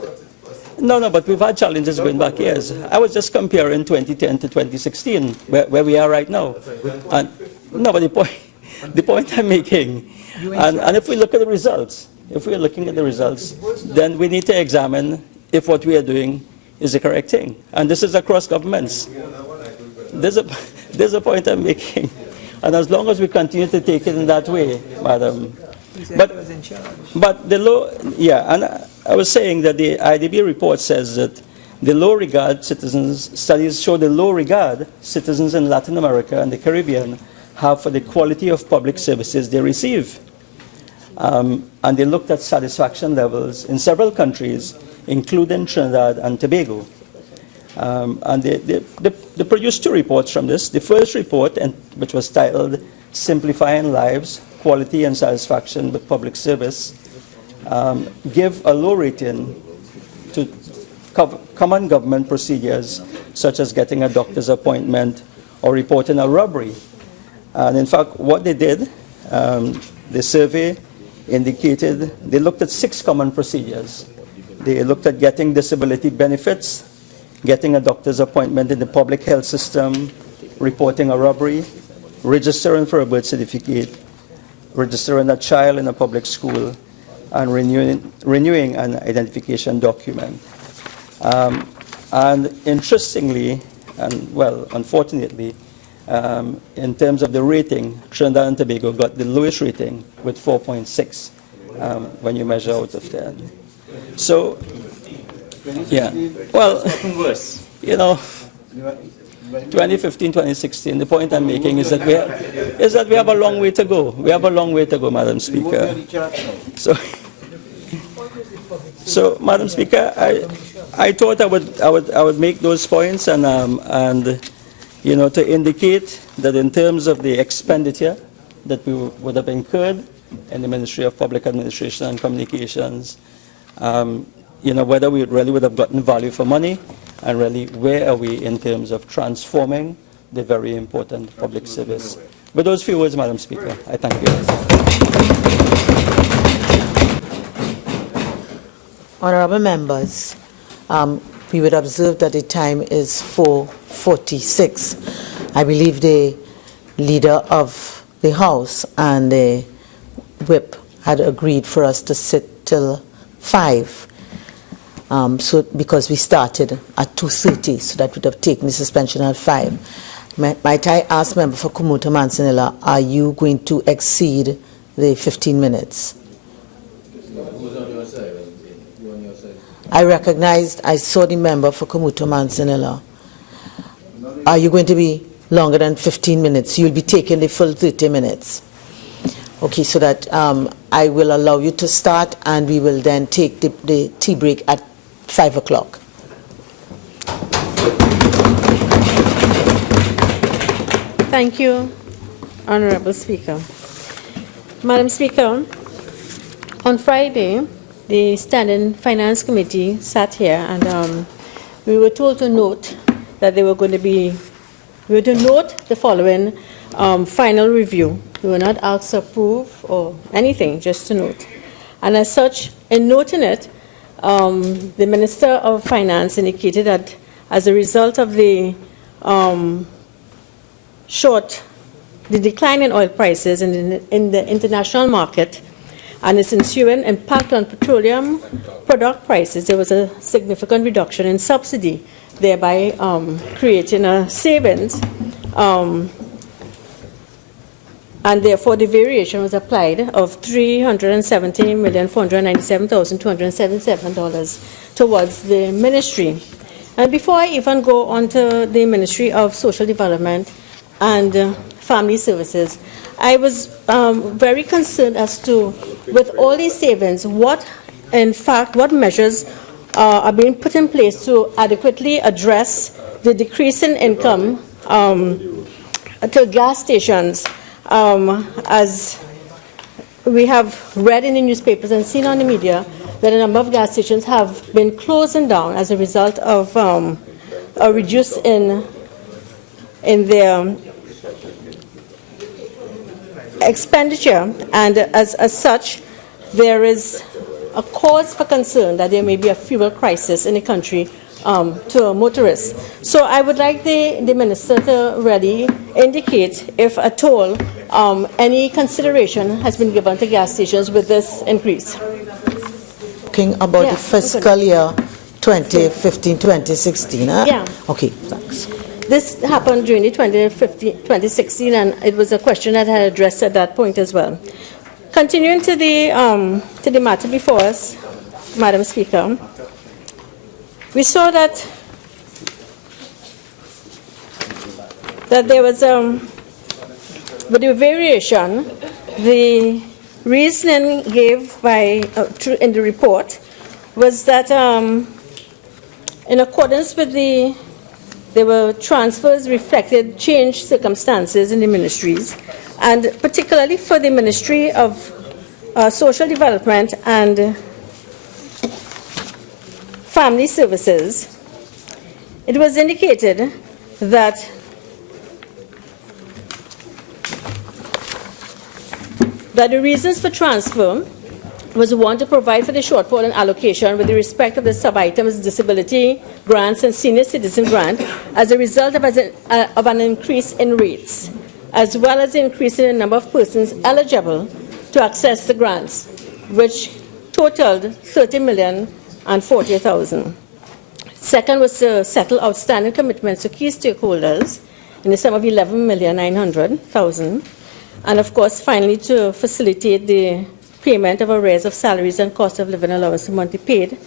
No, but we've had challenges going back years. I was just comparing 2010 to 2016, where we are right now. And no, but the point I'm making, and if we look at the results, if we're looking at the results, then we need to examine if what we are doing is the correct thing. And this is across governments. There's a point I'm making. And as long as we continue to take it in that way, madam. But the low, yeah, and I was saying that the IDB report says that the low regard citizens, studies show the low regard citizens in Latin America and the Caribbean have for the quality of public services they receive. And they looked at satisfaction levels in several countries, including Trinidad and Tobago. And they produced two reports from this. The first report, which was titled Simplifying Lives, Quality and Satisfaction with Public Service, give a low rating to common government procedures, such as getting a doctor's appointment or reporting a robbery. And in fact, what they did, the survey indicated they looked at 6 common procedures. They looked at getting disability benefits, getting a doctor's appointment in the public health system, reporting a robbery, registering for a birth certificate, registering a child in a public school, and renewing an identification document. And interestingly, and well, unfortunately, in terms of the rating, Trinidad and Tobago got the lowest rating with 4.6 when you measure out of 10. So, yeah, well, you know, 2015, 2016, the point I'm making is that we have a long way to go. We have a long way to go, Madam Speaker. So Madam Speaker, I thought I would make those points and you know, to indicate that in terms of the expenditure that we would have incurred in the Ministry of Public Administration and Communications, you know, whether we really would have gotten value for money, and really where are we in terms of transforming the very important public service. With those few words, Madam Speaker, I thank you. Honorable members, we would observe that the time is 4:46. I believe the leader of the House and the whip had agreed for us to sit till 5. So because we started at 2:30, so that would have taken the suspension at 5. Might I ask member for Cumuto Manzanilla, are you going to exceed the 15 minutes? I recognized, I saw the member for Cumuto Manzanilla. Are you going to be longer than 15 minutes? You'll be taking the full 30 minutes. Okay, so that I will allow you to start, and we will then take the tea break at 5 o'clock. Thank you, Honorable Speaker. Madam Speaker, on Friday, the Standing Finance Committee sat here, and we were told to note that we were to note the following final review. We were not asked to approve or anything, just to note. And as such, in noting it, the Minister of Finance indicated that as a result of the decline in oil prices in the international market and its ensuing impact on petroleum product prices, there was a significant reduction in subsidy, thereby creating a savings and therefore the variation was applied of $370,497,277 towards the ministry. And before I even go on to the Ministry of Social Development and Family Services, I was very concerned as to, with all these savings, what measures are being put in place to adequately address the decrease in income to gas stations, as we have read in the newspapers and seen on the media that a number of gas stations have been closing down as a result of a reduce in their expenditure, and as such, there is a cause for concern that there may be a fuel crisis in the country to motorists. So I would like the Minister to really indicate if at all any consideration has been given to gas stations with this increase. Talking about the fiscal year 2015-2016, huh? Yeah. Okay, thanks. This happened during the 2016, and it was a question that I had addressed at that point as well. Continuing to the matter before us, Madam Speaker, we saw that there was with the variation, the reasoning gave by in the report was that in accordance with there were transfers reflected changed circumstances in the ministries, and particularly for the Ministry of Social Development and Family Services, it was indicated that the reasons for transfer was one, to provide for the shortfall in allocation with respect of the sub-items disability grants and senior citizen grant as a result of an increase in rates, as well as the increase in the number of persons eligible to access the grants, which totaled $30,040,000. Second was to settle outstanding commitments to key stakeholders in the sum of $11,900,000. And of course, finally, to facilitate the payment of arrears of salaries and cost of living allowance to monthly paid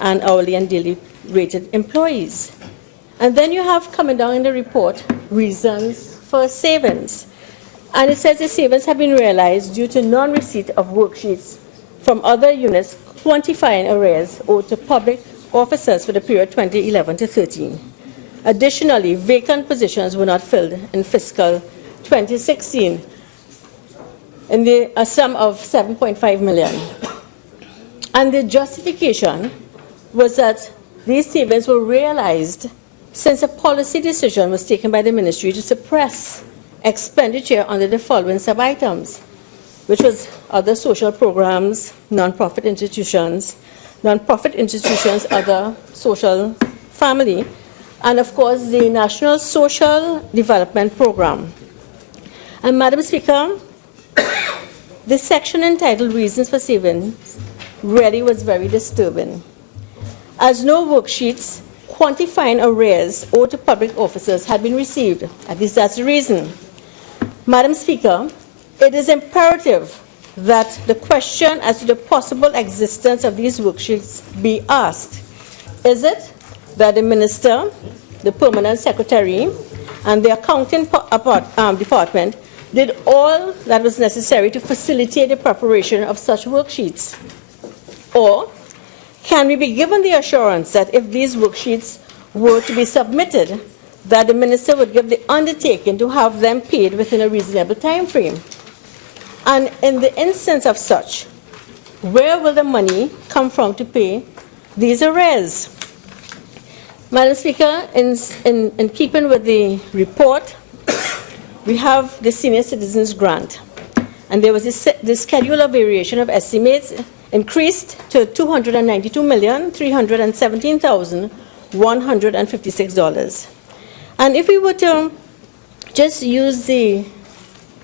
and hourly and daily rated employees. And then you have coming down in the report reasons for savings. And it says the savings have been realized due to non-receipt of worksheets from other units quantifying arrears owed to public officers for the period 2011 to 13. Additionally, vacant positions were not filled in fiscal 2016 in a sum of $7.5 million. And the justification was that these savings were realized since a policy decision was taken by the ministry to suppress expenditure under the following sub-items, which was other social programs, non-profit institutions, other social family, and of course the National Social Development Program. And Madam Speaker, this section entitled Reasons for Savings really was very disturbing, as no worksheets quantifying arrears owed to public officers had been received. At least that's the reason. Madam Speaker, it is imperative that the question as to the possible existence of these worksheets be asked. Is it that the Minister, the Permanent Secretary, and the Accounting Department did all that was necessary to facilitate the preparation of such worksheets? Or can we be given the assurance that if these worksheets were to be submitted, that the Minister would give the undertaking to have them paid within a reasonable time frame? And in the instance of such, where will the money come from to pay these arrears? Madam Speaker, in keeping with the report, we have the Senior Citizens Grant. And there was the schedule of variation of estimates increased to $292,317,156. And if we were to just use the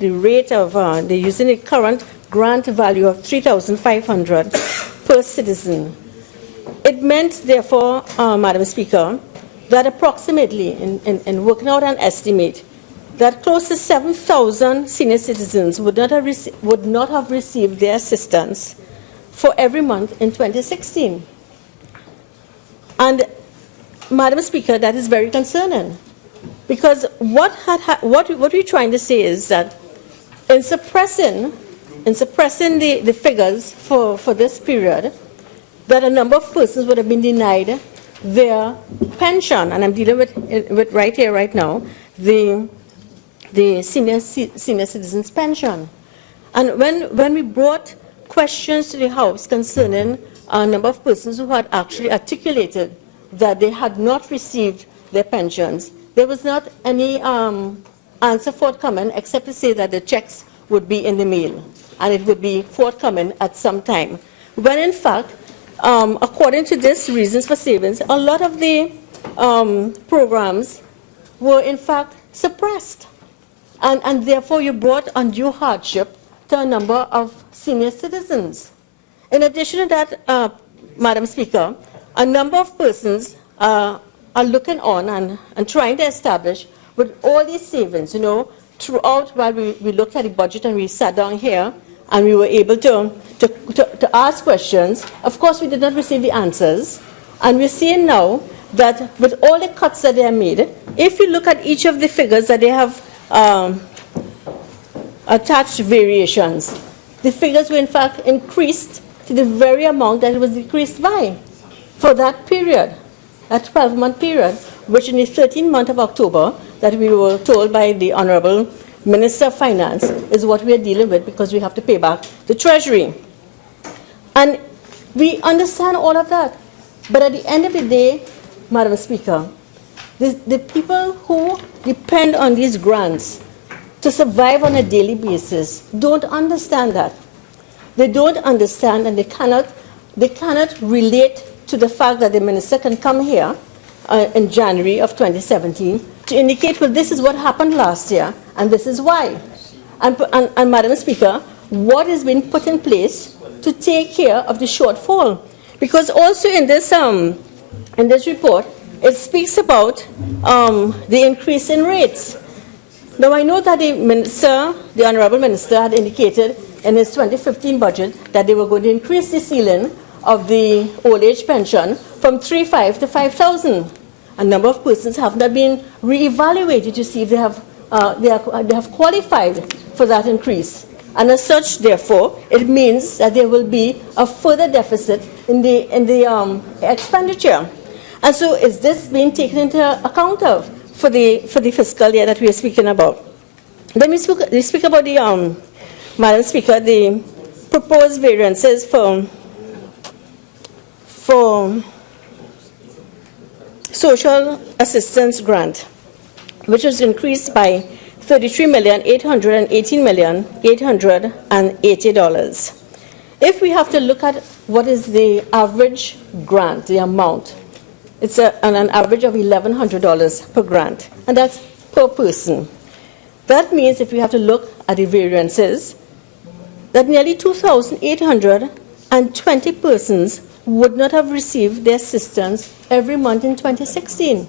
rate of, using the current grant value of $3,500 per citizen, it meant, therefore, Madam Speaker, that approximately, in working out an estimate, that close to 7,000 senior citizens would not have received their assistance for every month in 2016. And, Madam Speaker, that is very concerning, because what we're trying to say is that in suppressing the figures for this period, that a number of persons would have been denied their pension, and I'm dealing with right here, right now, the senior citizens pension. And when we brought questions to the House concerning a number of persons who had actually articulated that they had not received their pensions, there was not any answer forthcoming except to say that the checks would be in the mail and it would be forthcoming at some time. When in fact, according to this Reasons for Savings, a lot of the programs were in fact suppressed. And therefore you brought undue hardship to a number of senior citizens. In addition to that, Madam Speaker, a number of persons are looking on and trying to establish with all these savings, throughout while we looked at the budget and we sat down here and we were able to ask questions. Of course, we did not receive the answers. And we're seeing now that with all the cuts that they have made, if you look at each of the figures that they have attached variations, the figures were in fact increased to the very amount that it was decreased by for that period, that 12-month period, which in the 13th month of October, that we were told by the Honorable Minister of Finance, is what we are dealing with because we have to pay back the Treasury. And we understand all of that. But at the end of the day, Madam Speaker, the people who depend on these grants to survive on a daily basis don't understand that. They don't understand, and they cannot relate to the fact that the minister can come here in January of 2017 to indicate, well, this is what happened last year, and this is why. And Madam Speaker, what has been put in place to take care of the shortfall? Because also in this report, it speaks about the increase in rates. Now, I know that the Honorable Minister had indicated in his 2015 budget that they were going to increase the ceiling of the old age pension from 3,500 to 5,000. A number of persons have not been re-evaluated to see if they have qualified for that increase. And as such, therefore, it means that there will be a further deficit in the expenditure. And so is this being taken into account of for the fiscal year that we are speaking about? Then we speak about the, Madam Speaker, the proposed variances for social assistance grant, which was increased by $33,818,880. If we have to look at what is the average grant, the amount, it's an average of $1,100 per grant, and that's per person. That means if we have to look at the variances, that nearly 2,820 persons would not have received their assistance every month in 2016.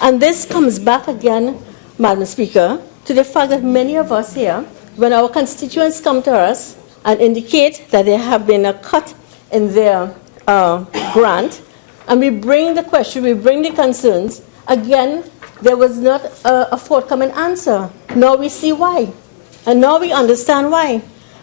And this comes back again, Madam Speaker, to the fact that many of us here, when our constituents come to us and indicate that there have been a cut in their grant, and we bring the question, we bring the concerns, again, there was not a forthcoming answer. Now we see why, and now we understand why.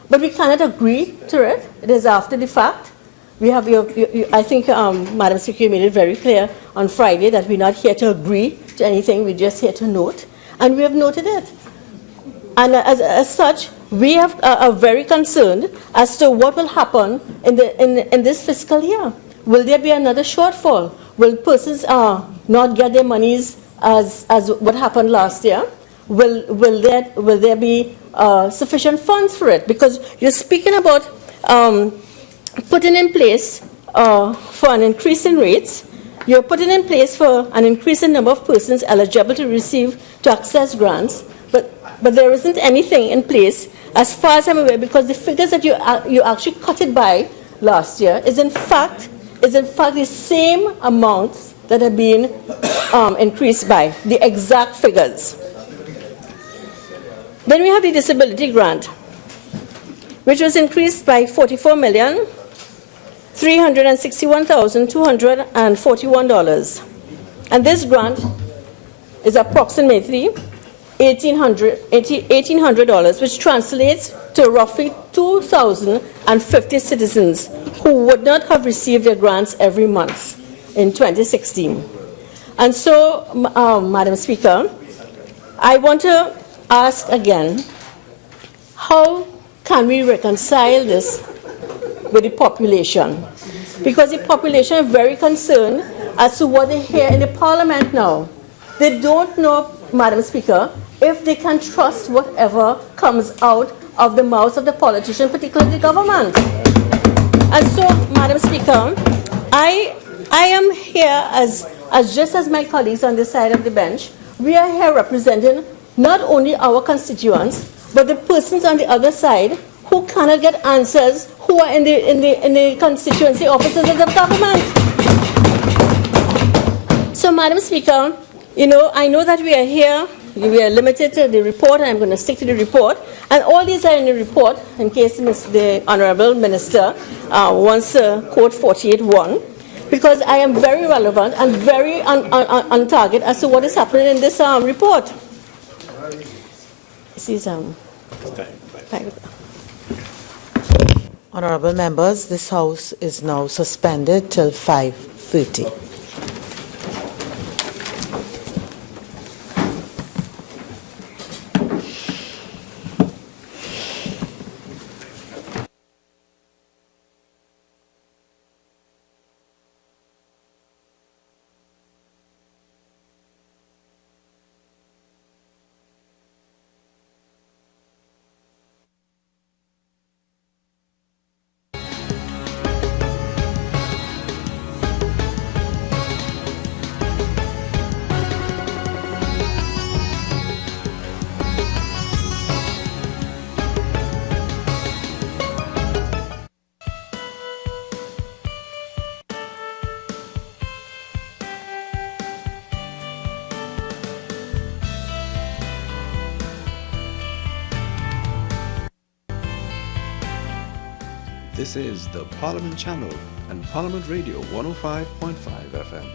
But we cannot agree to it. It is after the fact. We have, I think, Madam Speaker, you made it very clear on Friday that we're not here to agree to anything, we're just here to note, and we have noted it. And as such, we are very concerned as to what will happen in this fiscal year. Will there be another shortfall? Will persons not get their monies as what happened last year? Will there be sufficient funds for it? Because you're speaking about putting in place for an increase in rates, you're putting in place for an increase in number of persons eligible to access grants, but there isn't anything in place as far as I'm aware, because the figures that you actually cut it by last year is in fact the same amounts that are being increased by, the exact figures. Then we have the disability grant, which was increased by $44,361,241. And this grant is approximately $1,800, which translates to roughly 2,050 citizens who would not have received their grants every month in 2016. And so, Madam Speaker, I want to ask again, how can we reconcile this with the population? Because the population is very concerned as to what they hear in the Parliament now. They don't know, Madam Speaker, if they can trust whatever comes out of the mouths of the politicians, particularly the government. And so, Madam Speaker, I am here as just as my colleagues on this side of the bench. We are here representing not only our constituents, but the persons on the other side who cannot get answers, who are in the constituency offices of the government. So, Madam Speaker, you know, I know that we are here, we are limited to the report, and I'm going to stick to the report. And all these are in the report, in case the Honorable Minister wants to quote 48.1, because I am very relevant and very on target as to what is happening in this report. This is Honorable members, this House is now suspended till 5:30. This is the Parliament Channel and Parliament Radio 105.5 FM.